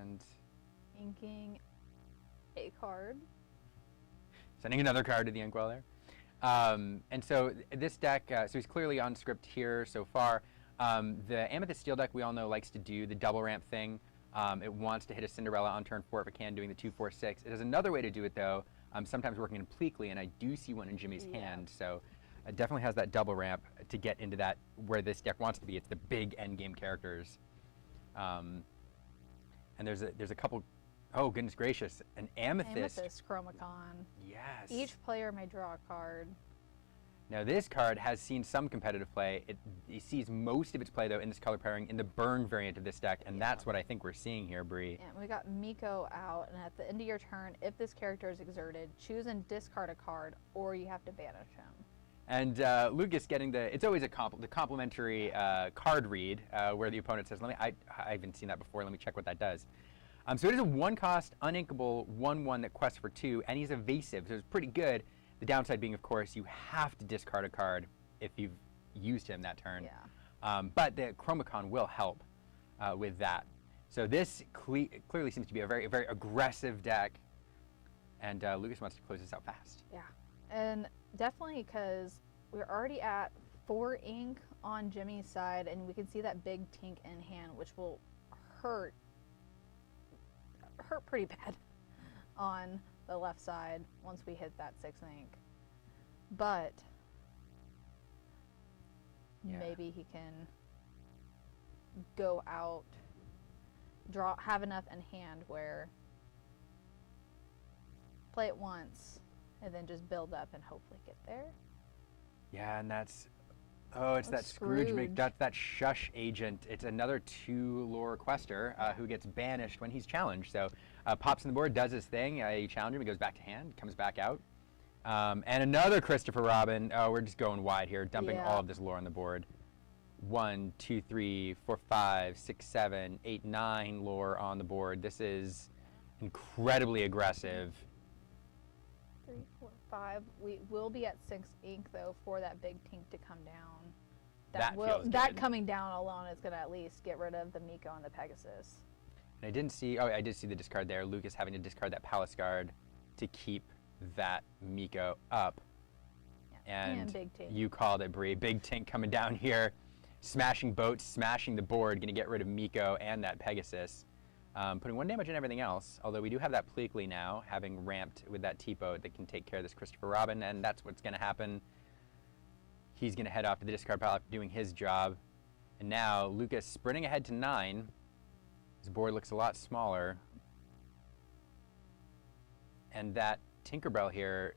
And Inking a card. sending another card to the inkwell there. And so this deck, so he's clearly on script here so far. The Amethyst Steel deck we all know likes to do the double ramp thing. It wants to hit a Cinderella on turn 4 if it can, doing the 2-4-6. It has another way to do it though, sometimes working in Pleekly, and I do see one in Jimmy's hand. So it definitely has that double ramp to get into that where this deck wants to be. It's the big end game characters. And there's a couple. Oh goodness gracious! An Amethyst. Amethyst Chromacon. Yes. Each player may draw a card. Now this card has seen some competitive play. It sees most of its play though in this color pairing in the burn variant of this deck, and that's what I think we're seeing here, Bree. And we got Miko out, and at the end of your turn, if this character is exerted, choose and discard a card, or you have to banish him. And Lucas getting it's always the complimentary card read where the opponent says, I haven't seen that before, let me check what that does. So it is a 1-cost, uninkable 1/1 that quests for 2, and he's evasive, so it's pretty good. The downside being, of course, you have to discard a card if you've used him that turn. Yeah. But the Chromacon will help with that. So this clearly seems to be a very, very aggressive deck, and Lucas wants to close this out fast. Yeah. And definitely because we're already at 4 ink on Jimmy's side, and we can see that big tink in hand, which will hurt pretty bad on the left side once we hit that 6 ink. But maybe he can go out, have enough in hand where play it once and then just build up and hopefully get there. Yeah, and that's it's that Scrooge. That's that Shush agent. It's another 2 lore quester who gets banished when he's challenged. So pops on the board, does his thing. You challenge him, he goes back to hand, comes back out. And another Christopher Robin. Oh, we're just going wide here, dumping all of this lore on the board. 1, 2, 3, 4, 5, 6, 7, 8, 9 lore on the board. This is incredibly aggressive. 3, 4, 5. We will be at 6 ink though for that big tink to come down. That coming down alone is going to at least get rid of the Miko and the Pegasus. And I didn't see. Oh, I did see the discard there. Lucas having to discard that Palace Guard to keep that Miko up. Yeah. And big tink. You called it, Bree. Big tink coming down here, smashing boats, smashing the board, going to get rid of Miko and that Pegasus. Putting 1 damage on everything else, although we do have that Pleekly now, having ramped with that T-Boat that can take care of this Christopher Robin, and that's what's going to happen. He's going to head off to the discard pile after doing his job. And now, Lucas sprinting ahead to 9. His board looks a lot smaller. And that Tinkerbell here,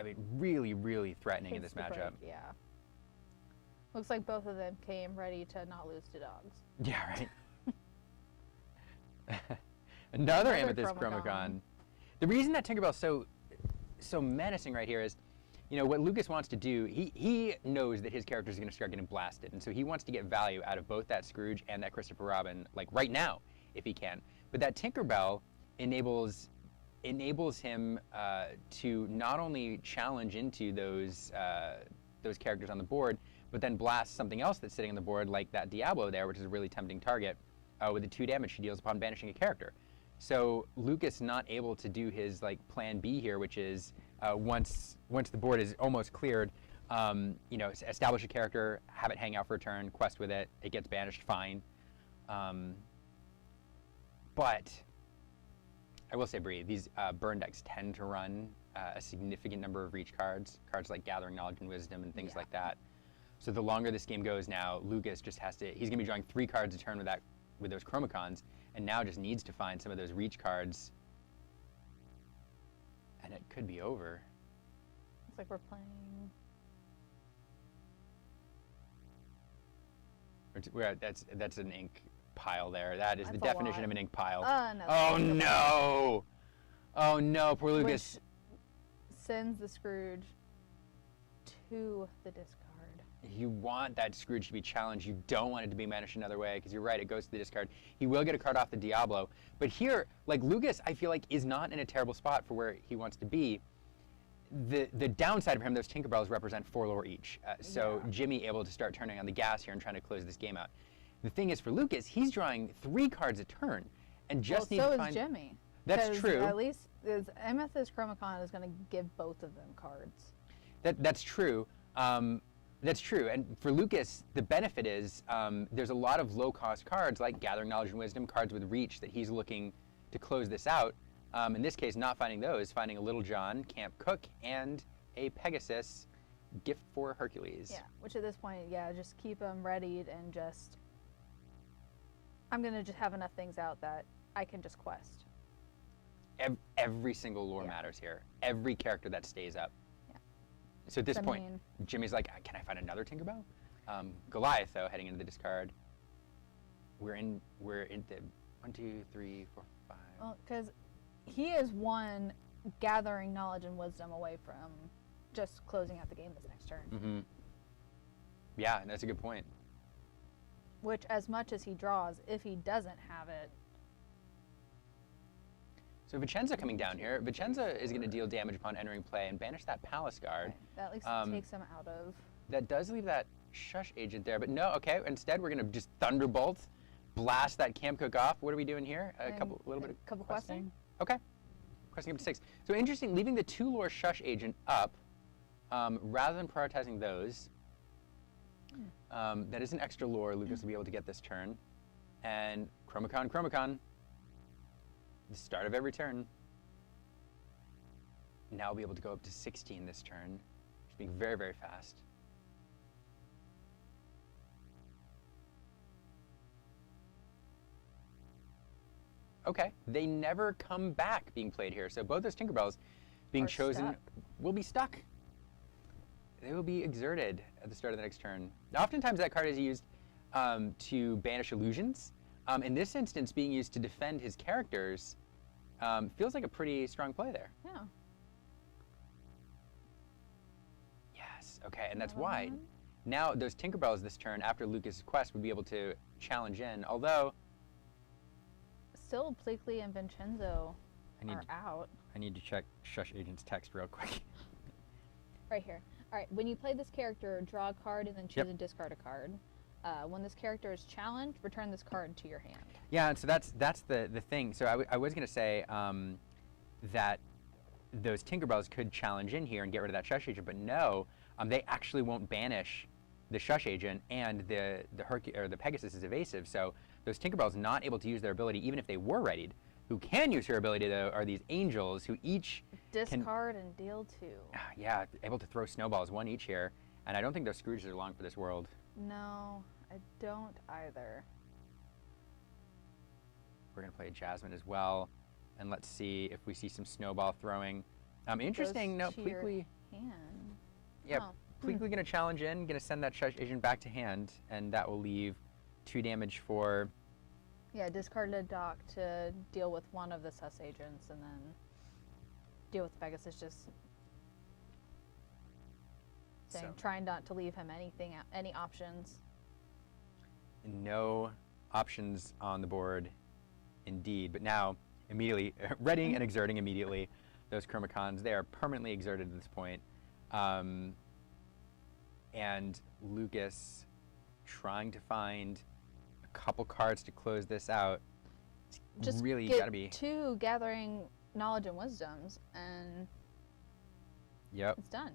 I mean, really, really threatening in this matchup. Yeah. Looks like both of them came ready to not lose to dogs. Yeah, right. Another Amethyst Chromacon. The reason that Tinkerbell's so menacing right here is, you know, what Lucas wants to do, he knows that his character is going to start getting blasted, and so he wants to get value out of both that Scrooge and that Christopher Robin, like right now, if he can. But that Tinkerbell enables him to not only challenge into those characters on the board, but then blast something else that's sitting on the board, like that Diablo there, which is a really tempting target, with the 2 damage she deals upon banishing a character. So Lucas not able to do his like plan B here, which is once the board is almost cleared, You know, establish a character, have it hang out for a turn, quest with it, it gets banished, fine. But I will say, Bree, these burn decks tend to run a significant number of reach cards like Gathering Knowledge and Wisdom and things like that. So the longer this game goes now, Lucas just has to, he's going to be drawing 3 cards a turn with those Chromacons, and now just needs to find some of those reach cards, and it could be over. It's like we're playing. That's an ink pile there. That is the That's a definition lot. of an ink pile. No. Oh no! Oh no, poor Lucas. Which sends the Scrooge to the discard. You want that Scrooge to be challenged. You don't want it to be managed another way, because you're right, it goes to the discard. He will get a card off the Diablo. But here, like, Lucas, I feel like, is not in a terrible spot for where he wants to be. The downside of him, those Tinkerbells represent 4 lore each. So Jimmy able to start turning on the gas here and trying to close this game out. The thing is, for Lucas, he's drawing 3 cards a turn, and just needs to find... So is Jimmy. That's 'Cause true. At least Amethyst Chromacon is going to give both of them cards. That's true. That's true. And for Lucas, the benefit is there's a lot of low-cost cards like Gathering Knowledge and Wisdom, cards with reach that he's looking to close this out. In this case, not finding those, finding a Little John, Camp Cook, and a Pegasus, gift for Hercules. Yeah, which at this point, just keep them readied and just... I'm going to just have enough things out that I can just quest. Every single lore matters here. Every character that stays up. Yeah. So at this point, Jimmy's like, can I find another Tinkerbell? Goliath, though, heading into the discard. We're in the 1, 2, 3, 4, 5. Well, because he is one Gathering Knowledge and Wisdom away from just closing out the game this next turn. Mm-hmm. Yeah, that's a good point. Which, as much as he draws, if he doesn't have it... So Vicenza coming down here. Vicenza is going to deal damage upon entering play and banish that Palace Guard. Right. That at least takes him out of... That does leave that Shush Agent there, but no, okay, instead we're going to just Thunderbolt, blast that Camp Cook off. What are we doing here? A little bit of couple questing. Okay. Questing up to 6. So interesting, leaving the 2 lore Shush Agent up, rather than prioritizing those. That is an extra lore Lucas will be able to get this turn. And Chromacon. The start of every turn. Now we'll be able to go up to 16 this turn, just being very, very fast. Okay, they never come back being played here. So both those Tinkerbells being chosen will be stuck. They will be exerted at the start of the next turn. Now, oftentimes that card is used to banish illusions. In this instance, being used to defend his characters feels like a pretty strong play there. Yeah. Yes, okay, and that's why now those Tinkerbells this turn after Lucas' quest would be able to challenge in, although... Still, Pleakley and Vincenzo are out. I need to check Shush Agent's text real quick. Right here. All right, when you play this character, draw a card and then choose and discard a card. When this character is challenged, return this card to your hand. Yeah, and so that's the thing. So I was going to say that those Tinkerbells could challenge in here and get rid of that Shush Agent, but no, they actually won't banish the Shush Agent, and the Pegasus is evasive, so those Tinkerbells not able to use their ability even if they were readied. Who can use her ability, though, are these Angels who each discard and deal 2. Yeah, able to throw snowballs, 1 each here, and I don't think those Scrooges are long for this world. No, I don't either. We're going to play Jasmine as well, and let's see if we see some snowball throwing. Interesting, no, Pleakley. Yeah, Pleakley going to challenge in, going to send that Shush Agent back to hand, and that will leave 2 damage for... Yeah, discard a dock to deal with one of the sus agents, and then deal with Pegasus, just saying, trying not to leave him any options. No options on the board, indeed. But now, immediately, readying and exerting immediately those Chromacons. They are permanently exerted at this point. And Lucas trying to find a couple cards to close this out. Just really get gotta be 2 Gathering Knowledge and Wisdoms, and yep, it's done.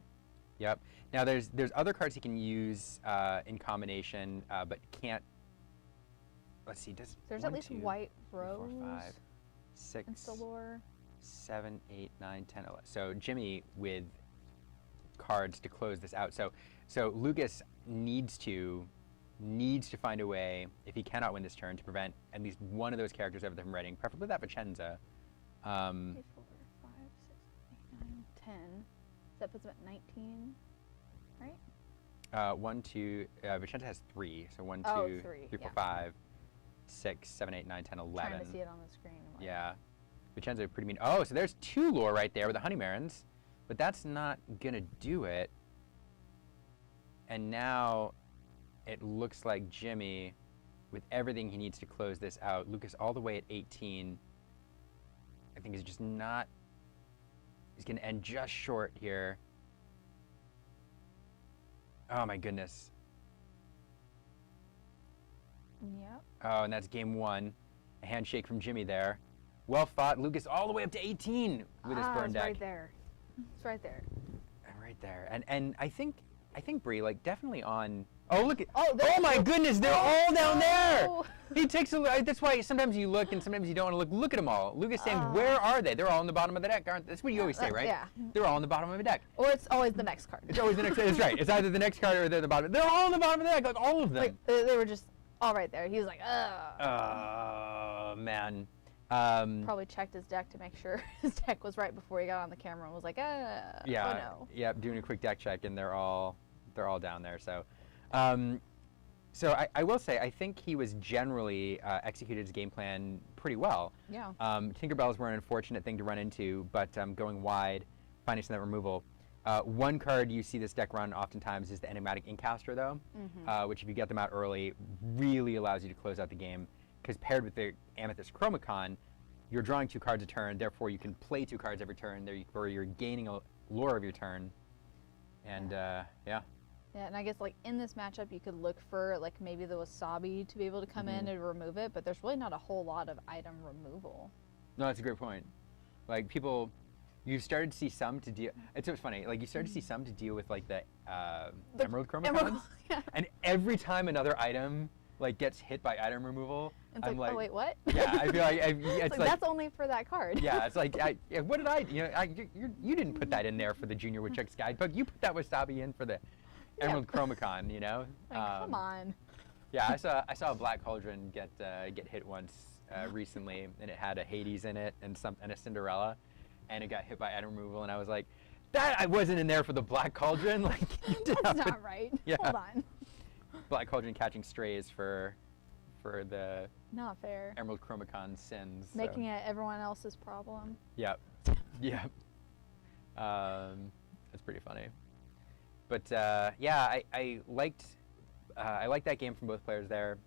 Yep. Now there's other cards he can use in combination, but can't. Let's see. Does There's 1, at least 2, white 3, 4, rose 5, 6, in Solor. 7, 8, 9, 10, 11. So Jimmy with cards to close this out. So Lucas needs to find a way, if he cannot win this turn, to prevent at least one of those characters over there from writing, preferably that Vicenza. 3, 4, 5, 6, 8, 9, 10. That puts him at 19, right? 1, 2. Vicenza has 3. So 1, 2, Oh, 3, three, 4, yeah. 5, 6, 7, 8, 9, 10, 11. Trying to see it on the screen. I'm like, Yeah. Vicenza pretty mean. Oh, so there's 2 lore right there with the Honeymarons, but that's not gonna do it. And now it looks like Jimmy, with everything he needs to close this out, Lucas all the way at 18, I think is just not, he's gonna end just short here. Oh my goodness. Yep. Oh, and that's game 1. A handshake from Jimmy there. Well fought. Lucas all the way up to 18 with his burn it's deck. right there. It's right there. Right there. And I think Bree, like, definitely on. Oh, look at. Oh, Oh my goodness, they're all down there. no. He takes a look. That's why sometimes you look and sometimes you don't want to look. Look at them all. Lucas saying, "Where are they? They're all on the bottom of the deck, aren't they?" That's what you always say, right? Yeah. They're all on the bottom of the deck. Or it's always the next card. It's always the next. That's right. It's either the next card or they're the bottom. They're all on the bottom of the deck, like all of them. Like they were just all right there. He was like, ugh. Oh man. Probably checked his deck to make sure his deck was right before he got on the camera and was like, Yeah. oh no. Yeah. Doing a quick deck check and they're all down there. So. So I will say, I think he was generally executed his game plan pretty well. Yeah. Tinkerbells were an unfortunate thing to run into, but going wide, finding some of that removal. One card you see this deck run oftentimes is the Enigmatic Inkcaster, though, which if you get them out early, really allows you to close out the game. Because paired with the Amethyst Chromacon, you're drawing 2 cards a turn, therefore you can play 2 cards every turn, therefore you're gaining a lore of your turn. And yeah. Yeah, and I guess like in this matchup, you could look for like maybe the Wasabi to be able to come in and remove it, but there's really not a whole lot of item removal. No, that's a great point. Like people, you started to see some to deal. It's funny. Like you started to see some to deal with like the Emerald Chromacons, Yeah. and every time another item like gets hit by item removal, It's I'm like, oh wait, what? yeah, I feel like it's like that's only for that card. yeah, it's like what did I? You didn't put that in there for the Junior Woodchuck's Guidebook. You put that wasabi in for the Emerald Chromacon. You know. Like, come on. Yeah, I saw a Black Cauldron get hit once recently, and it had a Hades in it and a Cinderella, and it got hit by item removal, and I was like, that I wasn't in there for the Black Cauldron. Like you did That's not not put right. Yeah. Hold on. Black Cauldron catching strays for the Not fair. Emerald Chromacon sins. Making it everyone else's problem. Yep. Yep. That's pretty funny. But yeah, I liked that game from both players there.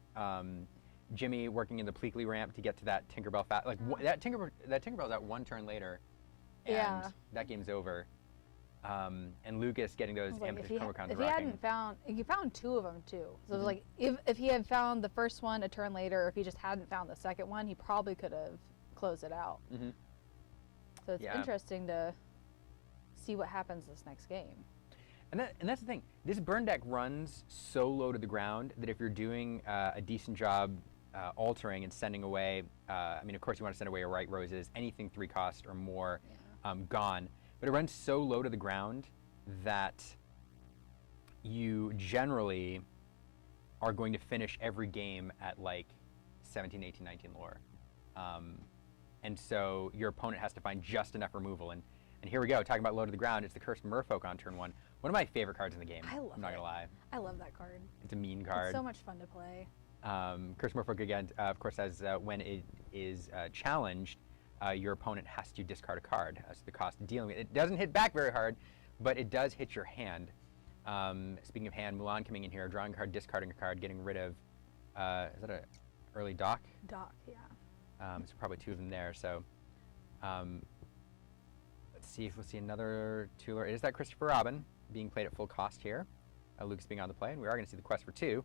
Jimmy working in the Pleakley ramp to get to that Tinkerbell that Tinkerbell's out 1 turn later, and Yeah. that game's over. And Lucas getting those I was like, Amethyst if Chromacons he rocking. hadn't found, he found 2 of them too. So it was like, if he had found the first one a turn later, or if he just hadn't found the second one, he probably could have closed it out. So it's Yeah. interesting to see what happens this next game. And that's the thing. This burn deck runs so low to the ground that if you're doing a decent job altering and sending away, I mean, of course you want to send away your white roses, anything 3 cost or more, gone. But it runs so low to the ground that you generally are going to finish every game at like 17, 18, 19 lore. And so your opponent has to find just enough removal. And here we go, talking about low to the ground, it's the Cursed Merfolk on turn 1. One of my favorite cards in the game. I love I'm not gonna lie. I love that card. It's a mean card. It's so much fun to play. Cursed Merfolk again, of course, as when it is challenged, your opponent has to discard a card. That's the cost of dealing with it. It doesn't hit back very hard, but it does hit your hand. Speaking of hand, Mulan coming in here, drawing a card, discarding a card, getting rid of, is that a early dock? Doc, yeah. So probably 2 of them there. So let's see if we'll see another 2 lore. It is that Christopher Robin being played at full cost here. Lucas being on the play, and we are going to see the quest for 2.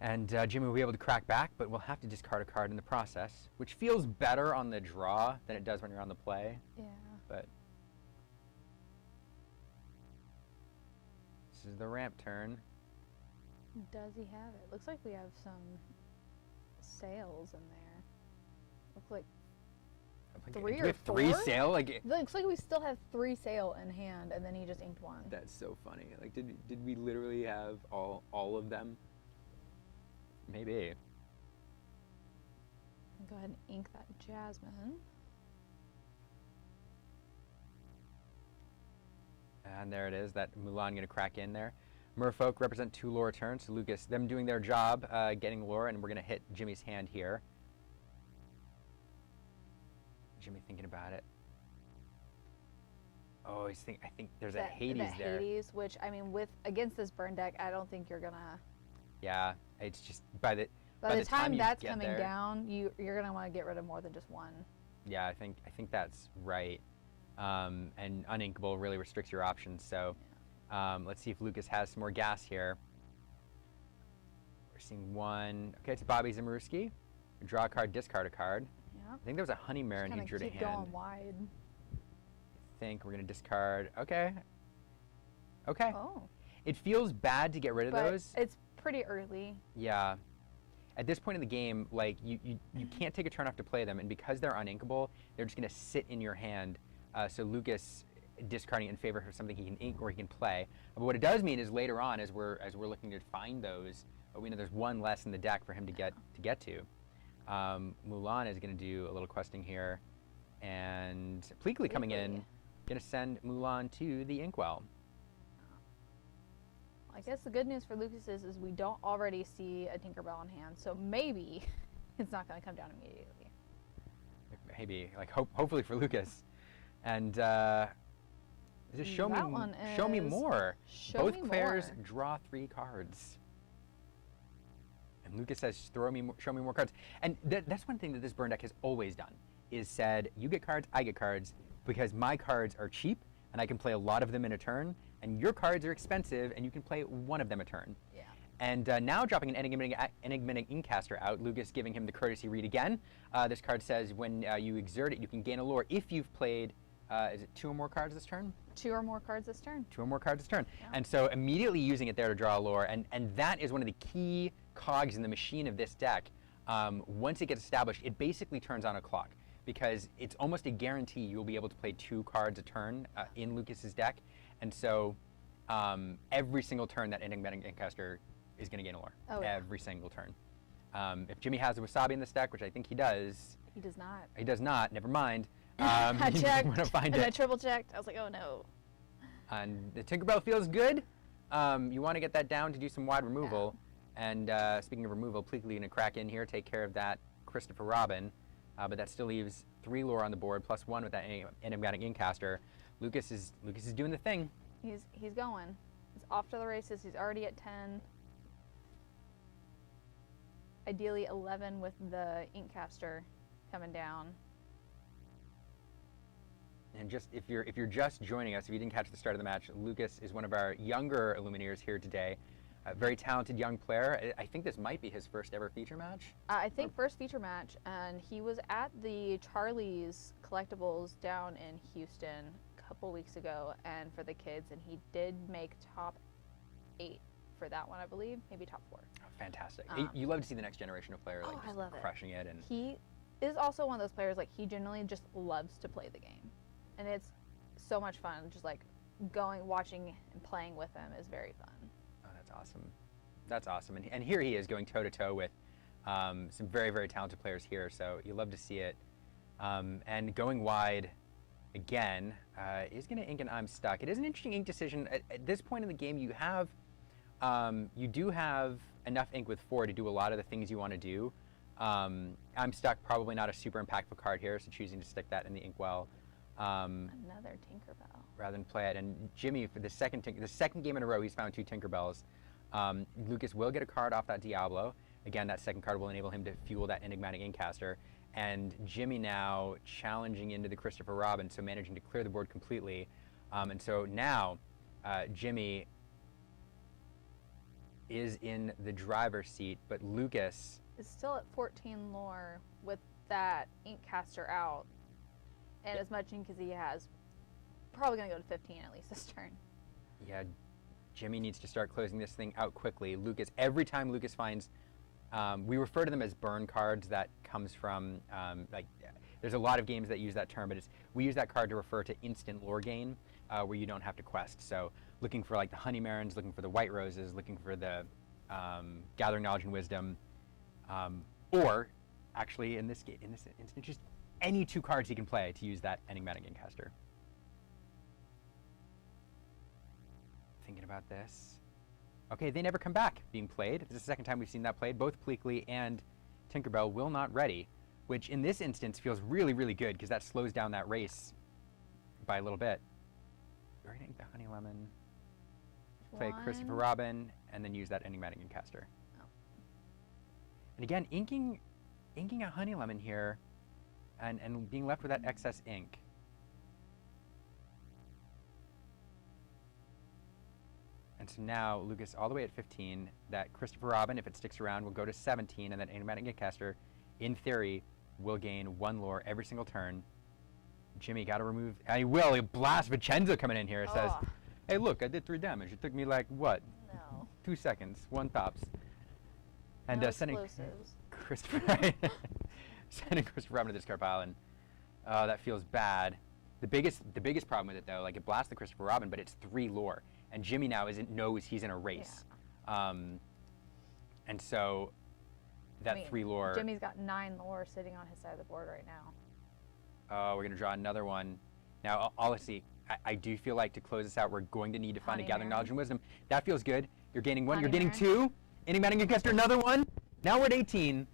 And Jimmy will be able to crack back, but we'll have to discard a card in the process, which feels better on the draw than it does when you're on the play. Yeah. But This is the ramp turn. Does he have it? Looks like we have some sails in there. Looks like three Do or we have three four? sail? Like, looks like we still have 3 sail in hand, and then he just inked one. that's so funny. Like, did we literally have all of them? Maybe. Go ahead and ink that Jasmine. And there it is. That Mulan gonna crack in there. Merfolk represent 2 lore turns. So Lucas, them doing their job, getting lore, and we're gonna hit Jimmy's hand here. Jimmy thinking about it. Oh, I think there's a Hades there. Hades, which I mean, against this burn deck, I don't think you're gonna. Yeah, it's just by the time you that's get coming there, down, you're gonna want to get rid of more than just one. Yeah, I think that's right. And uninkable really restricts your options. So let's see if Lucas has some more gas here. We're seeing one. Okay, it's Bobby Zamoruski. Draw a card, discard a card. Yeah. I think there was a Honey Marin he drew to keep hand. going wide. I think we're gonna discard. Okay. Okay. Oh. It feels bad to get rid of But those. it's pretty early. Yeah. At this point in the game, like you can't take a turn off to play them, and because they're uninkable, they're just gonna sit in your hand. So Lucas discarding it in favor of something he can ink or he can play. But what it does mean is later on, as we're looking to find those, we know there's one less in the deck for him to get to. Mulan is gonna do a little questing here, and Pleakley coming in, gonna send Mulan to the Inkwell. I guess the good news for Lucas is we don't already see a Tinkerbell in hand, so maybe it's not going to come down immediately. Maybe, like hopefully for Lucas. And just show me more. Both players draw 3 cards. And Lucas says, show me more cards. And that's one thing that this burn deck has always done, is said, you get cards, I get cards, because my cards are cheap, and I can play a lot of them in a turn, and your cards are expensive, and you can play one of them a turn. Yeah. And now dropping an enigmatic Inkcaster out, Lucas giving him the courtesy read again. This card says when you exert it, you can gain a lore if you've played, is it 2 or more cards this turn? 2 or more cards this turn. 2 or more cards this turn. Yeah. And so immediately using it there to draw a lore, and that is one of the key cogs in the machine of this deck. Once it gets established, it basically turns on a clock, because it's almost a guarantee you'll be able to play 2 cards a turn in Lucas's deck. And so every single turn that enigmatic Inkcaster is going to gain a lore. Oh, yeah. Every single turn. If Jimmy has a Wasabi in this deck, which I think he does. He does not. He does not. Never mind. I checked, I'm gonna find and it. I triple checked. I was like, oh no. And the Tinkerbell feels good. You want to get that down to do some wide removal. Yeah. And speaking of removal, Pleakley going to crack in here, take care of that Christopher Robin. But that still leaves 3 lore on the board, +1 with that enigmatic Inkcaster. Lucas is doing the thing. He's going. He's off to the races. He's already at 10. Ideally 11 with the Inkcaster coming down. And just if you're just joining us, if you didn't catch the start of the match, Lucas is one of our younger Illumineers here today. A very talented young player. I think this might be his first ever feature match. I think first feature match, and he was at the Charlie's Collectibles down in Houston a couple weeks ago, and for the kids, and he did make top 8 for that one, I believe, maybe top 4. Oh, fantastic! You love to see the next generation of player I love crushing it. And he is also one of those players, like, he generally just loves to play the game, and it's so much fun. Just like watching and playing with him is very fun. Awesome. That's awesome. And here he is going toe-to-toe with some very, very talented players here, so you love to see it. And going wide again is going to ink an I'm Stuck. It is an interesting ink decision. At this point in the game, you do have enough ink with 4 to do a lot of the things you want to do. I'm Stuck, probably not a super impactful card here, so choosing to stick that in the inkwell. Another Tinkerbell. Rather than play it. And Jimmy, for the second game in a row, he's found 2 Tinkerbells. Lucas will get a card off that Diablo. Again, that second card will enable him to fuel that enigmatic Inkcaster. And Jimmy now challenging into the Christopher Robin, so managing to clear the board completely. And so now Jimmy is in the driver's seat, but Lucas is still at 14 lore with that Inkcaster out. And as much ink as he has, probably going to go to 15 at least this turn. Yeah, Jimmy needs to start closing this thing out quickly. Lucas, every time Lucas finds, we refer to them as burn cards. That comes from, like, there's a lot of games that use that term, but we use that card to refer to instant lore gain, where you don't have to quest. So looking for like the Honeymarons, looking for the White Roses, looking for the Gathering Knowledge and Wisdom, or actually in this instance, just any 2 cards he can play to use that Enigmatic Incaster. Thinking about this. Okay, they never come back being played. This is the second time we've seen that played. Both Pleakley and Tinkerbell will not ready, which in this instance feels really, really good because that slows down that race by a little bit. We're gonna ink the Honey Lemon, play Christopher Robin, and then use that Enigmatic Incaster. Oh. And again, inking a Honey Lemon here and being left with that excess ink. And so now Lucas all the way at 15. That Christopher Robin, if it sticks around, will go to 17, and that Enigmatic Incaster, in theory, will gain 1 lore every single turn. Jimmy got to remove. I will. Blast Vincenzo coming in here. It says, "Hey, look, I did 3 damage. It took me like what? No. 2 seconds. 1 tops." And No sending explosives. Christopher, sending Christopher Robin to this card pile, and that feels bad. The biggest problem with it though, like it blasts the Christopher Robin, but it's 3 lore. And Jimmy now knows he's in a race, and so that 3 lore. Jimmy's got 9 lore sitting on his side of the board right now. Oh, we're gonna draw another one. Now, honestly, I do feel like to close this out, we're going to need to find a Gathering Knowledge and Wisdom. That feels good. You're gaining 1. You're gaining 2. Enigmatic Incaster, another 1. Now we're at 18.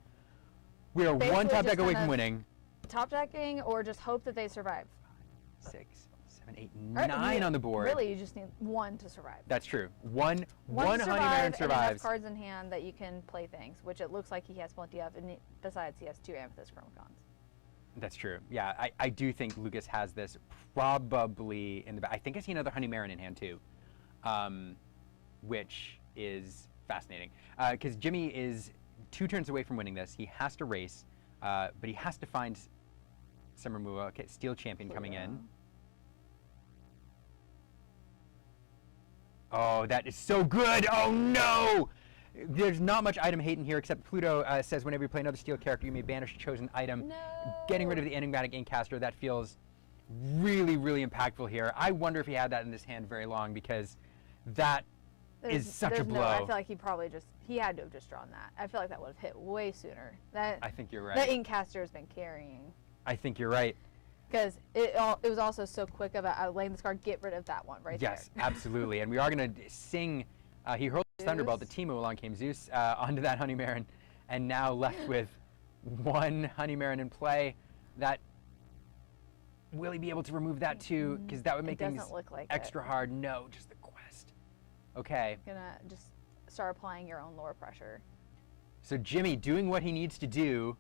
We are Basically 1 top just deck away gonna from winning. Top decking or just hope that they survive. 6, 7, 8, Or 9 on the board. Really, you just need 1 to survive. That's true. One One Honeymaron and enough survives. cards in hand that you can play things, which it looks like he has plenty of. And besides, he has 2 Amethyst Chromacons. That's true. Yeah, I do think Lucas has this probably in the back. I think I see another Honeymaron in hand too, which is fascinating. Because Jimmy is 2 turns away from winning this. He has to race, but he has to find some removal. Okay, Steel Champion coming in. Oh, that is so good! Oh no! There's not much item hate in here, except Pluto says whenever you play another steel character, you may banish a chosen item. No. Getting rid of the Enigmatic Incaster, that feels really, really impactful here. I wonder if he had that in his hand very long, because that is such a blow. I feel like he had to have just drawn that. I feel like that would have hit way sooner. I think you're right. That Incaster has been carrying. I think you're right. Because it was also so quick of laying this card, get rid of that one right there. Yes, absolutely. And we are going to sing, he hurled his Thunderbolt to Teemo, along came Zeus onto that Honeymaron, and now left with 1 Honeymaron in play. That, will he be able to remove that too? Because that would make things like extra hard. No, just the quest. Okay. Gonna just start applying your own lore pressure. So Jimmy doing what he needs to do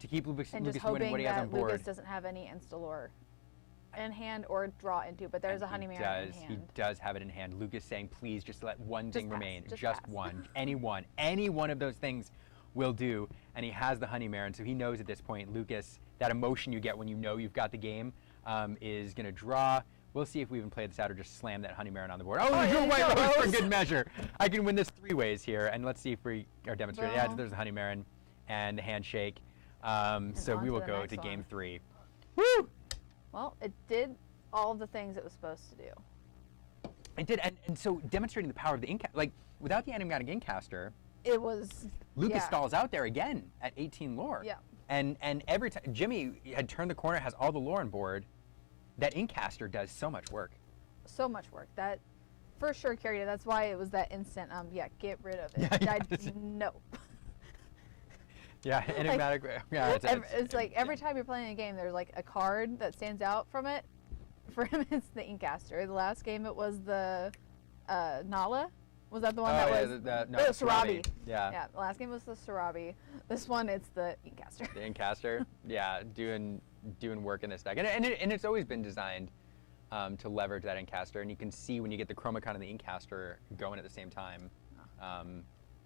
to keep Lucas winning what he has on board. Lucas doesn't have any insta-lore in hand or draw into, but there's a Honeymaron in hand. He does have it in hand. Lucas saying, please just let 1 thing remain. Just pass. 1. Any one of those things will do. And he has the Honeymaron, so he knows at this point, Lucas, that emotion you get when you know you've got the game, is going to draw. We'll see if we even play this out or just slam that Honeymaron on the board. Oh, we drew a White Rose for good measure. I can win this 3 ways here, and let's see if we are demonstrating. Yeah, there's the Honeymaron and the handshake. So we will go to game 3. Woo! Well, it did all the things it was supposed to do. It did, and so demonstrating the power of the Incaster, like without the Enigmatic Incaster, it was Lucas stalls out there again at 18 lore. Yeah. And every time Jimmy had turned the corner, has all the lore on board, that Incaster does so much work. So much work. That for sure carried it. That's why it was that instant. Get rid of it. No. Yeah, enigmatic. It's like every time you're playing a game, there's like a card that stands out from it. For him, it's the Incaster. The last game, it was the Nala. Was that the one that was? No, Sarabi. Yeah. Yeah. The last game was the Sarabi. This one, it's the Incaster. The Incaster. Yeah, doing work in this deck, and it's always been designed to leverage that Incaster, and you can see when you get the Chromacon and the Incaster going at the same time,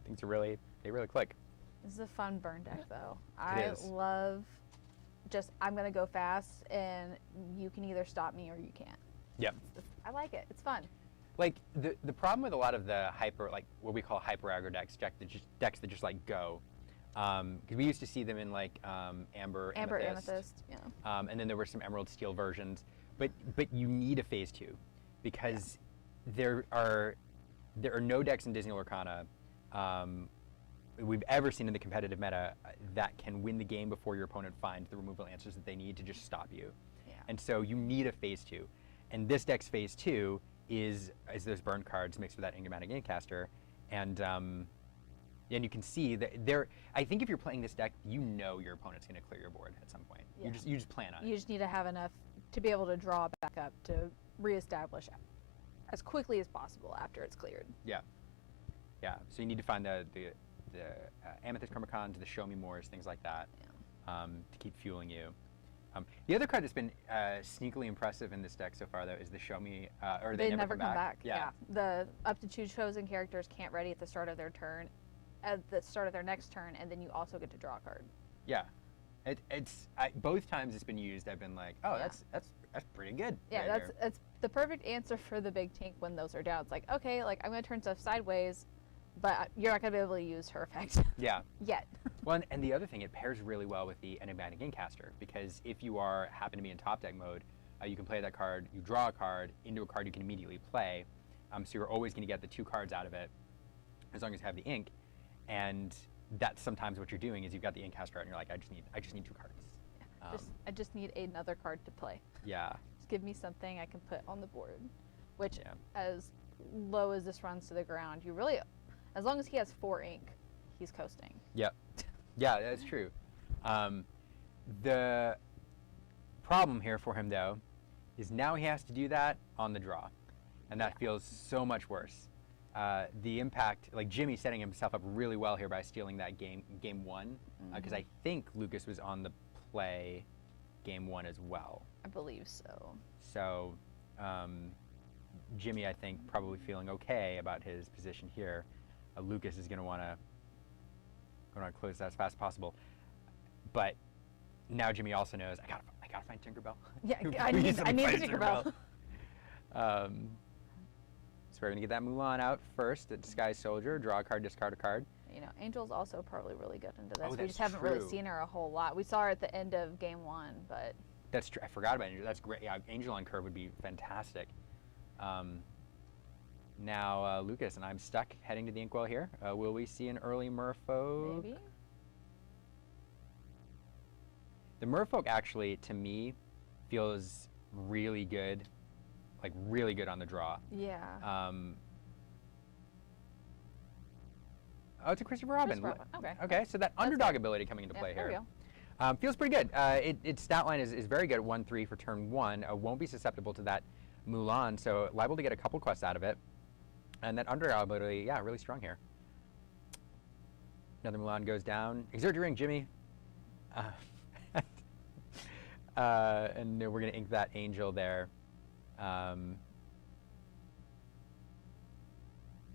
things they really click. This is a fun burn deck, though. I love I'm going to go fast, and you can either stop me or you can't. Yep. I like it. It's fun. Like the problem with a lot of the hyper, like what we call hyper aggro decks that just like go, because we used to see them in like amber, Amethyst, yeah. and then there were some emerald steel versions, but you need a phase 2, because there are no decks in Disney Lorcana we've ever seen in the competitive meta that can win the game before your opponent finds the removal answers that they need to just stop you. Yeah. And so you need a phase 2, and this deck's phase 2 is those burn cards mixed with that enigmatic Incaster, and you can see that I think if you're playing this deck, you know your opponent's going to clear your board at some point. Yeah. You just plan on it. You just need to have enough to be able to draw back up to reestablish as quickly as possible after it's cleared. Yeah. So you need to find the Amethyst Chronicons, the Show Me Mores, things like that, to keep fueling you. The other card that's been sneakily impressive in this deck so far, though, is the Show Me, or They Never Come Back. Yeah. The up to 2 chosen characters can't ready at the start of their turn, at the start of their next turn, and then you also get to draw a card. Yeah. Both times it's been used, I've been like, oh, Yeah. that's pretty good. Yeah, right that's the perfect answer for the big tank when those are down. It's like, okay, like I'm gonna turn stuff sideways, but you're not gonna be able to use her effect. Yeah. Yet. Well, and the other thing, it pairs really well with the enigmatic Incaster, because if you happen to be in top deck mode, you can play that card, you draw a card into a card you can immediately play, so you're always going to get the 2 cards out of it, as long as you have the ink, and that's sometimes what you're doing is you've got the Incaster out and you're like, I just need 2 cards. I just need another card to play. Yeah. Just give me something I can put on the board, which Yeah. as low as this runs to the ground, you really, as long as he has 4 ink, he's coasting. Yep. Yeah, that's true. The problem here for him, though, is now he has to do that on the draw, and that feels so much worse. The impact, like Jimmy setting himself up really well here by stealing that game 1, because I think Lucas was on the play game 1 as well. I believe so. So Jimmy, I think, probably feeling okay about his position here. Lucas is going to want to close that as fast as possible. But now Jimmy also knows I gotta find Tinkerbell. Yeah, I need a Tinkerbell. So we're gonna get that Mulan out first. The Disguised Soldier, draw a card, discard a card. You know, Angel's also probably really good into this. Oh, We just haven't really seen her a whole lot. We saw her at the end of game 1, but That's true. I forgot about Angel. That's great. Yeah, Angel on curve would be fantastic. Now Lucas and I'm stuck heading to the Inkwell here. Will we see an early Merfolk? maybe. The Merfolk actually, to me, feels really good, like really good on the draw. Yeah. Oh, it's a Christopher Robin. Okay. Okay, so that underdog ability coming into play there here. we go. Feels pretty good. Its stat line is very good at 1/3 for turn 1. Won't be susceptible to that Mulan, so liable to get a couple quests out of it. And that underdog ability, yeah, really strong here. Another Mulan goes down. Exert your ring, Jimmy. And we're going to ink that Angel there.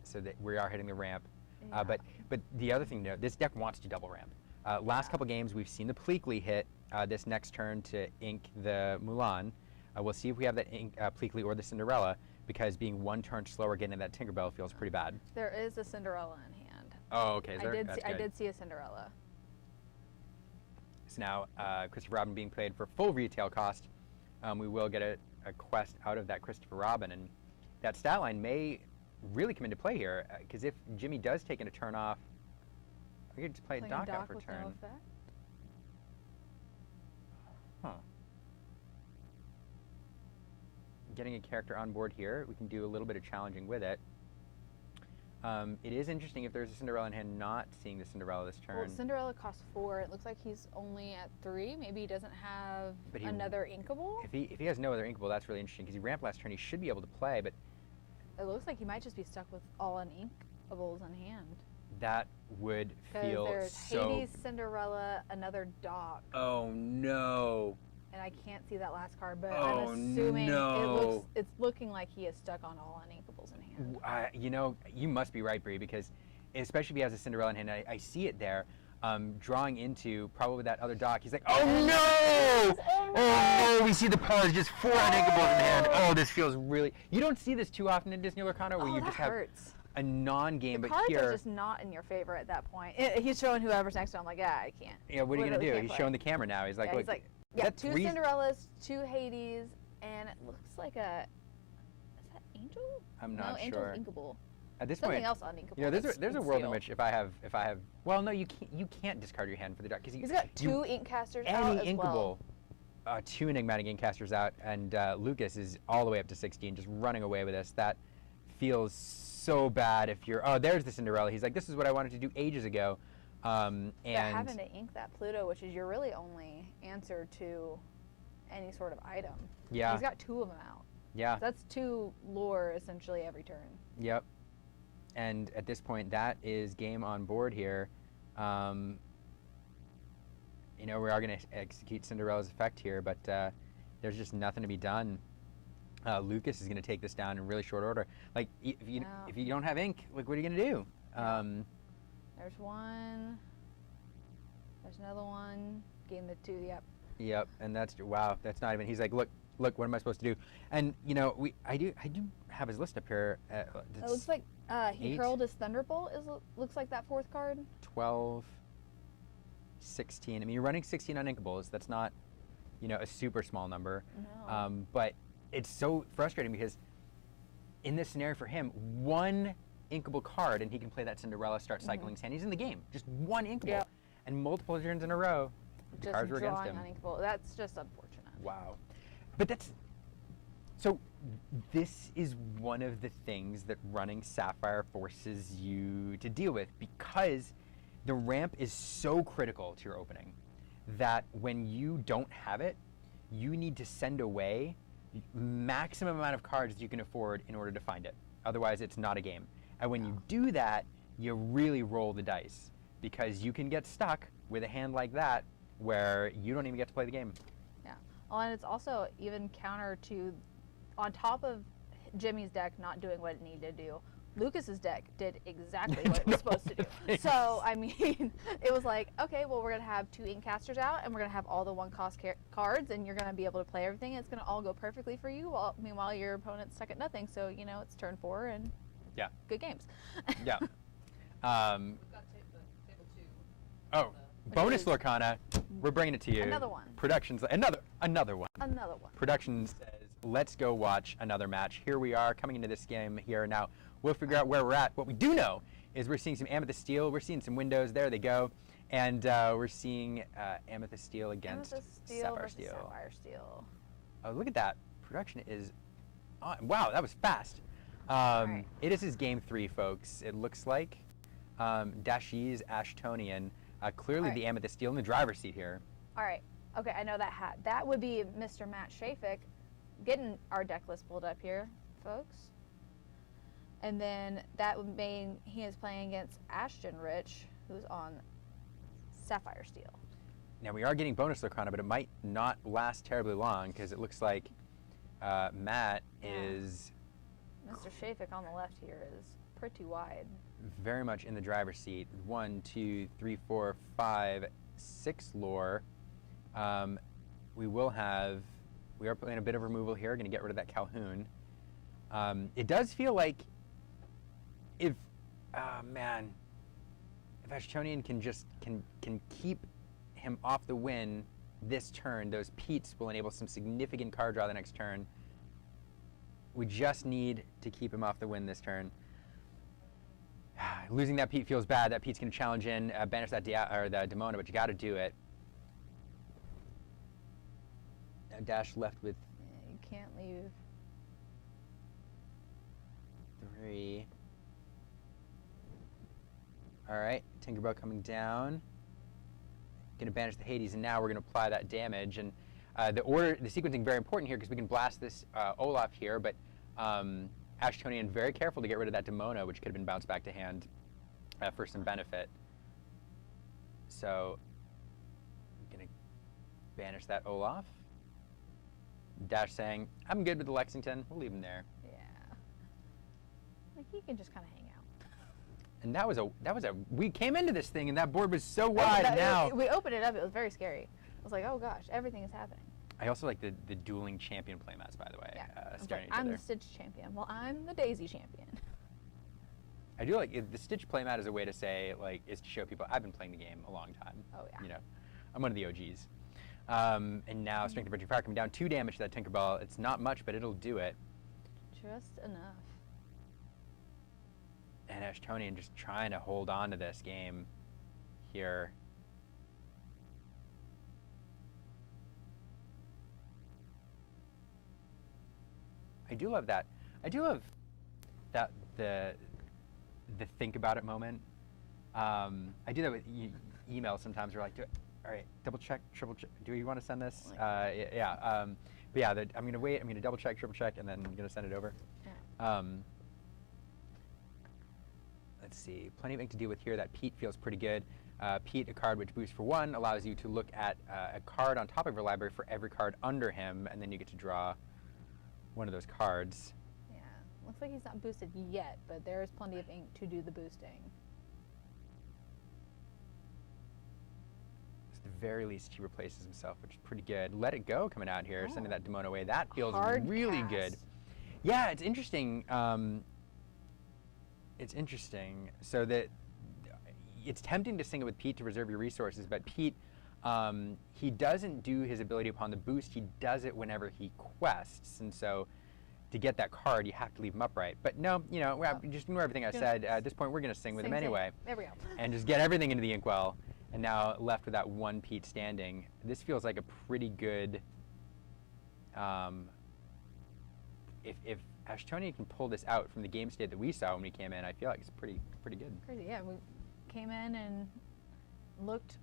So that we are hitting the ramp. Yeah. But the other thing to note, this deck wants to double ramp. Last couple games, we've seen the Pleakley hit this next turn to ink the Mulan. We'll see if we have that Pleakley or the Cinderella, because being 1 turn slower getting that Tinkerbell feels pretty bad. There is a Cinderella in hand. Oh, okay. I did see a Cinderella. So now, Christopher Robin being played for full retail cost, we will get a quest out of that Christopher Robin, and that stat line may really come into play here, because if Jimmy does take a turn off, we could just play a Playing dock out for with turn. no effect. Huh. Getting a character on board here, we can do a little bit of challenging with it. It is interesting if there's a Cinderella in hand, not seeing the Cinderella this turn. Well, Cinderella costs 4. It looks like he's only at 3. Maybe he doesn't have another inkable. If he has no other inkable, that's really interesting, because he ramped last turn. He should be able to play, but It looks like he might just be stuck with all uninkables in hand. that would feel There's so. Hades, Cinderella, another dock, Oh no! and I can't see that last card, but Oh, I'm assuming no. it's looking like he is stuck on all uninkables in hand. You know, you must be right, Bree, because especially if he has a Cinderella in hand, I see it there. drawing into probably that other dock. He's like, oh no! Oh no! We see the pause, just 4 uninkables in hand. Oh, this feels really. You don't see this too often in Disney Lorcana, where you that just have hurts. a non-game, The but cards here. are just not in your favor at that point. He's showing whoever's next to him, like, yeah, I can't. Yeah, what are you gonna Literally do? can't He's play. showing the camera now. He's like, Yeah, look, he's like, is yeah, that 2 three? Cinderellas, 2 Hades, and it looks like a. Is that Angel? I'm no, not Angel's sure. inkable. At this Something point, else uninkable. you know, there's that's a in world in steel. which if I have, well, no, you can't discard your hand for the dock because He's got 2 ink casters out any as inkable. well. 2 enigmatic ink casters out, and Lucas is all the way up to 16, just running away with this. That feels so bad. If you're, oh, there's the Cinderella. He's like, this is what I wanted to do ages ago, and Yeah, having to ink that Pluto, which is your really only answer to any sort of item. yeah, He's got 2 of them out. yeah, So that's 2 lore essentially every turn. yep. And at this point, that is game on board here. You know, we are going to execute Cinderella's effect here, but there's just nothing to be done. Lucas is going to take this down in really short order. Like, if you don't have ink, like, what are you going to do? There's one. There's another one. Gain the 2. Yep. Yep, and that's wow. That's not even. He's like, look, what am I supposed to do? And you know, I do have his list up here. It looks like he 8. hurled his Thunderbolt. Looks like that 4th card. 12, 16. I mean, you're running 16 uninkables. That's not, you know, a super small number. No. But it's so frustrating because in this scenario for him, 1 inkable card and he can play that Cinderella, start cycling sand. He's in the game. Just 1 inkable. Yep. And multiple turns in a row, the Just cards were against drawing him. uninkable. That's just unfortunate. Wow. But that's, so this is one of the things that running Sapphire forces you to deal with, because the ramp is so critical to your opening that when you don't have it, you need to send away maximum amount of cards that you can afford in order to find it. Otherwise, it's not a game. And when you do that, you really roll the dice, because you can get stuck with a hand like that where you don't even get to play the game. Yeah. Well, and it's also even counter to, on top of Jimmy's deck not doing what it needed to do, Lucas's deck did exactly what it was supposed to do. So, I mean, it was like, okay, well, we're going to have 2 ink casters out, and we're going to have all the 1-cost cards, and you're going to be able to play everything. It's going to all go perfectly for you, meanwhile, your opponent's stuck at nothing. So, you know, it's turn 4, and Yeah. good games. Yeah. We've got table 2. Oh, bonus is- Lorcana. We're bringing it to you. Another one. Productions. Another one. Another one. Production says, let's go watch another match. Here we are coming into this game here now. We'll figure out where we're at. What we do know is we're seeing some Amethyst Steel. We're seeing some windows. There they go. And we're seeing Amethyst Steel against Amethyst Steel Sapphire versus Steel. Sapphire Steel. Oh, look at that. Production is on. Wow, that was fast. Right. It is his game 3, folks. It looks like. Dashi's Ashtonian. Clearly Alright. the Amethyst Steel in the driver's seat here. All right. Okay, I know that hat. That would be Mr. Matt Shafik getting our deck list pulled up here, folks. And then that would mean he is playing against Ashton Rich, who's on Sapphire Steel. Now we are getting bonus Lorcana, but it might not last terribly long because it looks like Matt Yeah. is Mr. Shafik on the left here is pretty wide. very much in the driver's seat. 1, 2, 3, 4, 5, 6 lore. We are playing a bit of removal here. Going to get rid of that Calhoun. It does feel like if Ashtonian can just can keep him off the win this turn, those Peats will enable some significant card draw the next turn. We just need to keep him off the win this turn. Losing that Pete feels bad. That Pete's going to challenge in, banish that the Demona, but you got to do it. Dash left with Yeah, you can't leave. 3. All right, Tinkerbell coming down. Going to banish the Hades, and now we're going to apply that damage. And the sequencing very important here because we can blast this Olaf here, but Ashtonian very careful to get rid of that Demona, which could have been bounced back to hand for some benefit. So, I'm going to banish that Olaf. Dash saying, I'm good with the Lexington. We'll leave him there. Yeah. Like, he can just kind of hang out. And that was a we came into this thing and that board was so wide. And now we opened it up. It was very scary. I was like, oh gosh, everything is happening. I also like the dueling champion playmats, by the way. Yeah. Staring at each I'm other. the Stitch champion. Well, I'm the Daisy champion. I do like the Stitch playmat is a way to say, like, is to show people I've been playing the game a long time. Oh yeah. You know, I'm one of the OGs. And now Strength of Virtue Fire coming down 2 damage to that Tinkerbell. It's not much, but it'll do it. Just enough. And Ashtonian just trying to hold on to this game here. I do love that. I do love that the think about it moment. I do that with emails sometimes. We're like, all right, double check, triple check. Do you want to send this? Yeah. But yeah, I'm gonna wait. I'm gonna double check, triple check, and then I'm gonna send it over. Yeah. Let's see. Plenty of ink to deal with here. That Pete feels pretty good. Pete, a card which boosts for 1, allows you to look at a card on top of your library for every card under him, and then you get to draw one of those cards. Yeah. Looks like he's not boosted yet, but there is plenty of ink to do the boosting. At the very least, he replaces himself, which is pretty good. Let It Go coming out here, sending Oh. that Demona away. That feels Hard really cast. good. Yeah, it's interesting. It's interesting. So that it's tempting to sing it with Pete to reserve your resources, but Pete, he doesn't do his ability upon the boost. He does it whenever he quests, and so to get that card, you have to leave him upright. But no, you know, just ignore everything I said. At this point, we're going to sing with him Sing, sing. anyway, There we go. and just get everything into the inkwell. And now left with that 1 Pete standing. This feels like a pretty good. If Ashtonian can pull this out from the game state that we saw when we came in, I feel like it's pretty good. Crazy. Yeah, we came in and looked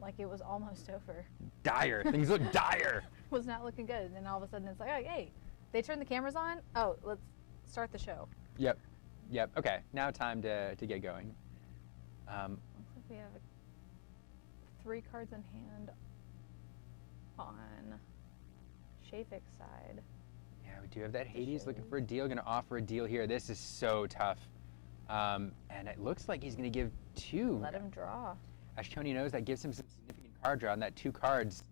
like it was almost over. Dire. Things look dire. Was not looking good. And then all of a sudden it's like, oh, hey, they turned the cameras on. Oh, let's start the show. Yep. Okay. Now time to get going. Looks like we have 3 cards in hand on Shafik's side. Yeah, we do have that Hades looking for a deal. Going to offer a deal here. This is so tough. And it looks like he's going to give 2. Let him draw. Ashtonian knows that gives him some significant card draw, and that 2 cards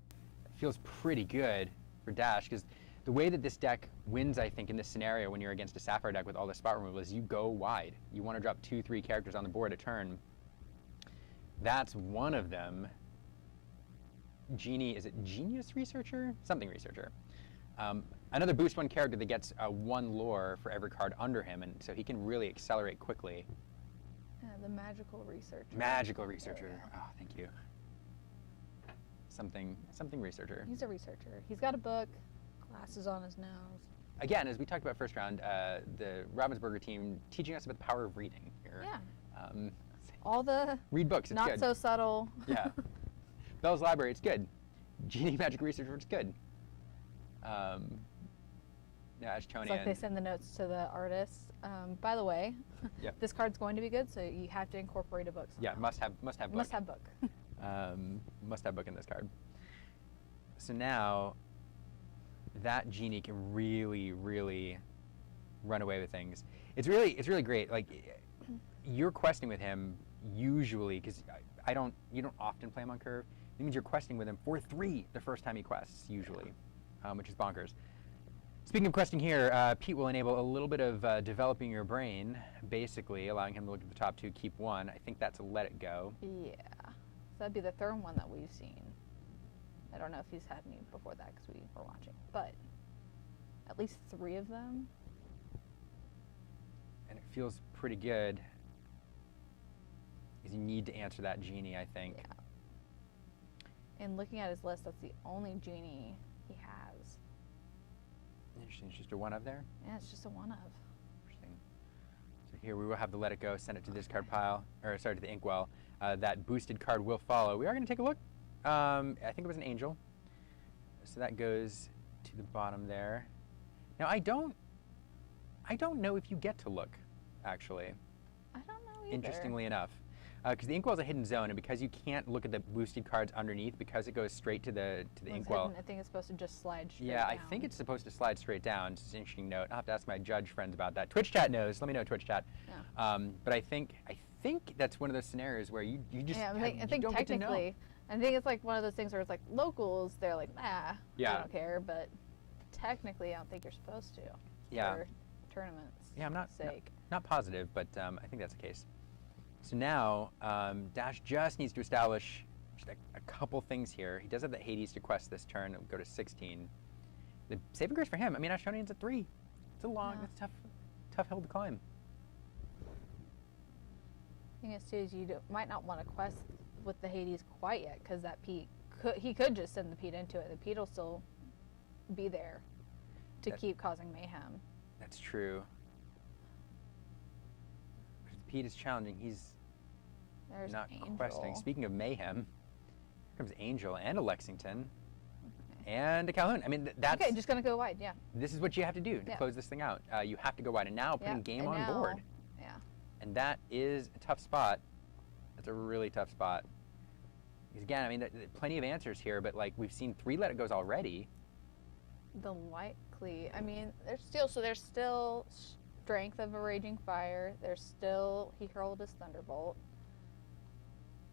feels pretty good for Dash, because the way that this deck wins, I think, in this scenario when you're against a Sapphire deck with all the spot removal is you go wide. You want to drop 2-3 characters on the board a turn. That's one of them. Genie, is it Genius Researcher? Something Researcher. Another boost 1 character that gets 1 lore for every card under him, and so he can really accelerate quickly. Yeah, the Magical Researcher. Magical Researcher. Oh, thank you. Something Researcher. He's a researcher. He's got a book, glasses on his nose. Again, as we talked about first round, the Ravensburger team teaching us about the power of reading here. Yeah. All the Read books, it's not good. so subtle. Yeah. Bell's Library, it's good. Genie Magic Researcher, it's good. Yeah, Ashtonian. It's like they send the notes to the artists. By the way, Yep. this card's going to be good, so you have to incorporate a book somehow. Yeah, must have book. Must have book. Must have book in this card. So now that Genie can really, really run away with things. It's really great. Like, you're questing with him usually, because you don't often play him on curve. It means you're questing with him for 3 the first time he quests usually, which is bonkers. Speaking of questing here, Pete will enable a little bit of developing your brain, basically allowing him to look at the top 2, keep 1. I think that's a Let It Go. Yeah. So that'd be the 3rd one that we've seen. I don't know if he's had any before that because we were watching, but at least 3 of them. And it feels pretty good, because you need to answer that Genie, I think. Yeah. And looking at his list, that's the only Genie he has. Interesting. It's just a 1 of there. Yeah, it's just a 1 of. Interesting. So here we will have the Let It Go, send it to this card pile, or sorry, to the inkwell. That boosted card will follow. We are going to take a look. I think it was an Angel. So that goes to the bottom there. Now I don't know if you get to look, actually. I don't know either. Interestingly enough. Because the Inkwell's a hidden zone, and because you can't look at the boosted cards underneath, because it goes straight to the Once Inkwell. hidden, I think it's supposed to just slide straight Yeah, down. I think it's supposed to slide straight down. It's an interesting note. I'll have to ask my judge friends about that. Twitch chat knows. Let me know, Twitch chat. Yeah. But I think that's one of those scenarios where you just Yeah, you I think don't get to know. technically, I think it's like one of those things where it's like locals, they're like, I don't care, but technically, I don't think you're supposed to. Yeah. For tournaments. Yeah, I'm not sake. not positive, but I think that's the case. So now Dash just needs to establish just a couple things here. He does have the Hades to quest this turn. It'll go to 16. The saving grace for him. I mean, Ashtonian's at 3. It's a long, it's a tough hill to climb. The thing is, too, is you might not want to quest with the Hades quite yet, because that Pete he could just send the Pete into it. The Pete will still be there to keep causing mayhem. That's true. Pete is challenging. He's There's not Angel. questing. Speaking of mayhem, here comes Angel and a Lexington and a Calhoun. I mean, that's Okay, just gonna go wide, yeah. this is what you have to do to Yeah. close this thing out. You have to go wide, and now putting game and on now- board, Yeah. and that is a tough spot. That's a really tough spot. Because again, I mean, plenty of answers here, but like we've seen 3 let it goes already. The likely, I mean, there's still strength of a raging fire. There's still, he hurled his thunderbolt.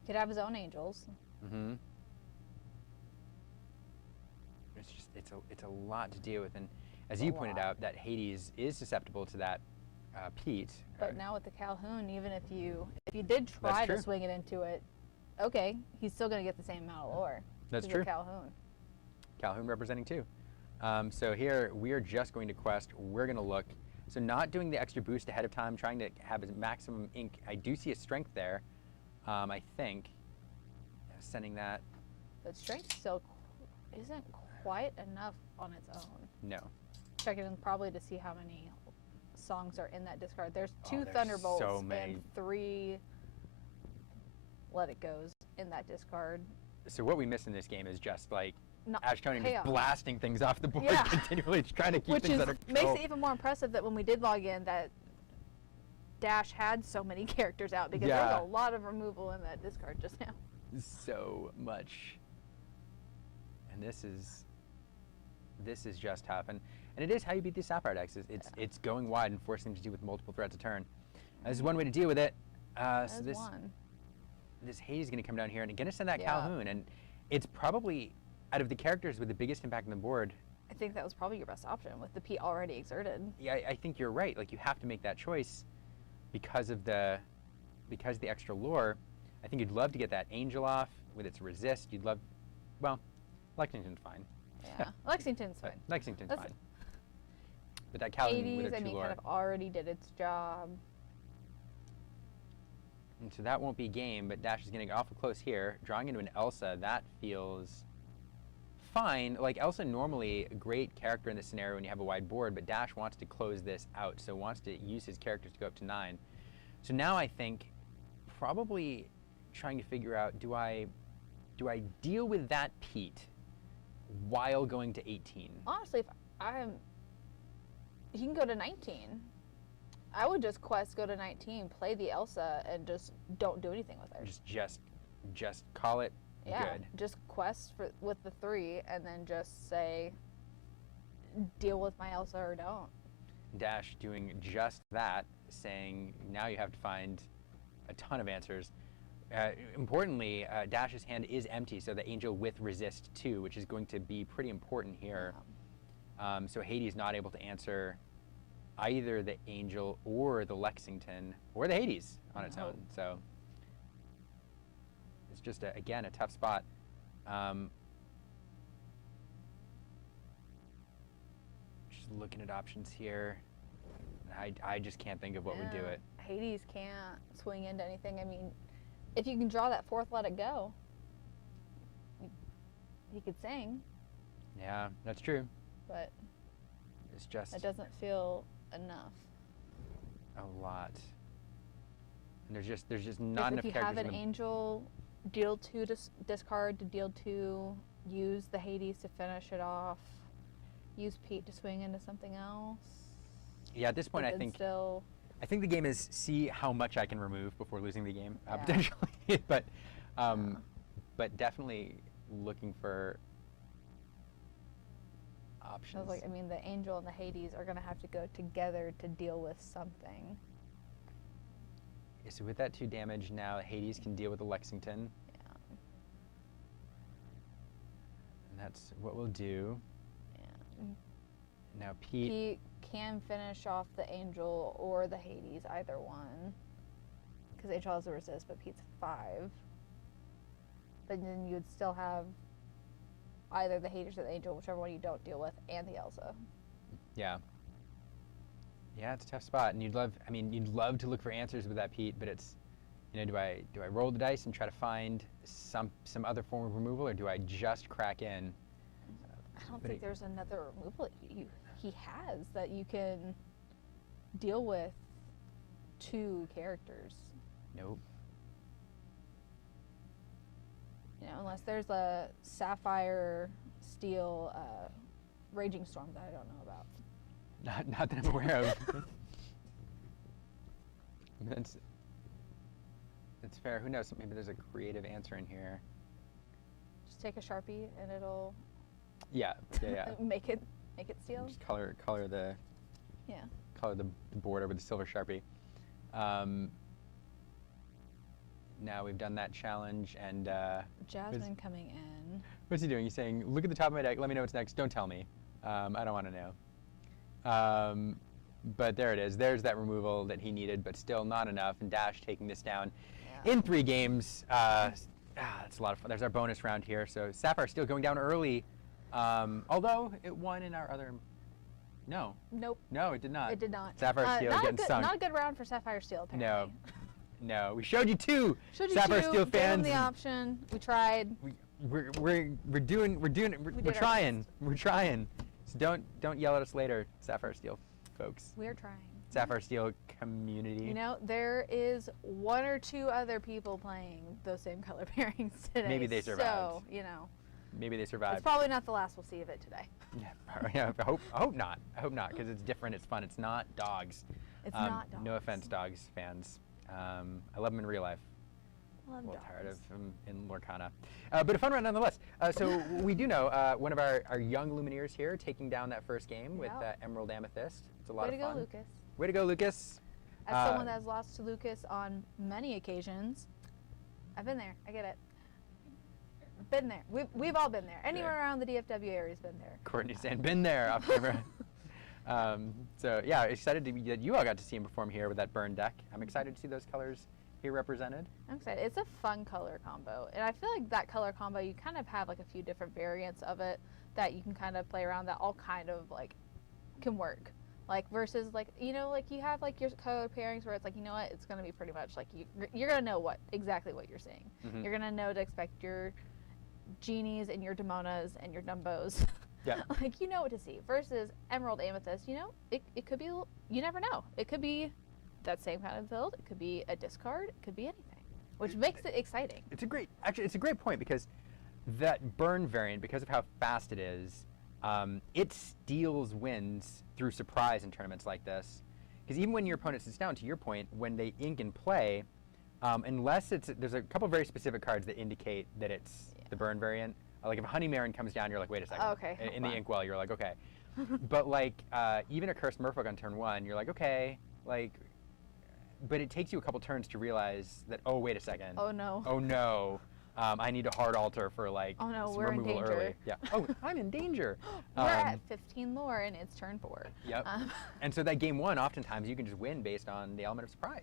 Could have his own angels. Mm-hmm. It's a lot to deal with, and as you pointed out, that Hades is susceptible to that Pete. But now with the Calhoun, even if you did try to true. swing it into it, okay, he's still gonna get the same amount of lore. That's He's true. a Calhoun. Calhoun representing 2. So here we are just going to quest. We're going to look. So not doing the extra boost ahead of time, trying to have as maximum ink. I do see a strength there, I think. Sending that. But strength still isn't quite enough on its own. No. Checking in probably to see how many songs are in that discard. There's 2 there's thunderbolts so many. and 3 let it goes in that discard. So what we miss in this game is just like Not Ashtonian chaos. just blasting things off the board Yeah. continually, just trying to keep Which things is under makes control. it even more impressive that when we did log in, that Dash had so many characters out, because Yeah. there's a lot of removal in that discard just now. So much. And this is just tough, and it is how you beat these Sapphire decks. It's going wide and forcing them to deal with multiple threats a turn. This is one way to deal with it. That So is this one. this Hades is going to come down here and going to send that Yeah. Calhoun, and it's probably out of the characters with the biggest impact on the board. I think that was probably your best option with the P already exerted. Yeah, I think you're right. Like you have to make that choice because of the extra lore. I think you'd love to get that Angel off with its resist. You'd love, well, Lexington's fine. Yeah, Lexington's fine. Lexington's That's- fine. But that Calhoun with Hades, its I mean, lore. kind of already did its job. And so that won't be game, but Dash is getting awful close here. Drawing into an Elsa, that feels fine. Like Elsa normally a great character in this scenario when you have a wide board, but Dash wants to close this out, so wants to use his characters to go up to 9. So now I think probably trying to figure out, do I deal with that Pete while going to 18? Honestly, if he can go to 19. I would just quest, go to 19, play the Elsa, and just don't do anything with her. Just call it good. Just quest with the 3, and then just say, deal with my Elsa or don't. Dash doing just that, saying now you have to find a ton of answers. Importantly, Dash's hand is empty, so the Angel with resist 2, which is going to be pretty important here. So Hades not able to answer either the Angel or the Lexington or the Hades on its own. So it's just, again, a tough spot. Just looking at options here. I just can't think of what would do it. Hades can't swing into anything. I mean, if you can draw that 4th, let it go. He could sing, Yeah, that's true. but It's just it doesn't feel enough. a lot. And there's just not enough If you characters have in an the Angel, deal 2 to discard to deal 2, use the Hades to finish it off, use Pete to swing into something else. Yeah, at this point, but I then think still I think the game is see how much I can remove before losing the game, Yeah. potentially. But definitely looking for I options. was like, I mean, the Angel and the Hades are gonna have to go together to deal with something. So with that 2 damage now, Hades can deal with the Lexington. Yeah. And that's what we'll do. Yeah. Now Pete, He can finish off the Angel or the Hades, either one. Because Angel has a resist, but Pete's 5. But then you would still have either the Hades or the Angel, whichever one you don't deal with, and the Elsa. yeah. Yeah, it's a tough spot, and you'd love to look for answers with that, Pete, but it's, do I roll the dice and try to find some other form of removal, or do I just crack in? I don't think there's another removal he has that you can deal with 2 characters. Nope. Unless there's a Sapphire Steel Raging Storm that I don't know about. Not that I'm aware of. That's fair. Who knows? Maybe there's a creative answer in here. Just take a Sharpie and it'll Yeah. make it steel. Just color the Yeah. color the board over the silver Sharpie. Now we've done that challenge, and Jasmine coming in. what's he doing? He's saying, "Look at the top of my deck. Let me know what's next. Don't tell me. I don't want to know." But there it is. There's that removal that he needed, but still not enough. And Dash taking this down in 3 games. That's a lot of fun. There's our bonus round here. So Sapphire Steel going down early, although it won in our other. No. Nope. No, it did not. It did not. Sapphire Steel getting sunk. Not a good round for Sapphire Steel, No. apparently. No, we showed you 2 Showed you Sapphire 2, Steel gave them fans. the option. We tried. We're doing it. We're did our trying. We're trying. So don't yell at us later, Sapphire Steel folks. We're trying. Sapphire Steel community. There is 1 or 2 other people playing those same color pairings today. Maybe they survived. So, Maybe they it's survived. probably not the last we'll see of it today. Yeah, I hope not. I hope not, because it's different. It's fun. It's not dogs. It's not dogs. No offense, dogs fans. I love them in real life. Love A little dogs. tired of them in Lorcana. But a fun run nonetheless. So we do know one of our young Illumineers here taking down that first game with Yep. Emerald Amethyst. It's a lot Way of to fun. go, Lucas. Way to go, Lucas. As someone that has lost to Lucas on many occasions, I've been there. I get it. Been there. We've all been there. Anywhere around the DFW area's been there. Courtney's saying, been there off camera. So yeah, excited that you all got to see him perform here with that burn deck. I'm excited to see those colors here represented. I'm excited. It's a fun color combo. And I feel like that color combo, you kind of have like a few different variants of it that you can kind of play around that all kind of like can work. Like versus like, you have like your color pairings where it's like, it's going to be pretty much like you're going to know exactly what you're seeing. Mhm. You're going to know to expect your genies and your Demonas and your Dumbos. Yeah. Like, you know what to see. Versus Emerald Amethyst, it could be, you never know. It could be that same kind of build. It could be a discard. It could be anything, which makes it exciting. It's a great point, because that burn variant, because of how fast it is, it steals wins through surprise in tournaments like this. Because even when your opponent sits down, to your point, when they ink and play, unless there's a couple very specific cards that indicate that it's the burn variant. Like if a Honey Marin comes down, you're like, wait a second. Oh, okay. In the inkwell, you're like, okay. But like even a Cursed Merfolk on turn 1, you're like, okay, but it takes you a couple turns to realize that, oh, wait a second. Oh no. Oh no. I need a hard altar for like Oh no, some we're in removal danger. early. Yeah. Oh, I'm in danger. We're at 15 lore and it's turn 4. Yep. And so that game 1, oftentimes you can just win based on the element of surprise.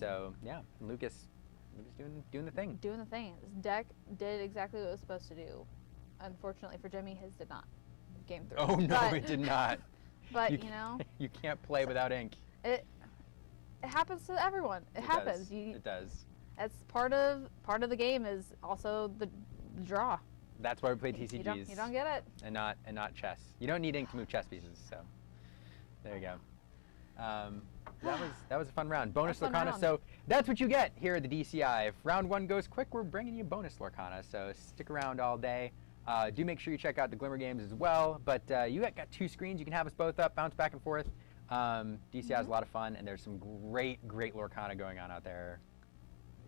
So yeah, Lucas doing the thing. Doing the thing. This deck did exactly what it was supposed to do. Unfortunately for Jimmy, his did not. Game 3. Oh no, But- it did not. But You can't play without ink. it happens to everyone. It happens. Does. It does. That's part of the game is also the draw. That's why we play TCGs. You don't get it. and not chess. You don't need ink to move chess pieces. So there you go. That was a fun round. Bonus That was a fun Lorcana. round. So that's what you get here at the DCI. If round 1 goes quick, we're bringing you bonus Lorcana. So stick around all day. Do make sure you check out the Glimmer games as well. But you got 2 screens. You can have us both up, bounce back and forth. DCI is a lot of fun, and there's some great Lorcana going on out there.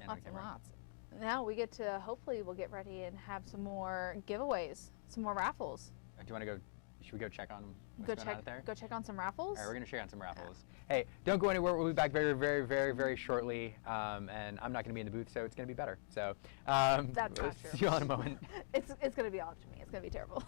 And Lots and lots. Now we get to, hopefully we'll get ready and have some more giveaways, some more raffles. Do you want to go? Should we go check on what's going on out there? Go check on some raffles. All right, we're going to check on some raffles. Hey, don't go anywhere. We'll be back very shortly. And I'm not going to be in the booth, so it's going to be better. So That's not true. see you all in a moment. It's going to be all up to me. It's going to be terrible.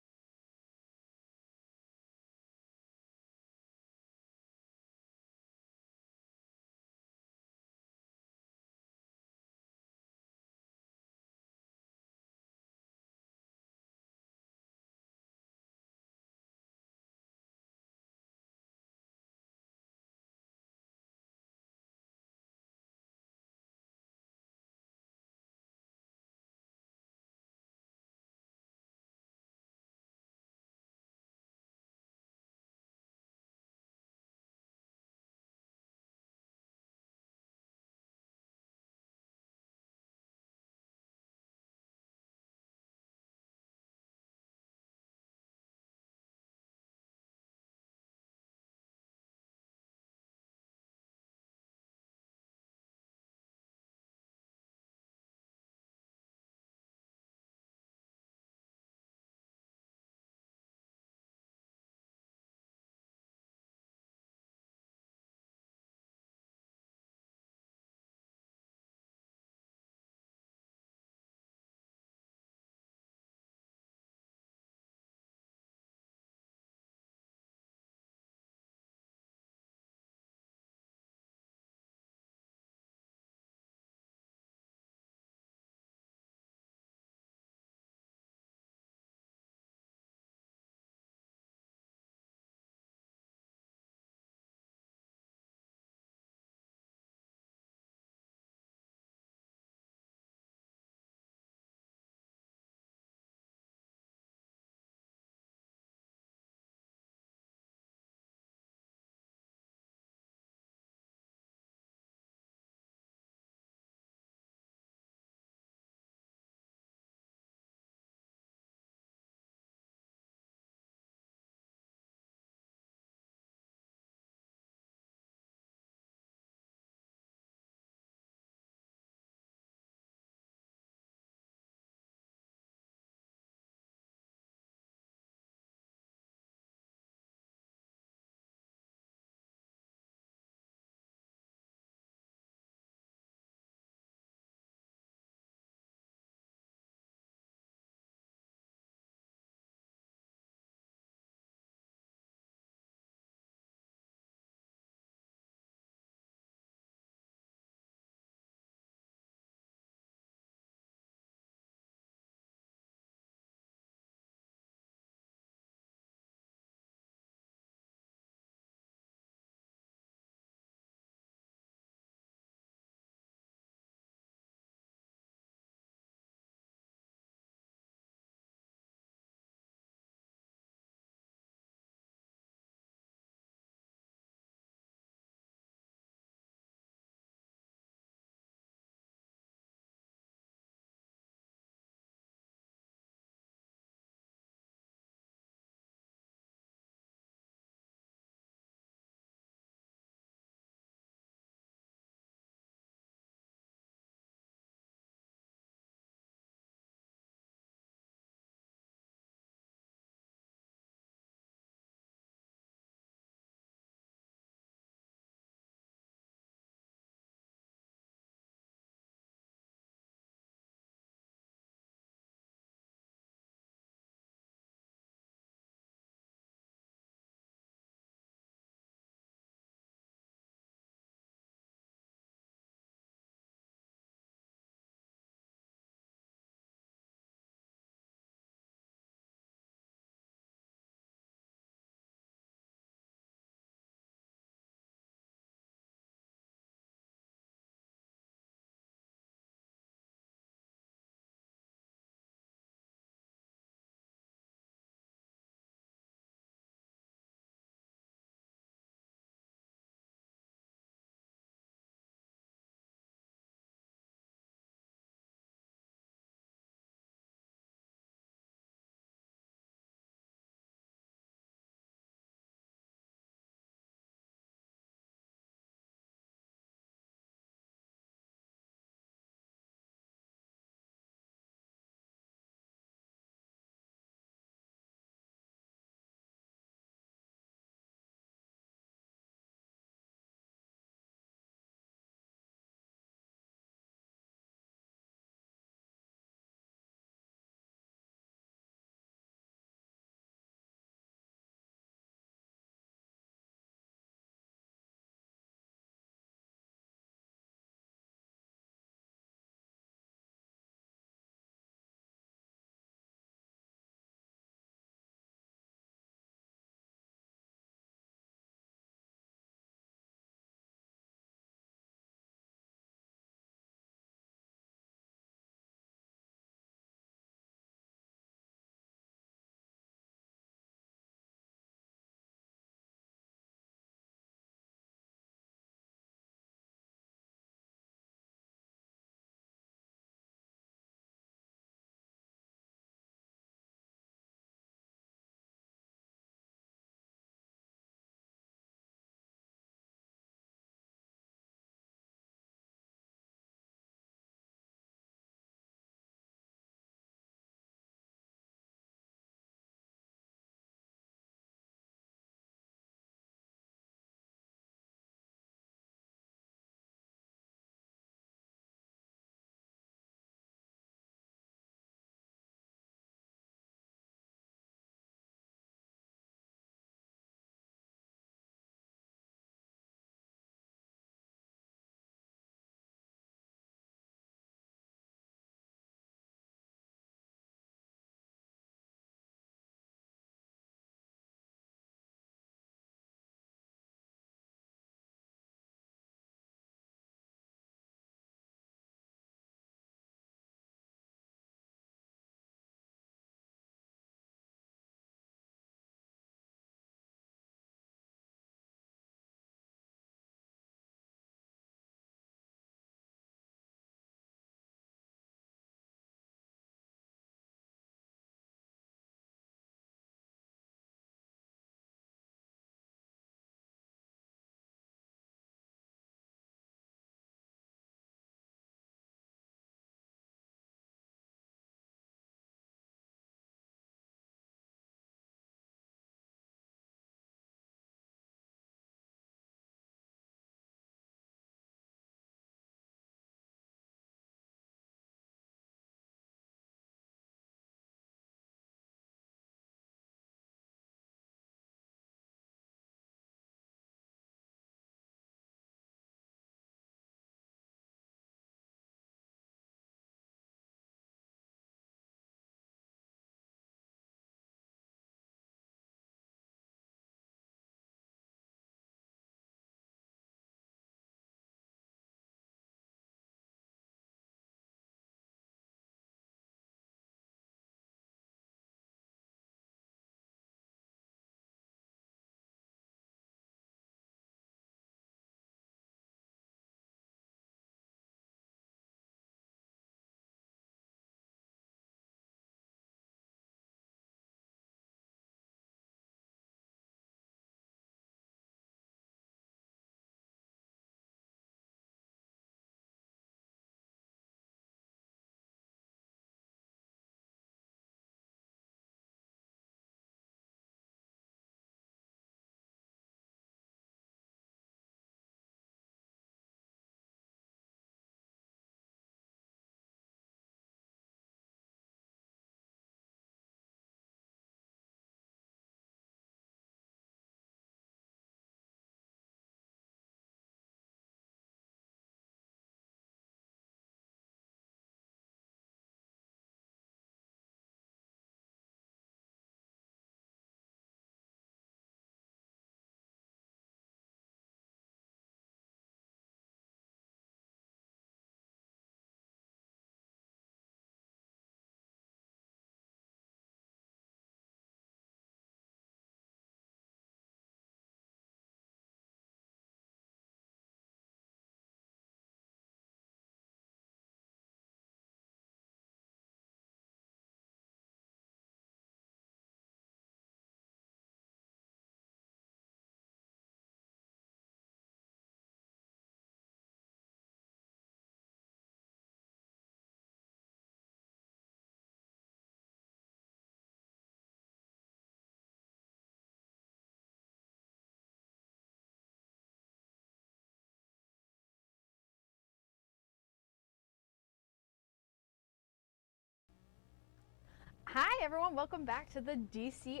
Hi everyone, welcome back to the DCI.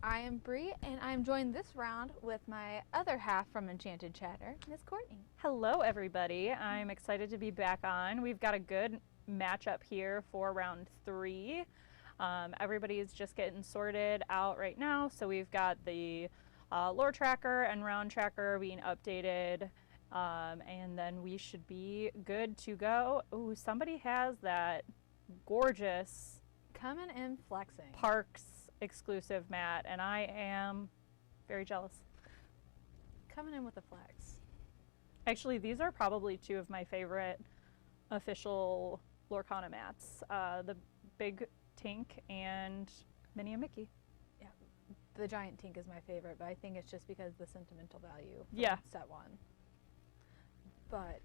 I am Bree, and I'm joined this round with my other half from Enchanted Chatter, Miss Courtney. Hello, everybody. I'm excited to be back on. We've got a good matchup here for round 3. Everybody's just getting sorted out right now, so we've got the lore tracker and round tracker being updated, and then we should be good to go. Ooh, somebody has that gorgeous Coming in flexing. Parks exclusive mat, and I am very jealous. Coming in with a flex. Actually, these are probably 2 of my favorite official Lorcana mats. The big Tink and Minnie and Mickey. Yeah, the giant Tink is my favorite, but I think it's just because the sentimental value from Yeah. set 1. But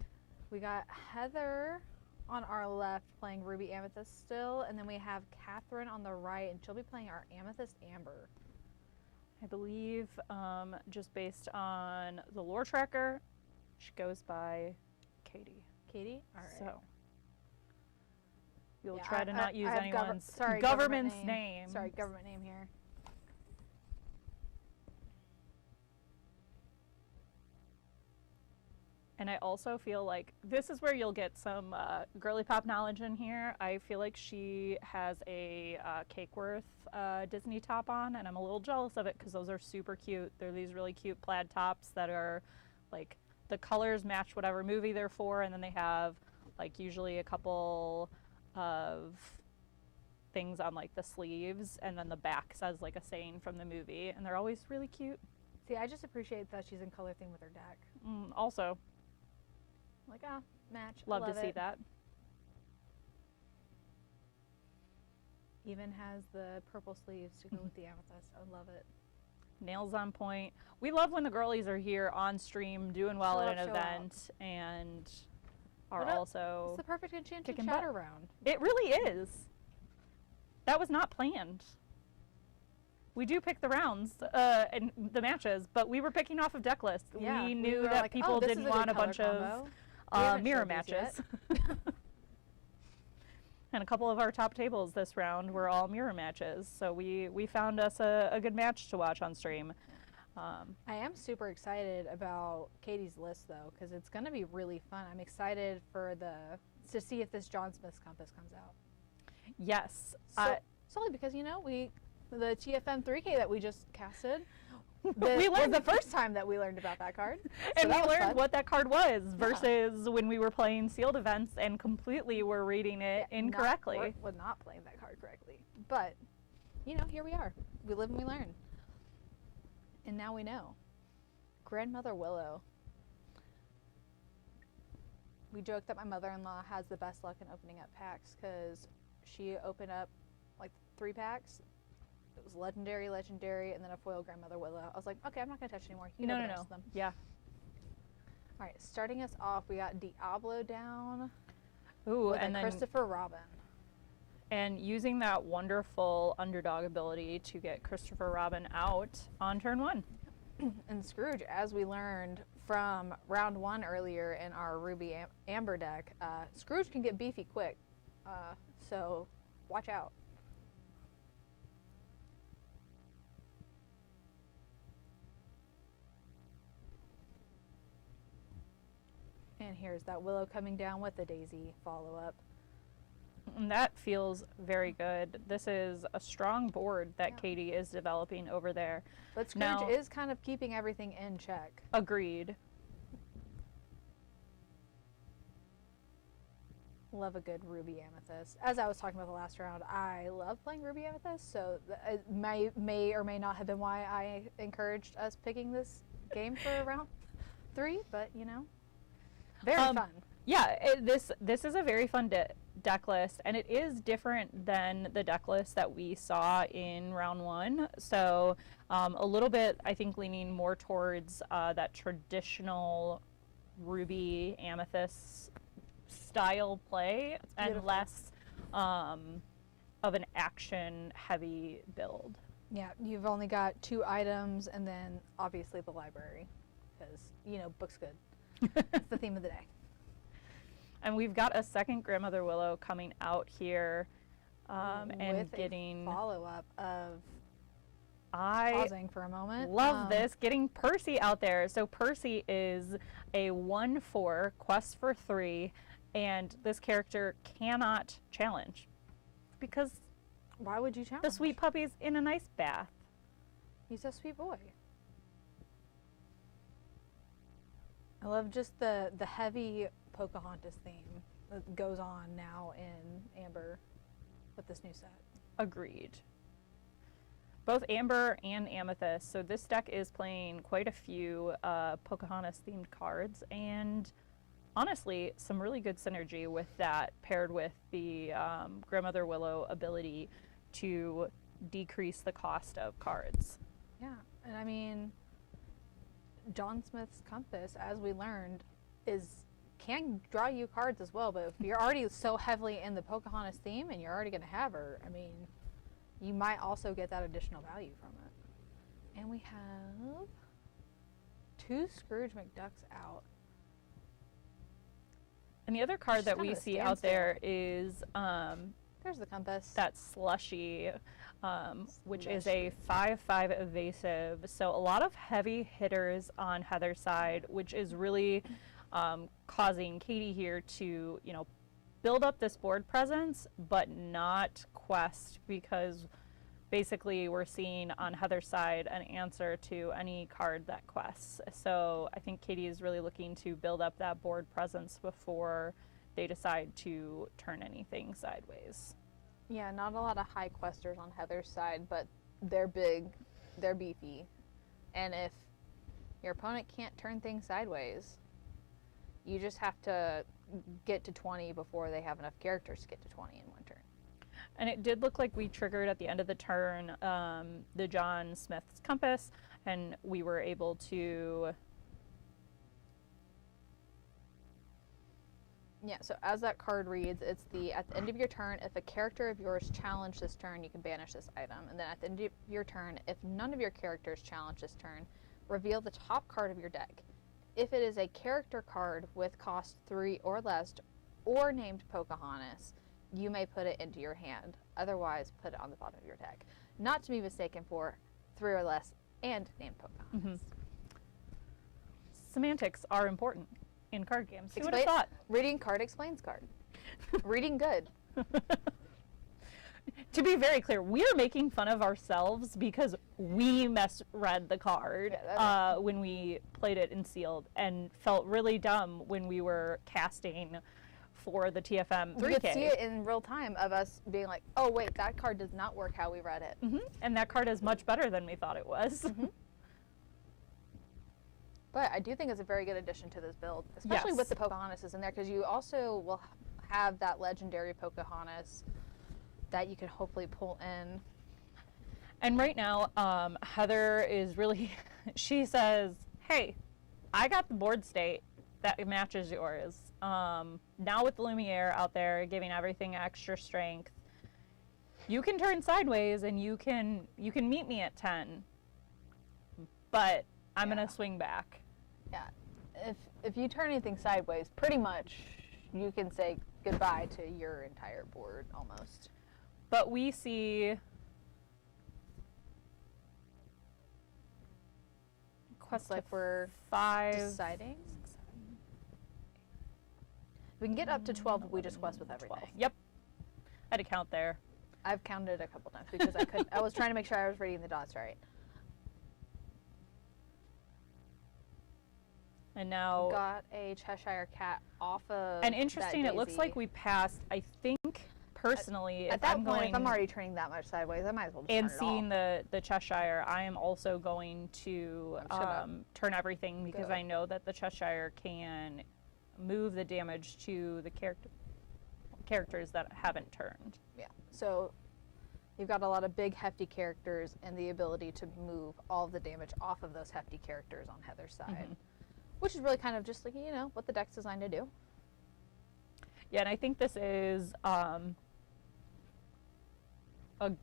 we got Heather on our left playing Ruby Amethyst still, and then we have Catherine on the right, and she'll be playing our Amethyst Amber. I believe, just based on the lore tracker, she goes by Katie. Katie? All right. So we'll Yeah, try to not use I have anyone's government's name. Sorry, government name here. And I also feel like this is where you'll get some girly pop knowledge in here. I feel like she has a Cakeworth Disney top on, and I'm a little jealous of it because those are super cute. They're these really cute plaid tops that are like the colors match whatever movie they're for, and then they have like usually a couple of things on like the sleeves, and then the back says like a saying from the movie, and they're always really cute. See, I just appreciate that she's in color theme with her deck. Also, Like, match. love to see it. that. Even has the purple sleeves to go with the amethyst. I love it. Nails on point. We love when the girlies are here on stream doing well Show at an up, show out. event and are What up? also It's the perfect Enchanted kicking Chatter butt. round. It really is. That was not planned. We do pick the rounds and the matches, but we were picking off of deck lists. Yeah, we we knew were that like, people oh, this didn't is a good want a color bunch combo. We of haven't mirror showed these matches. yet. And a couple of our top tables this round were all mirror matches. So we found us a good match to watch on stream. I am super excited about Katie's list though, because it's going to be really fun. I'm excited for to see if this John Smith's compass comes out. Yes. Solely because the TFM 3K that we just casted. We was learned the first time that we learned about that card. So and we that was learned fun. what that card was versus when we were playing sealed events and completely were reading it incorrectly. Was not playing that card correctly. But, here we are. We live and we learn. And now we know. Grandmother Willow. We joke that my mother-in-law has the best luck in opening up packs because she opened up like 3 packs. It was legendary, and then a foil Grandmother Willow. I was like, okay, I'm not going to touch anymore. You know the rest of them. Yeah. All right, starting us off, we got Diablo down Ooh, with and a then Christopher Robin. and using that wonderful underdog ability to get Christopher Robin out on turn 1. And Scrooge, as we learned from round 1 earlier in our Ruby Amber deck, Scrooge can get beefy quick. So watch out. And here's that Willow coming down with the Daisy follow-up. And that feels very good. This is a strong board that Yeah. Katie is developing over there. But Scrooge Now- is kind of keeping everything in check. Agreed. Love a good Ruby Amethyst. As I was talking about the last round, I love playing Ruby Amethyst, so it may or may not have been why I encouraged us picking this game for round 3, but very fun. Yeah, this is a very fun deck list, and it is different than the deck list that we saw in round 1. So a little bit, I think, leaning more towards that traditional Ruby Amethyst style play and beautiful. less of an action-heavy build. Yeah, you've only got 2 items, and then obviously the library, because book's good. It's the theme of the day. And we've got a second Grandmother Willow coming out here. and With getting a follow-up of I pausing for a moment. love this, getting Percy out there. So Percy is a 1/4 quest for 3, and this character cannot challenge because Why would you challenge? the sweet puppy's in an ice bath. He's a sweet boy. I love just the heavy Pocahontas theme that goes on now in Amber with this new set. Agreed. Both Amber and Amethyst. So this deck is playing quite a few Pocahontas themed cards, and honestly, some really good synergy with that, paired with the Grandmother Willow ability to decrease the cost of cards. Yeah, and I mean, John Smith's Compass, as we learned, can draw you cards as well. But if you're already so heavily in the Pocahontas theme and you're already going to have her, I mean, you might also get that additional value from it. And we have 2 Scrooge McDucks out. And the other card Just that kind we of a see out there is There's the Compass. that Slushy, which is a 5/5 evasive. So a lot of heavy hitters on Heather's side, which is really causing Katie here to, you know, build up this board presence, but not quest, because basically we're seeing on Heather's side an answer to any card that quests. So I think Katie is really looking to build up that board presence before they decide to turn anything sideways. Yeah, not a lot of high questers on Heather's side, but they're big, they're beefy. And if your opponent can't turn things sideways, you just have to get to 20 before they have enough characters to get to 20 in one turn. And it did look like we triggered at the end of the turn the John Smith's Compass, and we were able to. Yeah, so as that card reads, it's at the end of your turn, if a character of yours challenged this turn, you can banish this item. And then at the end of your turn, if none of your characters challenge this turn, reveal the top card of your deck. If it is a character card with cost 3 or less, or named Pocahontas, you may put it into your hand. Otherwise, put it on the bottom of your deck. Not to be mistaken for 3 or less and named Pocahontas. Semantics are important in card games. Who would have Explain- thought? Reading card explains card. Reading good. To be very clear, we are making fun of ourselves because we misread the card when we played it in sealed, and felt really dumb when we were casting for the TFM 3K. You could see it in real time of us being like, oh wait, that card does not work how we read it. And that card is much better than we thought it was. But I do think it's a very good addition to this build, especially Yes. with the Pocahontas in there, because you also will have that legendary Pocahontas that you can hopefully pull in. And right now, Heather is really, she says, hey, I got the board state that matches yours. Now with the Lumiere out there giving everything extra strength, you can turn sideways and you can meet me at 10, but I'm gonna swing back. Yeah, if you turn anything sideways, pretty much you can say goodbye to your entire board almost. But we see quest Like we're 5. deciding. We can get up to 12 if we just quest with everything. 12. Yep. I had to count there. I've counted a couple times because I was trying to make sure I was reading the dots right. And now, Got a Cheshire Cat off of and interesting, that it looks daisy. like we passed, I think, personally, At if that I'm point, going if I'm already turning that much sideways, I might as well just and turn it seeing all. the Cheshire, I am also going to I'm just gonna turn everything, because go. I know that the Cheshire can move the damage to the characters that haven't turned. Yeah. So you've got a lot of big, hefty characters and the ability to move all of the damage off of those hefty characters on Heather's side, which is really kind of just like, you know, what the deck's designed to do. Yeah, and I think this is a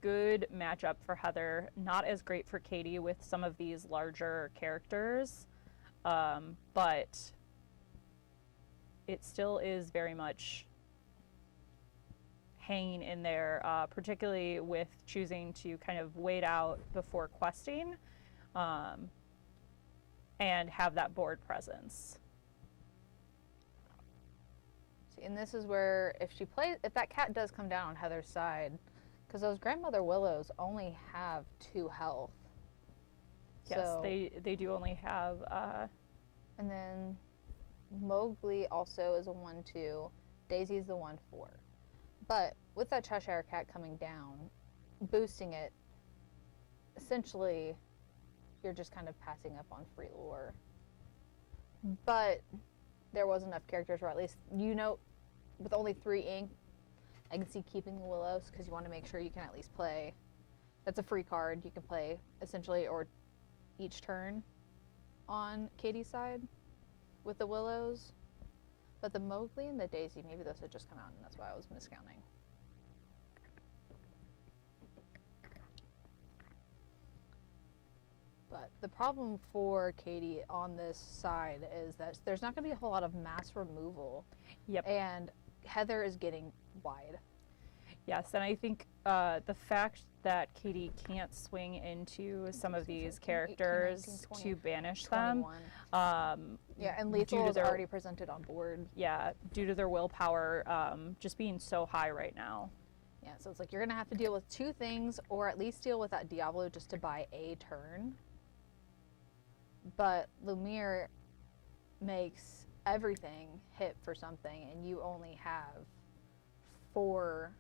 good matchup for Heather. Not as great for Katie with some of these larger characters, but it still is very much hanging in there, particularly with choosing to kind of wait out before questing and have that board presence. See, and this is where if that cat does come down on Heather's side, because those Grandmother Willows only have 2 health. Yes, So, they do only have. and then Mowgli also is a 1/2. Daisy's the 1/4. But with that Cheshire Cat coming down, boosting it, essentially, you're just kind of passing up on free lore. But there was enough characters, or at least, with only 3 ink, I can see keeping the Willows because you want to make sure you can at least play. That's a free card you can play, essentially, or each turn on Katie's side with the Willows. But the Mowgli and the Daisy, maybe those had just come out, and that's why I was miscounting. But the problem for Katie on this side is that there's not going to be a whole lot of mass removal. Yep. And Heather is getting wide. Yes, and I think the fact that Katie can't swing into some of these 17, 18, characters 19, 20, to banish them. 21. Yeah, and lethal is already presented on board. Yeah, due to their willpower just being so high right now. Yeah, so it's like you're going to have to deal with 2 things, or at least deal with that Diablo just to buy a turn. But Lumiere makes everything hit for something, and you only have 4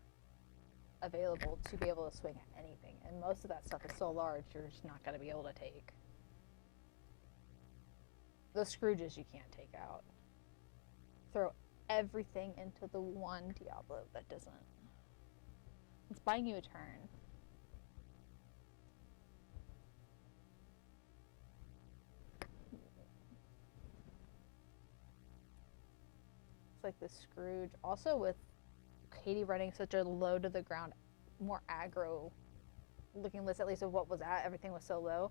available to be able to swing at anything. And most of that stuff is so large, you're just not going to be able to take. The Scrooges you can't take out. Throw everything into the one Diablo that doesn't. It's buying you a turn. It's like the Scrooge. Also with Katie running such a low to the ground, more aggro looking list, at least of what was at, everything was so low.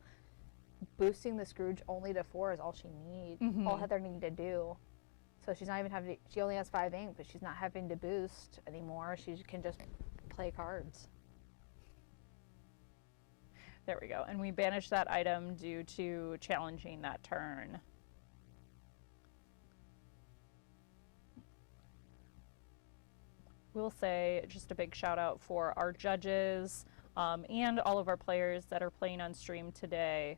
Boosting the Scrooge only to 4 is all she needs. All Heather needed to do. So she's not even having to, she only has 5 ink, but she's not having to boost anymore. She can just play cards. There we go. And we banished that item due to challenging that turn. We'll say just a big shout out for our judges and all of our players that are playing on stream today.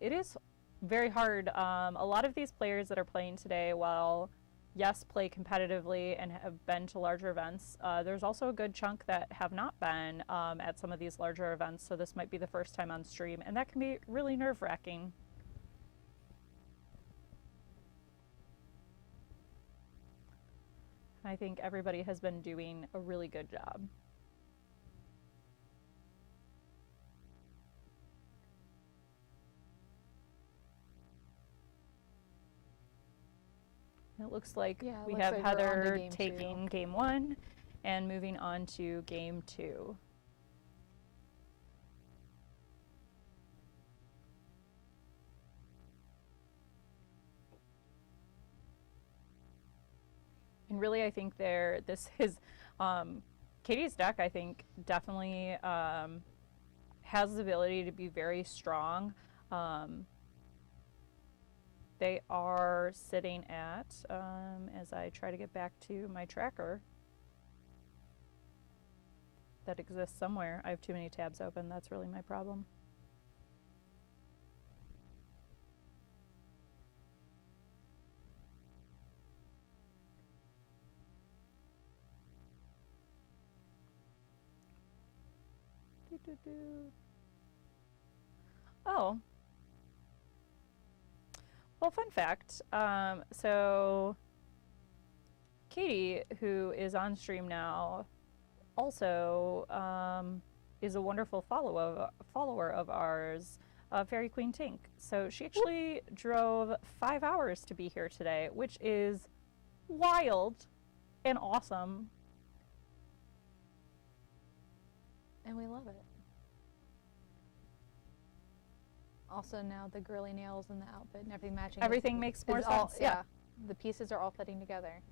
It is very hard. A lot of these players that are playing today, while yes, play competitively and have been to larger events, there's also a good chunk that have not been at some of these larger events, so this might be the first time on stream, and that can be really nerve-wracking. I think everybody has been doing a really good job. It looks like we have like we're on to Heather game taking game 1 and moving on to game 2. And really, I think this is Katie's deck. I think definitely has the ability to be very strong. They are sitting at, as I try to get back to my tracker that exists somewhere. I have too many tabs open. That's really my problem. Oh. Well, fun fact. So Katie, who is on stream now, also is a wonderful follower of ours, Fairy Queen Tink. So she actually drove 5 hours to be here today, which is wild and awesome. And we love it. Also now the girly nails and the outfit and everything matching. Everything makes more sense. Yeah. The pieces are all fitting together.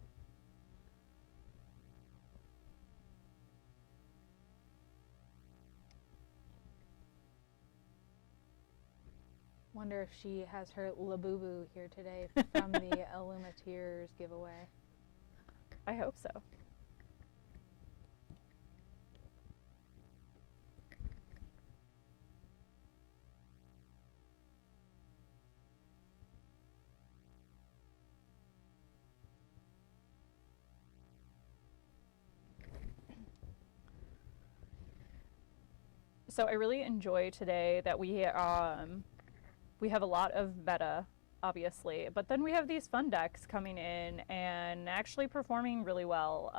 Wonder if she has her Labubu here today from the Illumineers giveaway. I hope so. So I really enjoy today that we have a lot of meta, obviously, but then we have these fun decks coming in and actually performing really well.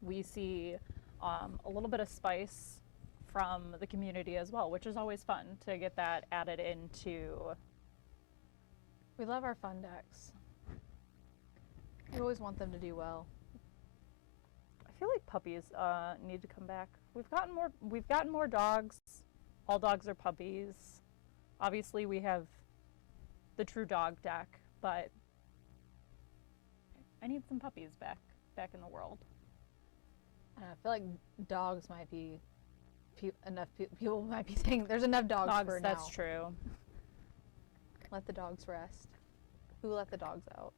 We see a little bit of spice from the community as well, which is always fun to get that added into. We love our fun decks. We always want them to do well. I feel like puppies need to come back. We've gotten more dogs. All dogs are puppies. Obviously, we have the true dog deck, but I need some puppies back in the world. I feel like dogs might be people might be saying there's enough dogs for now. That's true. Let the dogs rest. Who let the dogs out?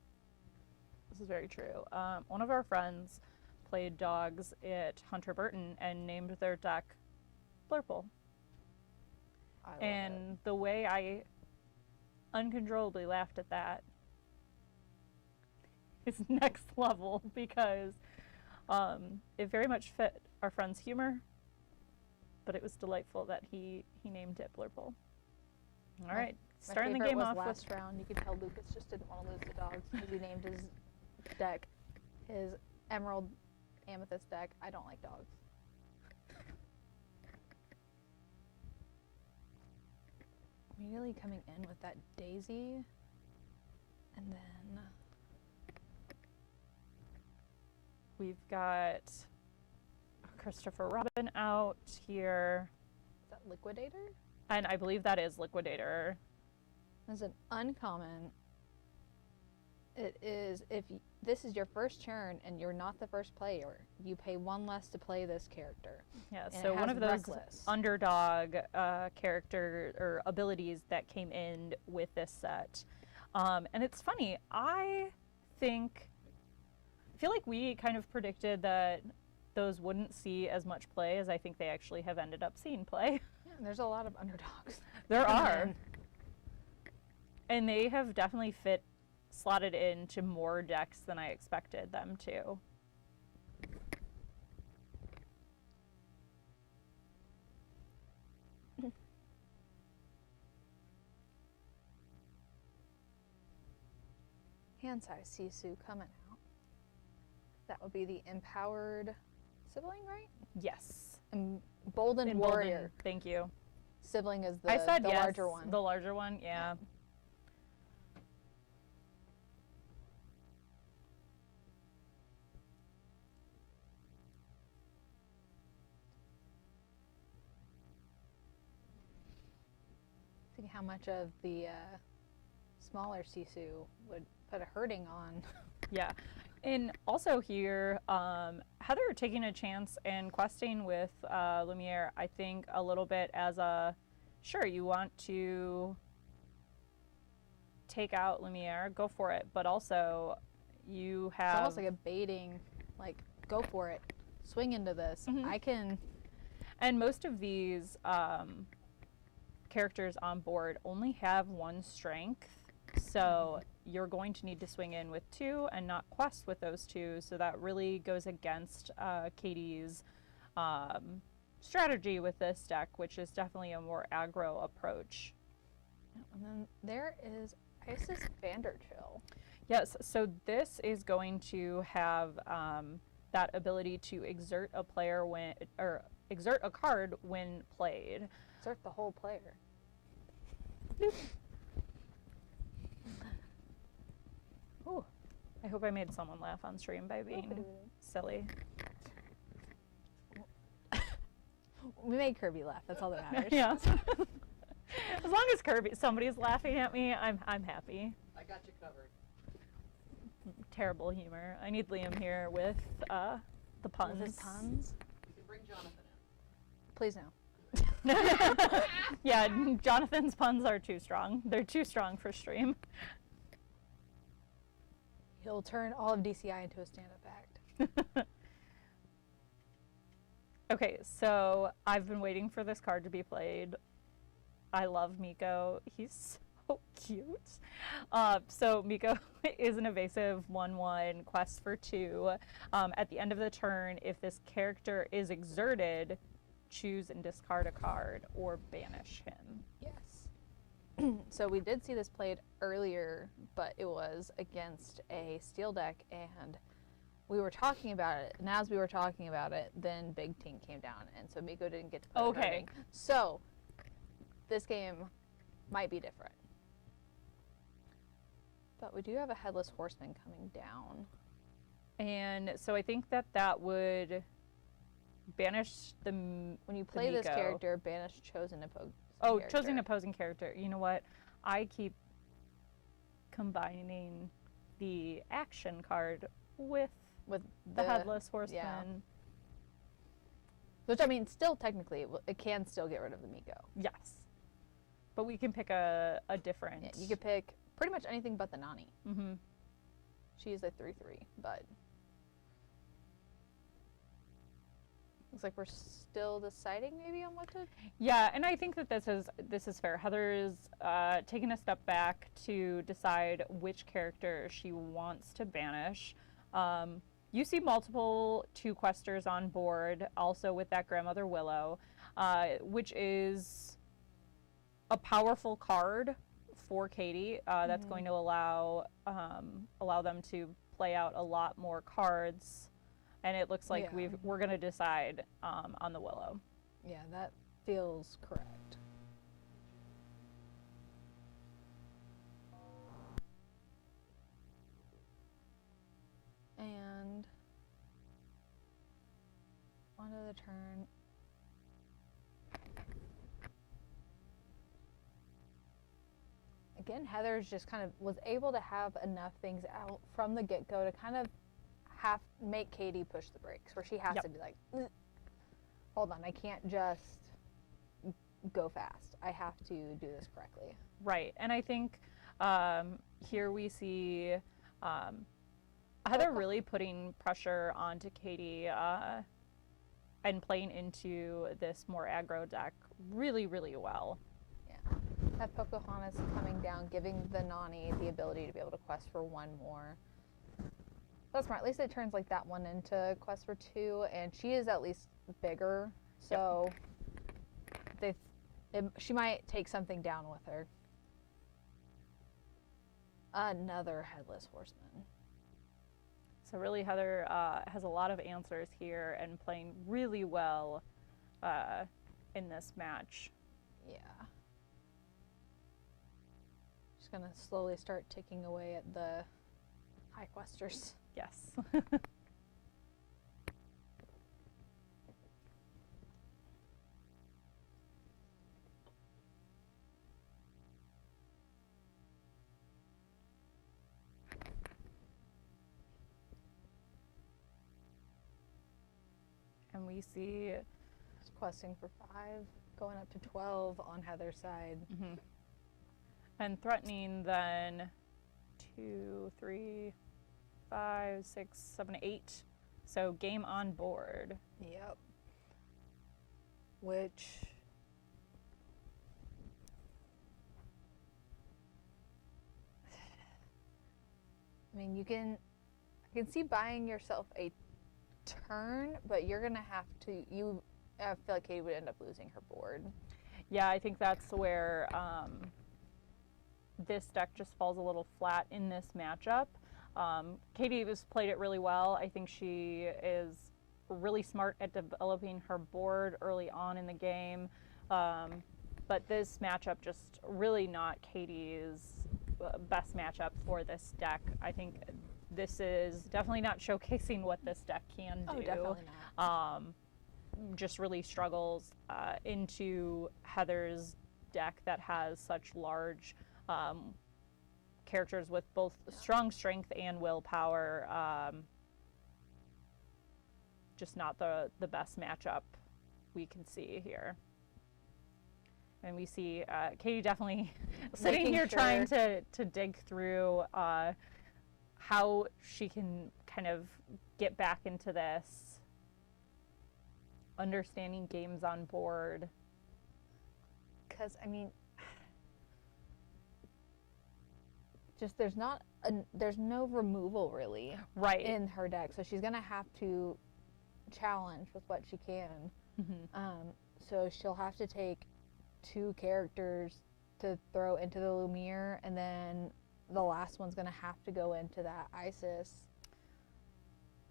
This is very true. One of our friends played dogs at Hunter Burton and named their deck Blurple. And the way I uncontrollably laughed at that is next level because it very much fit our friend's humor, but it was delightful that he named it Blurple. All right, starting the game off last round. You could tell Lucas just didn't want to lose the dogs because he named his deck his Emerald Amethyst deck. I don't like dogs. Immediately coming in with that Daisy, and then we've got Christopher Robin out here. Is that Liquidator? And I believe that is Liquidator. As an uncommon, it is if this is your first turn and you're not the first player, you pay one less to play this character. Yeah, and so one of those Reckless. underdog character or abilities that came in with this set. And it's funny, I feel like we kind of predicted that those wouldn't see as much play as I think they actually have ended up seeing play. Yeah, and there's a lot of underdogs. There are. And they have definitely slotted into more decks than I expected them to. Hand size Sisu coming out. That would be the empowered sibling, right? Yes. Emboldened warrior. Thank you. Sibling is the, I said the yes, larger one. The larger one, yeah. See how much of the smaller Sisu would put a hurting on. Yeah. And also here, Heather taking a chance and questing with Lumiere, I think a little bit as a, sure, you want to take out Lumiere, go for it, but also you have... It's almost like a baiting, like, go for it, swing into this. Mm-hmm. I can... And most of these characters on board only have one strength, so you're going to need to swing in with two and not quest with those two, so that really goes against Katie's strategy with this deck, which is definitely a more aggro approach. And then there is Isis Vanderchill. Yes, so this is going to have that ability to exert a player when, or exert a card when played. Exert the whole player. Bloop. Ooh, I hope I made someone laugh on stream by being silly. We made Kirby laugh. That's all that matters. Yeah. As long as somebody's laughing at me, I'm happy. I got you covered. Terrible humor. I need Liam here with the puns. Puns? You can bring Jonathan in. Please no. Yeah, Jonathan's puns are too strong. They're too strong for stream. He'll turn all of DCI into a stand-up act. Okay, so I've been waiting for this card to be played. I love Miko. He's so cute. So Miko is an evasive 1/1 quest for 2. At the end of the turn, if this character is exerted, choose and discard a card or banish him. Yes. So we did see this played earlier, but it was against a steel deck, and we were talking about it. And as we were talking about it, then Big Ting came down, and so Miko didn't get to play. Okay. So this game might be different. But we do have a Headless Horseman coming down. And so I think that that would banish the When you play this Miko. character, banish chosen opposing Oh, character. choosing opposing character. You know what? I keep combining the action card with with the Headless Horseman. yeah. Which, I mean, still technically, it can still get rid of the Miko. Yes. But we can pick a different. Yeah, you could pick pretty much anything but the Nani. Mm-hmm. She is a 3/3, but looks like we're still deciding maybe on what to. Yeah, and I think that this is fair. Heather is taking a step back to decide which character she wants to banish. You see multiple 2-questers on board, also with that Grandmother Willow, which is a powerful card for Katie. That's going to allow them to play out a lot more cards, and it looks like Yeah. we're going to decide on the Willow. Yeah, that feels correct. And onto the turn. Again, Heather's just kind of was able to have enough things out from the get-go to kind of make Katie push the brakes, where she has Yep. to be like, "Ugh, hold on, I can't just go fast. I have to do this correctly." Right, and I think here we see Heather really putting pressure onto Katie and playing into this more aggro deck really, really well. That Pocahontas coming down, giving the Nani the ability to be able to quest for 1 more. That's smart. At least it turns like that one into quest for 2, and she is at least bigger, so she might take something down with her. Another Headless Horseman. So really Heather has a lot of answers here and playing really well in this match. Yeah. Just gonna slowly start ticking away at the high questers. Yes. And we see Just questing for 5, going up to 12 on Heather's side. and threatening then 2, 3, 5, 6, 7, 8. So game on board. Yep. Which I mean, I can see buying yourself a turn, but you're gonna have to. I feel like Katie would end up losing her board. Yeah, I think that's where this deck just falls a little flat in this matchup. Katie has played it really well. I think she is really smart at developing her board early on in the game. But this matchup just really not Katie's best matchup for this deck. I think this is definitely not showcasing what this deck can do. Oh, definitely not. Just really struggles into Heather's deck that has such large characters with both strong strength and willpower. Just not the best matchup we can see here. And we see Katie definitely sitting Making here sure. trying to dig through how she can kind of get back into this, understanding games on board. Because I mean, just there's no removal really Right. in her deck, so she's gonna have to challenge with what she can. So she'll have to take 2 characters to throw into the Lumiere, and then the last one's gonna have to go into that Isis.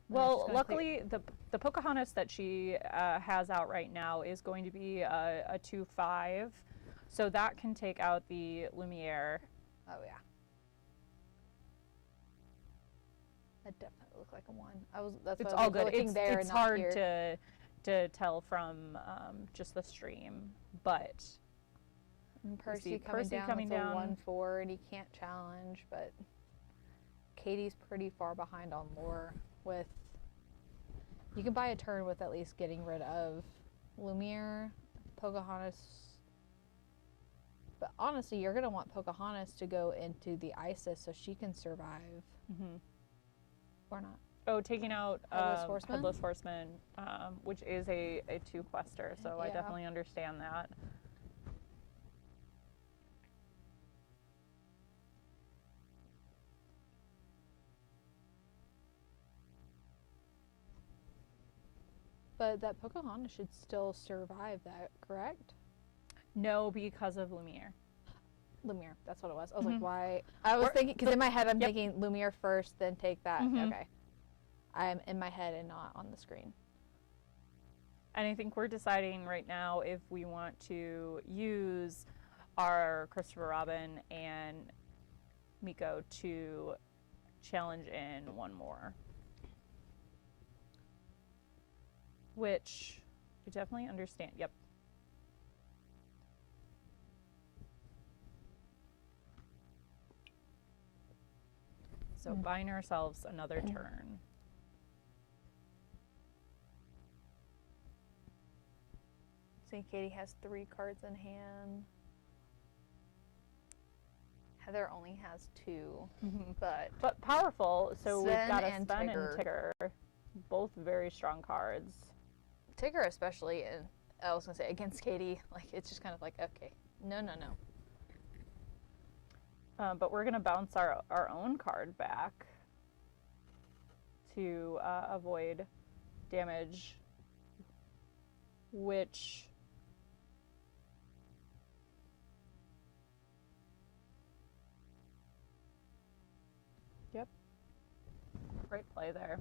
Well, luckily, the Pocahontas that she has out right now is going to be a 2/5, so that can take out the Lumiere. Oh yeah. That definitely looked like a 1. That's It's why I all was good. looking there It's and not hard here. to tell from just the stream, but And see Percy coming down with a down. 1/4, and he can't challenge, but Katie's pretty far behind on lore. With you can buy a turn with at least getting rid of Lumiere, Pocahontas. But honestly, you're gonna want Pocahontas to go into the Isis so she can survive, or not. Oh, taking out Headless Horseman? which is a 2-quester, so I Yeah. definitely understand that. But that Pocahontas should still survive that, correct? No, because of Lumiere. Lumiere, that's what it was. I was like, why? I was thinking, because in my head I'm Yep. thinking Lumiere first, then take that. Mhm. Okay. I'm in my head and not on the screen. And I think we're deciding right now if we want to use our Christopher Robin and Miko to challenge in one more. Which I definitely understand. Yep. So buying ourselves another turn. See, Katie has 3 cards in hand. Heather only has 2, but powerful, so we've Sven got a and Sven Tigger. and Tigger. Both very strong cards. Tigger especially, and I was gonna say against Katie, like it's just kind of like, okay, no. But we're going to bounce our own card back to avoid damage, which yep, great play there.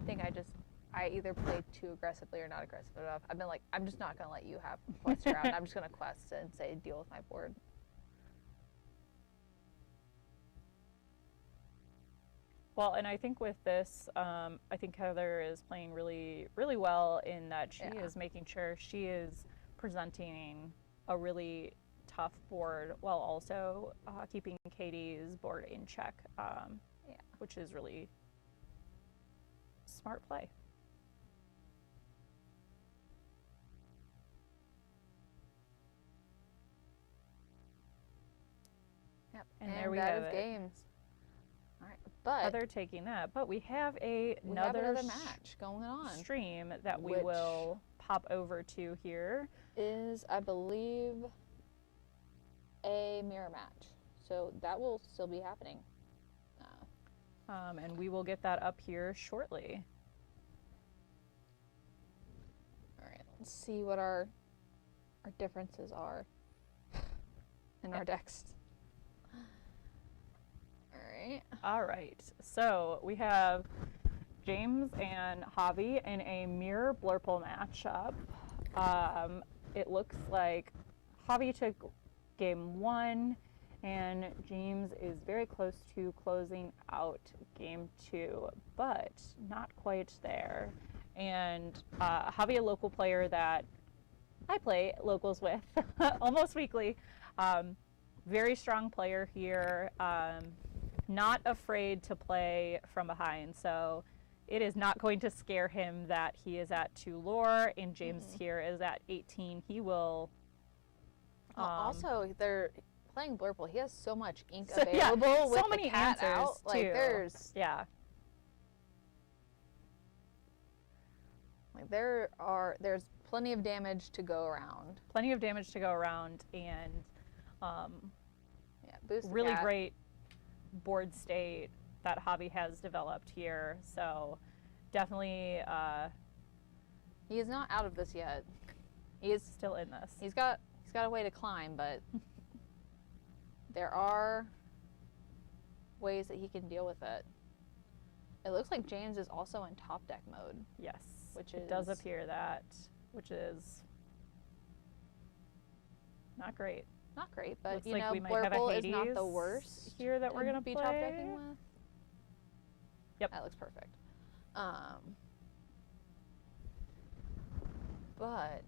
I think I either played too aggressively or not aggressive enough. I've been like, I'm just not gonna let you have quest around. I'm just gonna quest and say deal with my board. Well, and I think with this, I think Heather is playing really, really well in that she Yeah. is making sure she is presenting a really tough board while also keeping Katie's board in check, which is really smart play. Yep. And there we that have is it. games. All right, but Heather taking that, but we have we have another another match going on. stream that we which will pop over to here. Is, I believe, a mirror match, so that will still be happening. And we will get that up here shortly. All right, let's see what our differences are in our decks. All right. All right, so we have James and Javi in a mirror Blurple matchup. It looks like Javi took game 1, and James is very close to closing out game 2, but not quite there. And Javi, a local player that I play locals with almost weekly, very strong player here. not afraid to play from behind. So it is not going to scare him that he is at 2 lore and James here is at 18. He will. Also, they're playing Blurple. He has so much ink So, yeah, available with so many the cat answers out. Like too. there's Yeah. like there's plenty of damage to go around. Plenty of damage to go around, and Yeah, boost the really cat. great board state that Javi has developed here. So definitely He is not out of this yet. He is still in this. He's got a way to climb, but there are ways that he can deal with it. It looks like James is also in top deck mode. Yes, Which it does is- appear that, which is not great. Not great, but Looks you like know, we might have a Blurple is not the Hades worst here that we're to gonna be play. top decking with. Yep. That looks perfect. But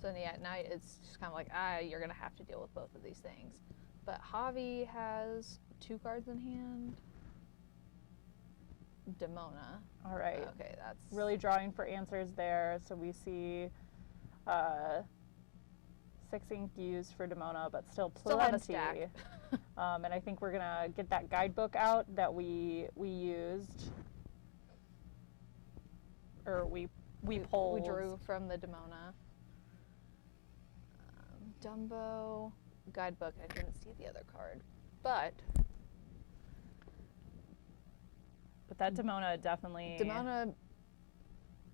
so yeah, now it's just kind of like you're gonna have to deal with both of these things. But Javi has 2 cards in hand. Demona. All right. Okay, that's Really drawing for answers there. So we see 6 ink used for Demona, but still Still have a plenty. stack. And I think we're gonna get that guidebook out that we used, or we pulled. We drew from the Demona. Dumbo guidebook. I didn't see the other card, but But that Demona definitely. Demona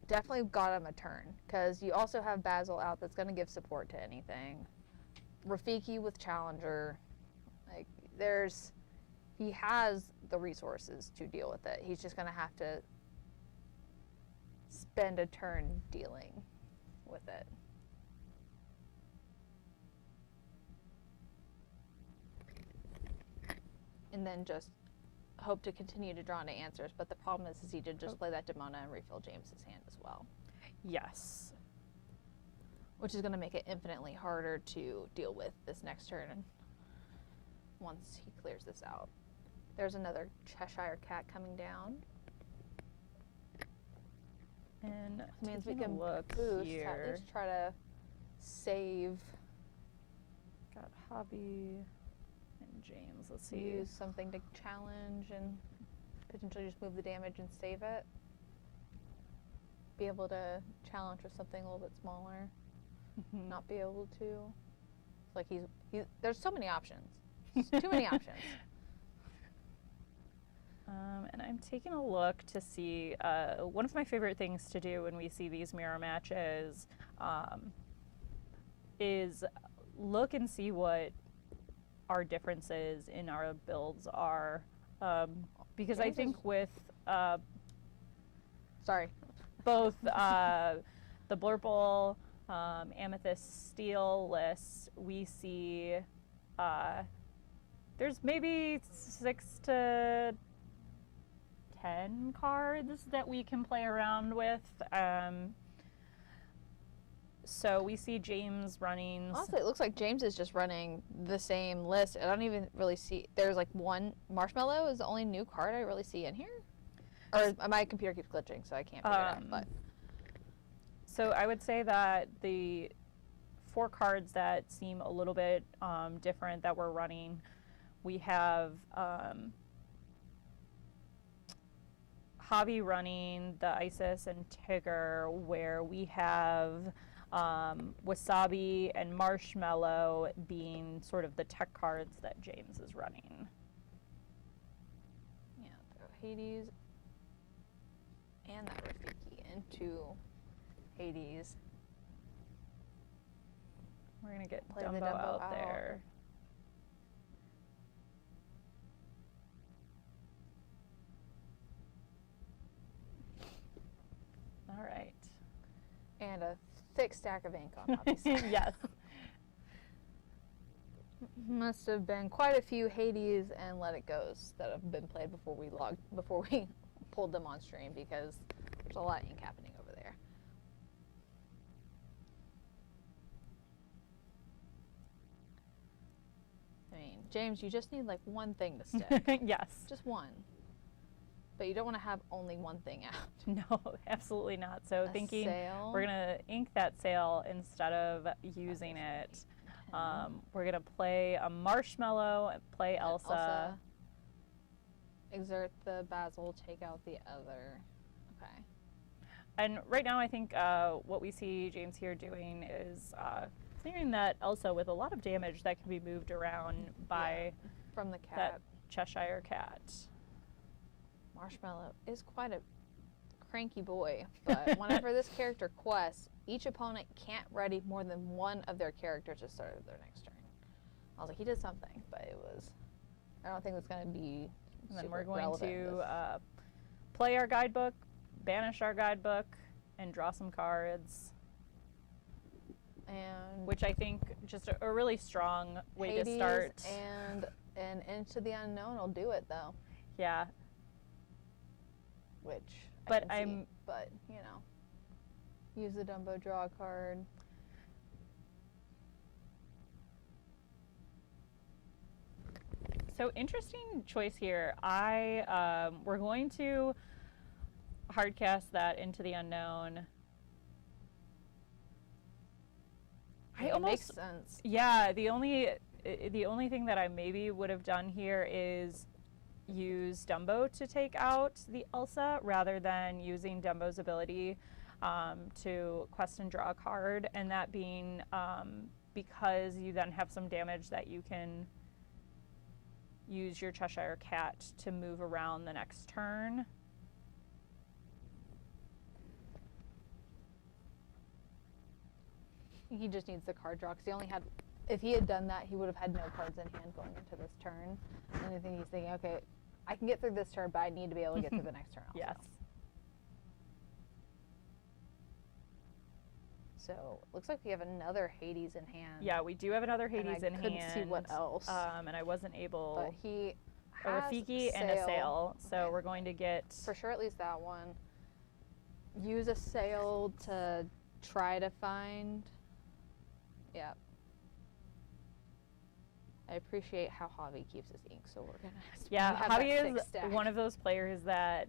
definitely got him a turn because you also have Basil out that's going to give support to anything. Rafiki with Challenger, like he has the resources to deal with it. He's just going to have to spend a turn dealing with it. And then just hope to continue to draw into answers, but the problem is he did just play that Demona and refill James's hand as well, Yes. which is going to make it infinitely harder to deal with this next turn once he clears this out. There's another Cheshire Cat coming down. And This means we taking a can look boost, here. at least try to save, Got Hobby and James. Let's see. use something to challenge and potentially just move the damage and save it. Be able to challenge with something a little bit smaller. Mhm. Not be able to. It's like there's so many options. Too many options. And I'm taking a look to see, one of my favorite things to do when we see these mirror matches is look and see what our differences in our builds are. Because I James think is- with Sorry. both the Blurple, Amethyst Steel lists, we see there's maybe 6 to 10 cards that we can play around with. So we see James running. Honestly, it looks like James is just running the same list. I don't even really see. There's like one Marshmallow is the only new card I really see in here. Or my computer keeps glitching, so I can't figure it out. But So I would say that the 4 cards that seem a little bit different that we're running, we have Javi running the Isis and Tigger, where we have Wasabi and Marshmallow being sort of the tech cards that James is running. yeah, throw Hades and that Rafiki into Hades. We're gonna get Play the Dumbo Dumbo out out. there. All right. And a thick stack of ink on Hobby's side. Yes. Must have been quite a few Hades and Let It Goes that have been played before we pulled them on stream, because there's a lot of ink happening over there. I mean, James, you just need like one thing to stick. Yes. Just one. But you don't want to have only one thing out. No, absolutely not. So A thinking sail. we're gonna ink that sail instead of using it. We're gonna play a marshmallow, play Elsa. Exert the basil, take out the other. Okay. And right now I think what we see James here doing is clearing that Elsa with a lot of damage that can be moved around by From the cat. that Cheshire cat. Marshmallow is quite a cranky boy, but whenever this character quests, each opponent can't ready more than one of their characters to start their next turn. I was like, he did something, but it was, I don't think it's going to be And then super we're going relevant to this. play our guidebook, banish our guidebook, and draw some cards, and which I think just a really strong way Hades to start. and Into the Unknown will do it though, Yeah, which But I can see. I'm- But you know, use the Dumbo draw card. so interesting choice here. We're going to hardcast that Into the Unknown. It makes sense. Yeah, the only thing that I maybe would have done here is use Dumbo to take out the Elsa rather than using Dumbo's ability to quest and draw a card, and that being because you then have some damage that you can use your Cheshire Cat to move around the next turn. He just needs the card draw because he only had. If he had done that, he would have had no cards in hand going into this turn. And I think he's thinking, okay, I can get through this turn, but I need to be able to get through the next turn also. Yes. So looks like we have another Hades in hand. Yeah, we do have another And Hades I in couldn't hand. see what else. And I wasn't able. But he A has Rafiki and a sail. So Okay. we're going to get. For sure, at least that one. Use a sail to try to find. Yeah. I appreciate how Javi keeps his ink so organized. Yeah, We have that Javi thick is stack. one of those players that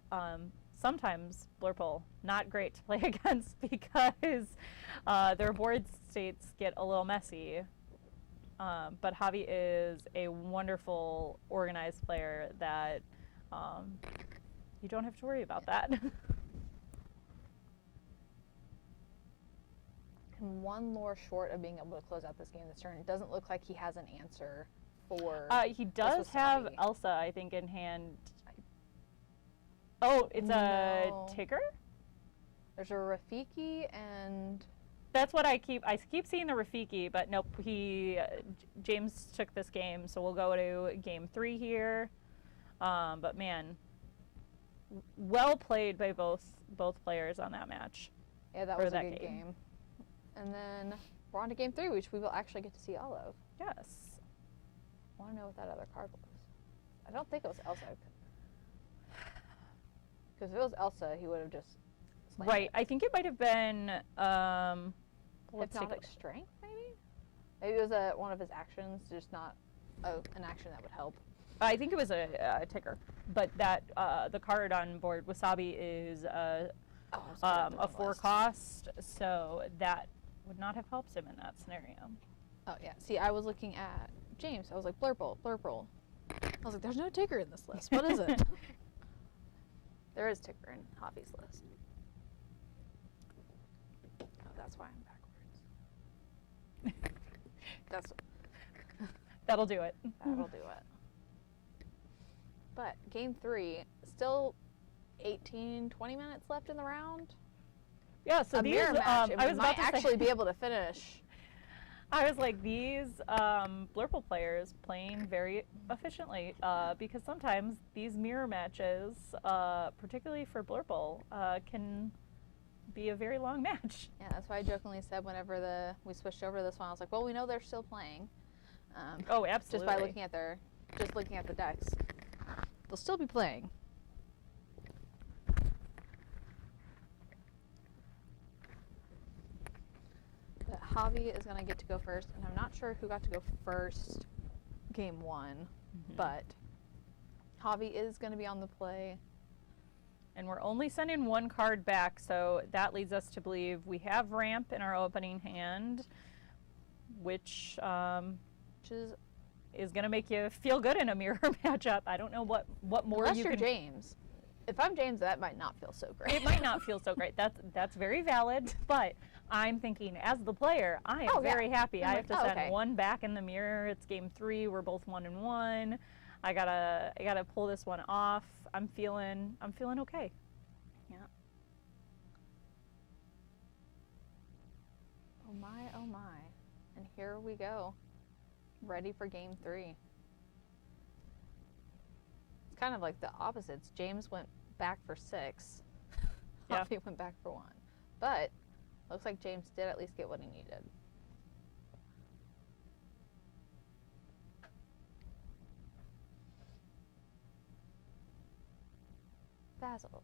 sometimes Blurple not great to play against because their board states get a little messy. But Javi is a wonderful organized player that you don't have to worry about that. And one lore short of being able to close out this game this turn. It doesn't look like he has an answer for. He does have Wasabi. Elsa, I think, in hand. Oh, it's a No. Tigger? There's a Rafiki and. That's what I keep seeing the Rafiki, but nope. James took this game, so we'll go to game 3 here. But man, well played by both players on that match. Yeah, that for was a that good game. game. And then we're on to game 3, which we will actually get to see all of. Yes. I want to know what that other card was. I don't think it was Elsa. Because if it was Elsa, he would have just. slammed Right. it. I think it might have been. Let's take a Hypnotic look. Strength, maybe? Maybe it was one of his actions, just not an action that would help. I think it was a Tigger, but that the card on board Wasabi is Oh, a 4-cost, so that would not have helped him in that scenario. Oh, yeah. See, I was looking at James. I was like, Blurple, Blurple. I was like, there's no Tigger in this list. What is it? There is Tigger in Javi's list. Oh, that's why I'm backwards. That'll do it. That'll do it. But game 3, still 18, 20 minutes left in the round. Yeah, so A these, mirror match. And I we was might about to actually say, be able to finish. I was like, these Blurple players playing very efficiently because sometimes these mirror matches, particularly for Blurple, can be a very long match. Yeah, that's why I jokingly said whenever we switched over to this one, I was like, well, we know they're still playing. Oh, Just absolutely. by looking at the decks. They'll still be playing. But Javi is going to get to go first, and I'm not sure who got to go first game 1, but Javi is going to be on the play. And we're only sending 1 card back, so that leads us to believe we have ramp in our opening hand, which is going to make you feel good in a mirror matchup. I don't know what more Unless you you're can. James. If I'm James, that might not feel so great. It might not feel so great. That's very valid, but I'm thinking as the player, I am very happy. I have to send 1 back in the mirror. It's game 3. We're both 1-1. I gotta pull this one off. I'm feeling okay. Yeah. Oh my, oh my. And here we go. Ready for game 3. It's kind of like the opposites. James went back for 6. Yeah. Javi went back for 1. But looks like James did at least get what he needed. Basil.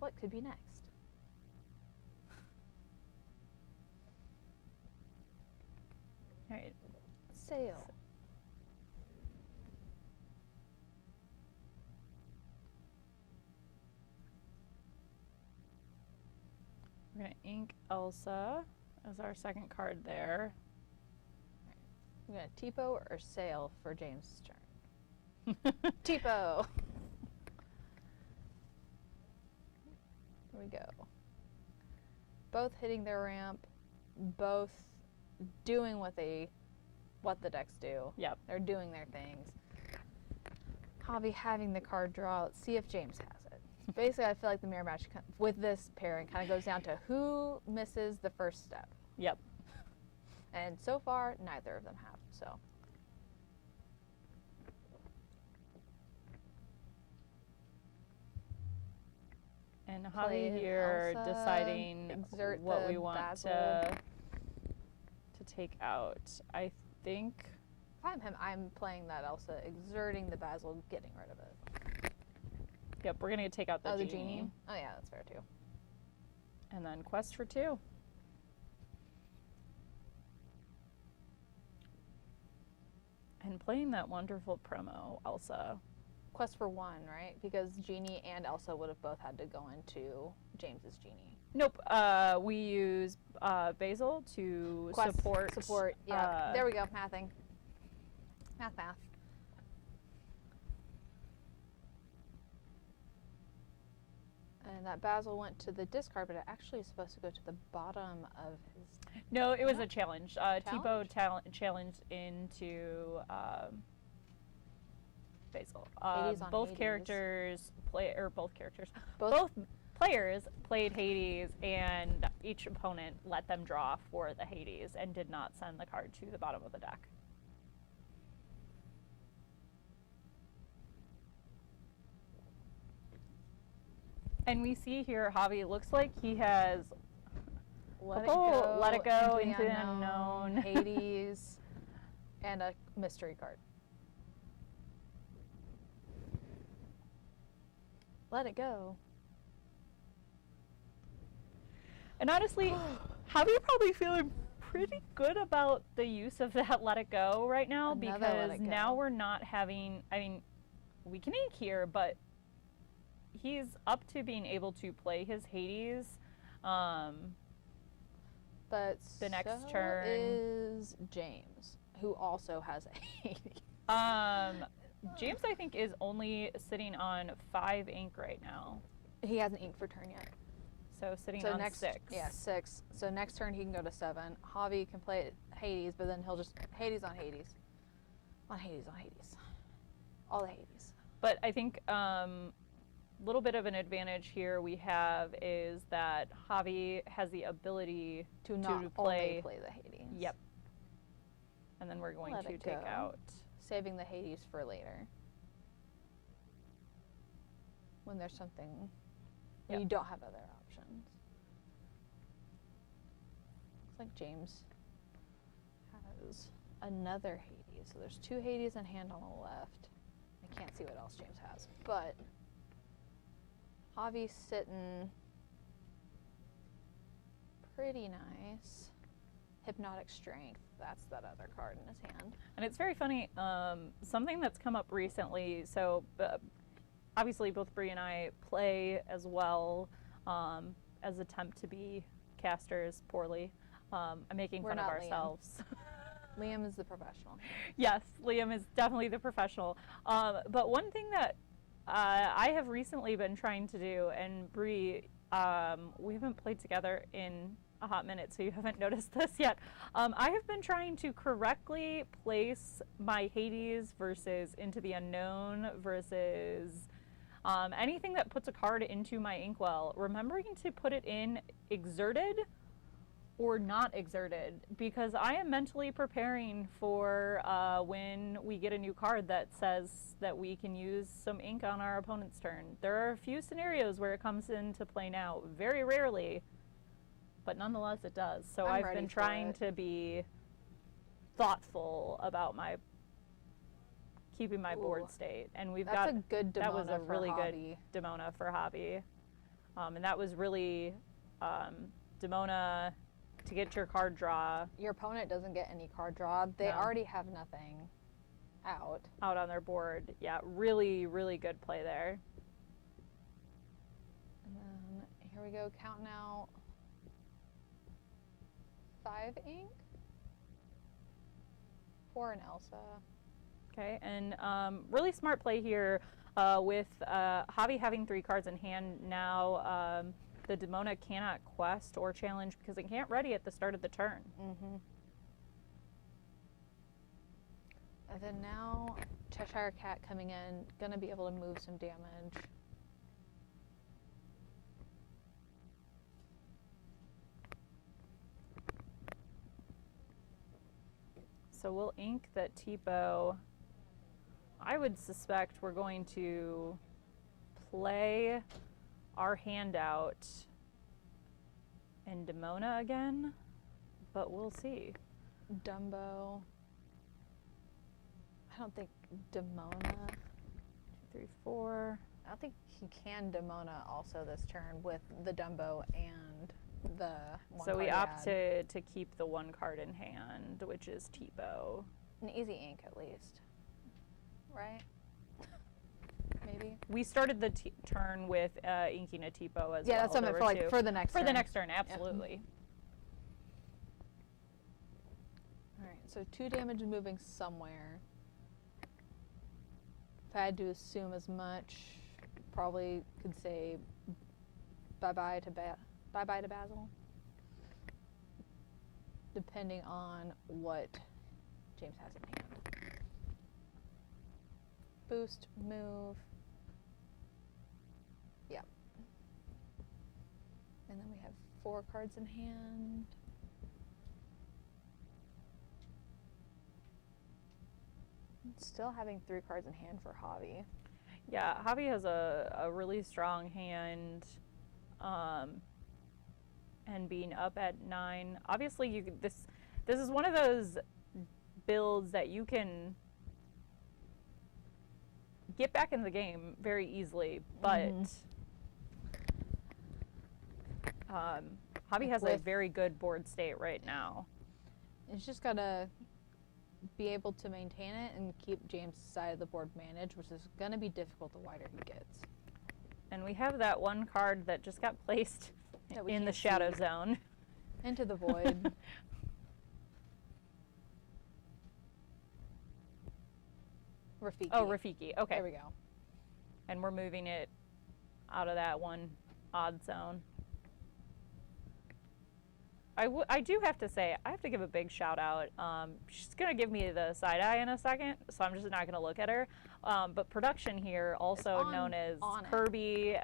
What could be next? All right. Sail. We're gonna ink Elsa as our second card there. I'm gonna TPO or sail for James' turn. TPO. Here we go. Both hitting their ramp, both doing what the decks do. Yep. They're doing their things. Javi having the card draw. Let's see if James has it. Basically, I feel like the mirror match with this pairing kind of goes down to who misses the first step. Yep. And so far, neither of them have. So. And Play Javi here Elsa, deciding exert what the we want Basil. to take out. I think. If I'm him, I'm playing that Elsa, exerting the Basil, getting rid of it. Yep, we're gonna take out the The genie. genie? Oh yeah, that's fair too. And then quest for 2. And playing that wonderful promo, Elsa. Quest for 1, right? Because Genie and Elsa would have both had to go into James's Genie. Nope. We use Basil to Quest, support. Yeah. There we go. Mathing. Math. And that Basil went to the discard, but it actually is supposed to go to the bottom of his. No, it was a challenge. Tipo Challenge? challenged into Basil. Hades on Both Hades. characters Both- both players played Hades, and each opponent let them draw for the Hades and did not send the card to the bottom of the deck. And we see here, Javi looks like he has Let It Go into the unknown, unknown. Hades, and a mystery card. Let it go. And honestly, Javi probably feeling pretty good about the use of that Let It Go right now, Another because Let It Go. now we're not having, I mean, we can ink here, but he's up to being able to play his Hades. But The next so turn. is James, who also has a Hades. James, I think, is only sitting on 5 ink right now. He hasn't inked for turn yet. So sitting So on next, 6. Yeah, 6. So next turn he can go to 7. Javi can play Hades, but then he'll just Hades on Hades. On Hades on Hades. All the Hades. But I think little bit of an advantage here we have is that Javi has the ability To not play. only play the Hades. Yep. And then we're going Let to it take go. out. Saving the Hades for later. When there's something, when Yep. you don't have other options. Looks like James has another Hades. So there's 2 Hades in hand on the left. I can't see what else James has, but Javi's sitting pretty nice. Hypnotic Strength. That's that other card in his hand. And it's very funny, something that's come up recently, so obviously both Bree and I play as well as attempt to be casters poorly. I'm making We're fun of not Liam. ourselves. Liam is the professional. Yes, Liam is definitely the professional. But one thing that I have recently been trying to do, and Bree, we haven't played together in a hot minute, so you haven't noticed this yet. I have been trying to correctly place my Hades versus Into the Unknown versus anything that puts a card into my inkwell, remembering to put it in exerted or not exerted, because I am mentally preparing for when we get a new card that says that we can use some ink on our opponent's turn. There are a few scenarios where it comes into play now, very rarely, but nonetheless it does. So I'm I've ready been for trying it. to be thoughtful about keeping my board Ooh. state, and we've That's got a good that was Demona a for really hobby. good Demona for hobby, and that was really Demona to get your card draw Your opponent doesn't get any card draw. They No. already have nothing out. out on their board. Yeah, really, really good play there. And then here we go, counting out 5 ink. 4 in Elsa. Okay, and really smart play here with Javi having 3 cards in hand now. The Demona cannot quest or challenge because it can't ready at the start of the turn. Mm-hmm. And then now Cheshire Cat coming in, gonna be able to move some damage. So we'll ink that Tipo. I would suspect we're going to play our handout in Demona again, but we'll see. Dumbo. I don't think Demona. 3, 4. I don't think he can Demona also this turn with the Dumbo and the one So we card opt had. to keep the 1 card in hand, which is Tipo. An easy ink at least. Right? Maybe. We started the turn with inking a Tipo as well. Yeah, that's what I There meant were for like two. for the next For turn. the next turn, absolutely. Alright, so 2 damage moving somewhere. If I had to assume as much, probably could say bye-bye to Basil. Depending on what James has in hand. Boost, move. Yep. And then we have 4 cards in hand. Still having 3 cards in hand for Javi. Yeah, Javi has a really strong hand, and being up at 9. Obviously, you could, this is one of those builds that you can get back in the game very easily, but Javi has a With- very good board state right now. It's just gotta be able to maintain it and keep James' side of the board managed, which is gonna be difficult the wider he gets. And we have that 1 card that just got placed That we in the can't shadow see. zone. Into the void. Rafiki. Oh, Rafiki. Okay. There we go. And we're moving it out of that 1 odd zone. I do have to say, I have to give a big shout out. She's going to give me the side eye in a second, so I'm just not going to look at her. But production here, also on- known as on it. Kirby,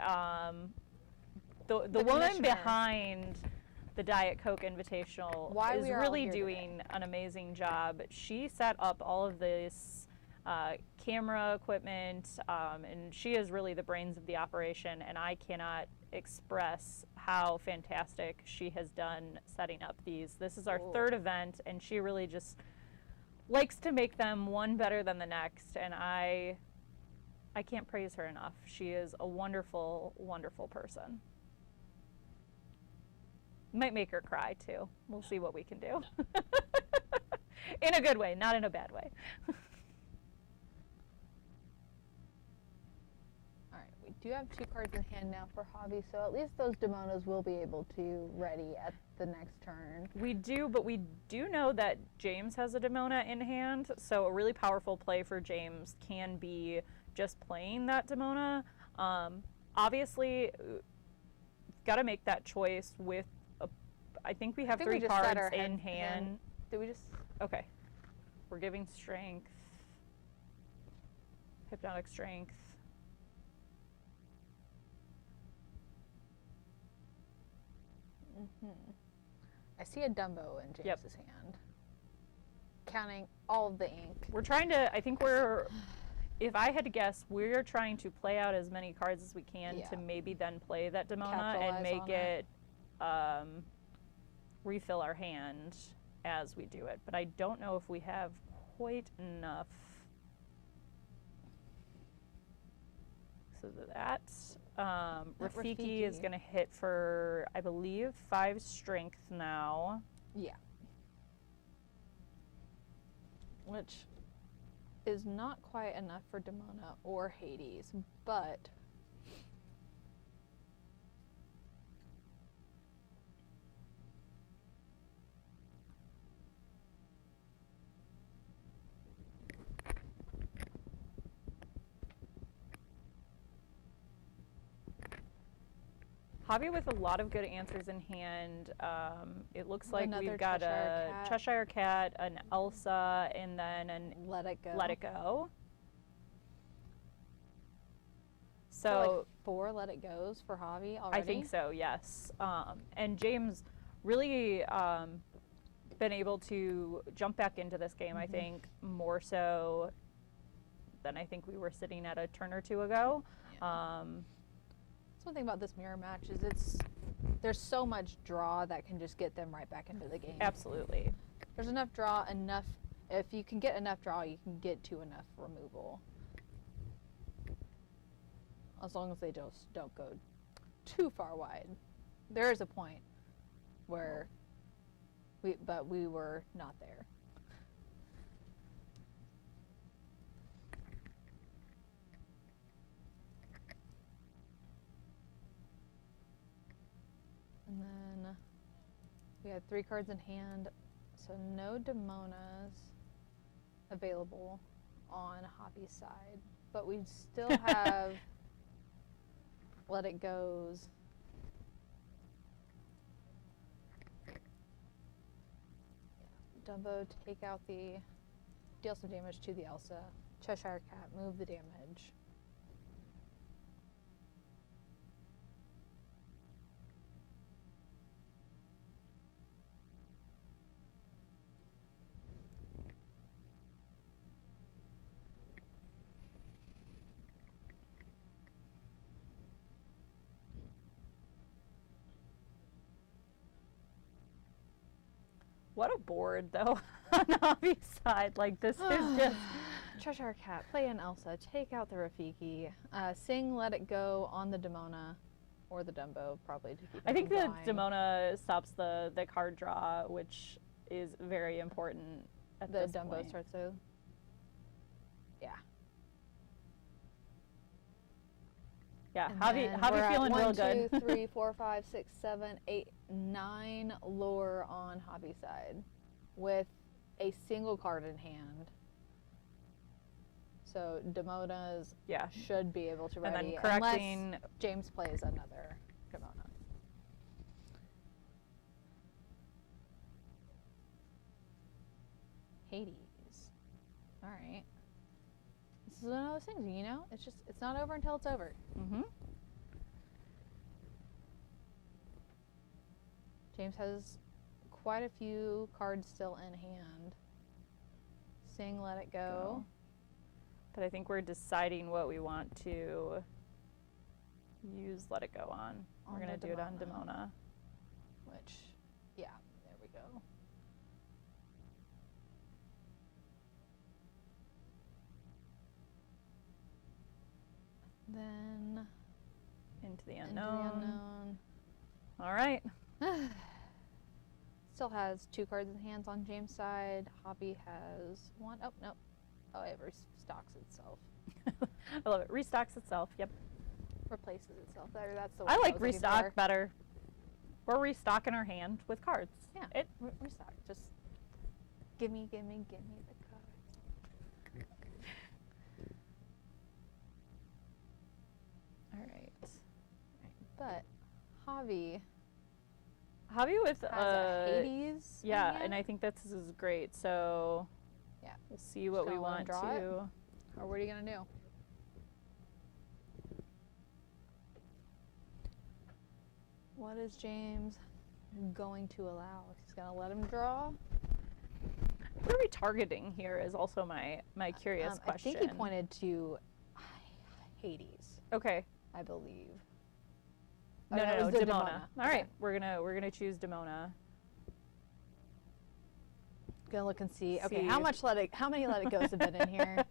the The woman commissioner. behind the Diet Coke Invitational Why is we are all really here doing an amazing job. She set up all of this camera equipment, and she is really the brains of the operation, and I cannot express how fantastic she has done setting up these. This is our Cool. 3rd event, and she really just likes to make them one better than the next, and I can't praise her enough. She is a wonderful, wonderful person. Might make her cry too. We'll see what we can do. In a good way, not in a bad way. All right, we do have 2 cards in hand now for Hobby, so at least those Demonas will be able to ready at the next turn. We do, but we do know that James has a Demona in hand, so a really powerful play for James can be just playing that Demona. Obviously, got to make that choice with I think we have 3 cards in hand. Did we just? Okay. We're giving strength. Hypnotic strength. I see a Dumbo in James's Yep. hand. Counting all of the ink. We're trying to, I think we're, if I had to guess, we're trying to play out as many cards as we can to maybe then play that Demona Capitalize and make on it refill our hand as we do it. But I don't know if we have quite enough. So that Rafiki is going to hit for, I believe, 5 strength now. Yeah. Which is not quite enough for Demona or Hades, but Hobby with a lot of good answers in hand. It looks like Another we've got Cheshire a Cat. Cheshire Cat, an Elsa, and then an Let It Go. Let It Go. So like So 4 Let It Goes for Hobby already? I think so, yes. And James really been able to jump back into this game, I think, more so than I think we were sitting at a turn or 2 ago. That's one thing about this mirror match is there's so much draw that can just get them right back into the game. Absolutely. There's enough draw, if you can get enough draw, you can get to enough removal. As long as they just don't go too far wide. There is a point where we were not there. And then we had 3 cards in hand, so no Demonas available on Hobby's side, but we still have Let It Goes. Dumbo, take out deal some damage to the Elsa. Cheshire Cat, move the damage. What a board, though, on Hobby's side. Like, this is just... Cheshire Cat, play an Elsa, take out the Rafiki, sing Let It Go on the Demona, or the Dumbo, probably to keep I think them the from dying. Demona stops the card draw, which is very important at The this Dumbo point. starts to. Yeah. Yeah, And Hobby then we're at feeling real good. 1, 2, 3, 4, 5, 6, 7, 8, 9 lore on Hobby side with a single card in hand. So Demonas Yeah. should be able to And ready then correcting... unless James plays another Demona. Hades. All right. This is one of those things, you know? It's not over until it's over. Mm-hmm. James has quite a few cards still in hand. Sing, Let It Go. But I think we're deciding what we want to use Let It Go on. On We're going the to do it on Demona. Demona. Which, yeah, there we go. Then Into the into unknown. the unknown. All right. still has 2 cards in hands on James' side. Hobby has 1. Oh, no. Oh, it restocks itself. I love it. Restocks itself. Yep. Replaces itself. That's the I word like was looking restock for. better. We're restocking our hand with cards. Yeah. It. Restock. Just give me the cards. All right. But Javi Hobby with has a Hades. yeah, in and I hand. think this is great. So Yeah. we'll see what we gonna let him want draw it? to. Or what are you gonna do? What is James going to allow? He's gonna let him draw. What are we targeting here is also my curious I question. think he pointed to Hades, Okay. I believe. No, that no, was no, the Demona. Demona. All right, Okay. we're gonna choose Demona. Gonna look and see. Okay, See. how many let it goes have been in here?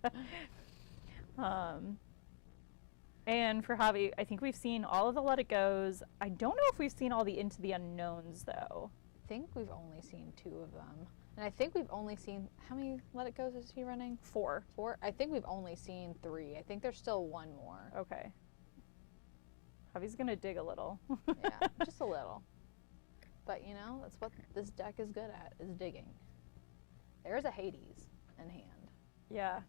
And for Hobby, I think we've seen all of the Let It Goes. I don't know if we've seen all the Into the Unknowns though. I think we've only seen 2 of them. And I think we've only seen, how many let it goes is he running? 4. 4? I think we've only seen 3. I think there's still 1 more. Okay. Hobby's gonna dig a little. Yeah, just a little. But you know, that's what this deck is good at, is digging. There's a Hades in hand. Yeah.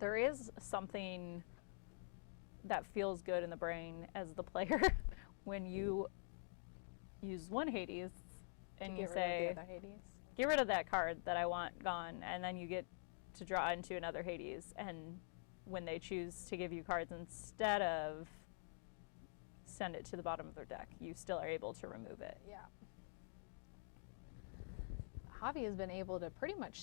There is something that feels good in the brain as the player when you use one Hades and To you get rid of say, the other Hades. get rid of that card that I want gone, and then you get to draw into another Hades, and when they choose to give you cards instead of send it to the bottom of their deck, you still are able to remove it. Yeah. Javi has been able to pretty much,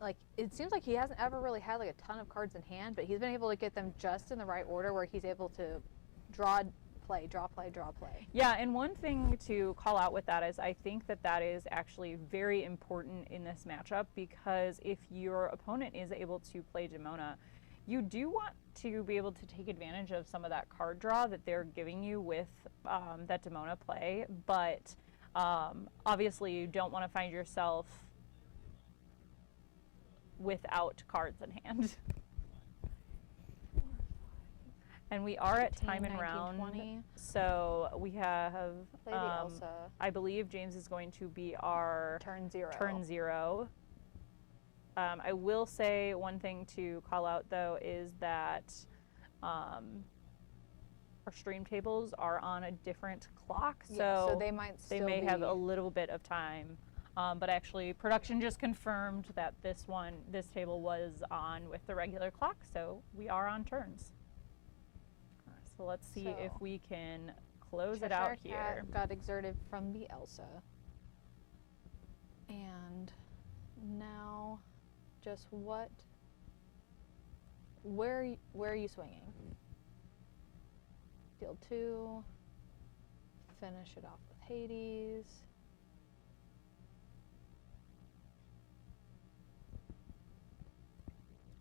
like, it seems like he hasn't ever really had like a ton of cards in hand, but he's been able to get them just in the right order where he's able to draw, play, draw, play, draw, play. Yeah, and one thing to call out with that is I think that that is actually very important in this matchup, because if your opponent is able to play Demona, you do want to be able to take advantage of some of that card draw that they're giving you with that Demona play, but obviously you don't want to find yourself without cards in hand. And we are at 18, time and 19, round, 20. so we have, Play the Elsa. I believe James is going to be our Turn 0. turn 0. I will say one thing to call out though is that our stream tables are on a different clock, Yeah, so so they might they still may have be- a little bit of time. But actually, production just confirmed that this table was on with the regular clock, so we are on turns. So let's see if So, we can close it out Cheshire Cat here. got exerted from the Elsa. And now, just where are you swinging? Deal 2. Finish it off with Hades.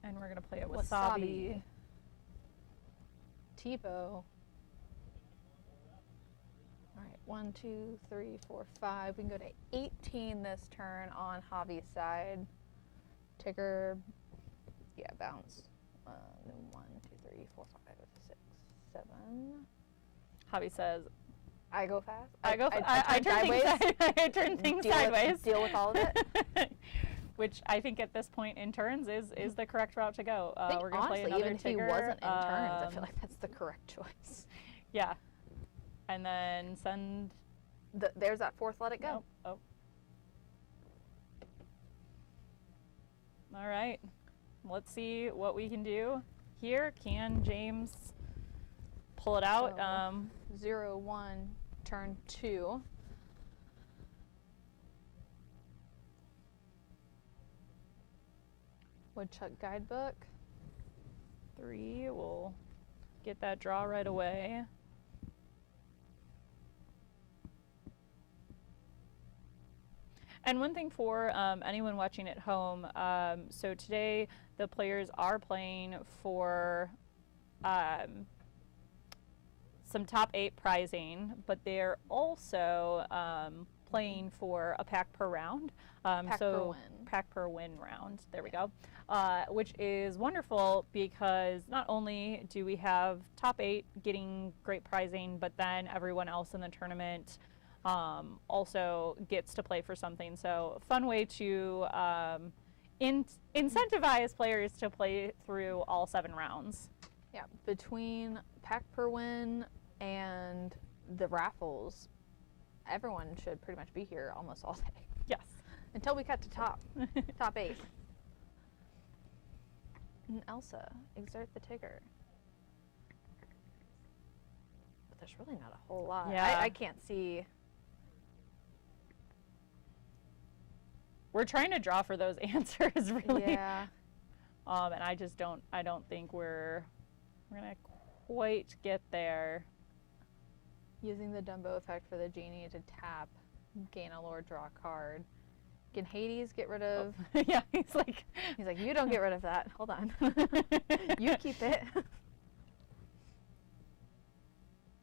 And we're gonna play it Wasabi. Tipo. All right, 1, 2, 3, 4, 5. We can go to 18 this turn on Javi's side. Ticker, yeah, bounce. 1, 2, 3, 4, 5, 6, 7. Javi says, I go fast. I turn sideways. I turn things Deal sideways. deal with all of it. Which I think at this point in turns is the correct route to go. I think We're gonna honestly, play another even if he Tigger. wasn't in turns, I feel like that's the correct choice. Yeah. And then send. There's that 4th. Let it go. Nope. Oh. All right. Let's see what we can do here. Can James pull it out? So, 0, 1, turn 2. Woodchuck Guidebook. 3. We'll get that draw right away. And one thing for anyone watching at home, so today the players are playing for some top 8 prizing, but they're also playing for a pack per round. Pack per win. Pack per win round. There we go. Which is wonderful because not only do we have top 8 getting great prizing, but then everyone else in the tournament also gets to play for something. So fun way to incentivize players to play through all 7 rounds. Yeah, between pack per win and the raffles, everyone should pretty much be here almost all day. Yes. Until we cut to top 8. And Elsa, exert the Tigger. But there's really not a whole lot. Yeah. I can't see. We're trying to draw for those answers, really. Yeah. And I don't think we're gonna quite get there. Using the Dumbo effect for the genie to tap, gain a lore, draw a card. Can Hades get rid of? Yeah, he's like, You don't get rid of that. Hold on. You keep it.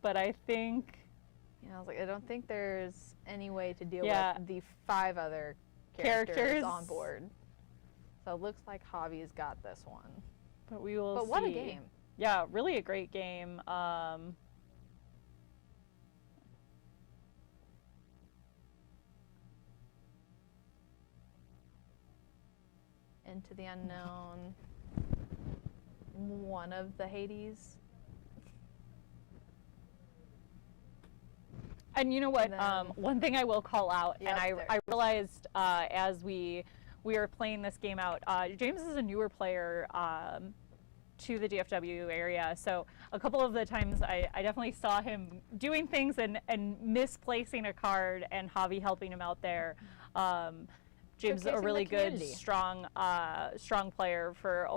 But I think, I was like, I don't think there's any way to deal Yeah. with the 5 other characters on board. So it looks like Javi's got this one. but we will see. But what a game. Yeah, really a great game. Into the unknown. One of the Hades. And you know what? And then- One thing I will call out, Yep, and there. I realized as we were playing this game out, James is a newer player to the DFW area, so a couple of the times I definitely saw him doing things and misplacing a card, and Javi helping him out there. James is a Showcasing the really good, community. strong player for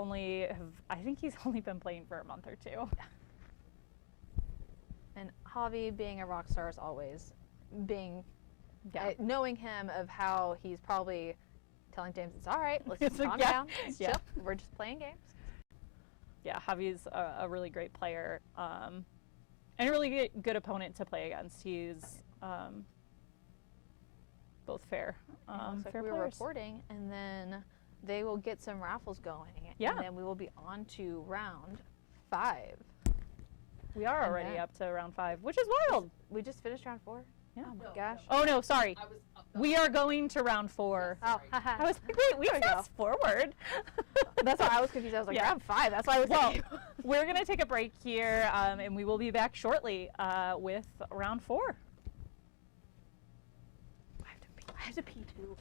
I think he's only been playing for a month or 2. And Javi, being a rock star as always, Yeah. knowing him of how he's probably telling James, it's all right, let's It's just like, calm yeah, down, let's yeah. chill, we're just playing games. Yeah, Javi's a really great player and a really good opponent to play against. He's both fair, Looks like fair we were players. reporting, and then they will get some raffles going. Yeah. And then we will be on to round 5. We are And already then- up to round 5, which is wild. We just finished round 4? Yeah. Oh my No, gosh. Oh no, sorry. I was. We are going to round 4. Oh, Sorry. I was like, wait, we There we go. fast forward. That's why I was confused. I was like, Yeah. round 5. That's why I was Well, like, we're gonna take a break here, and we will be back shortly with round 4. I have to pee too.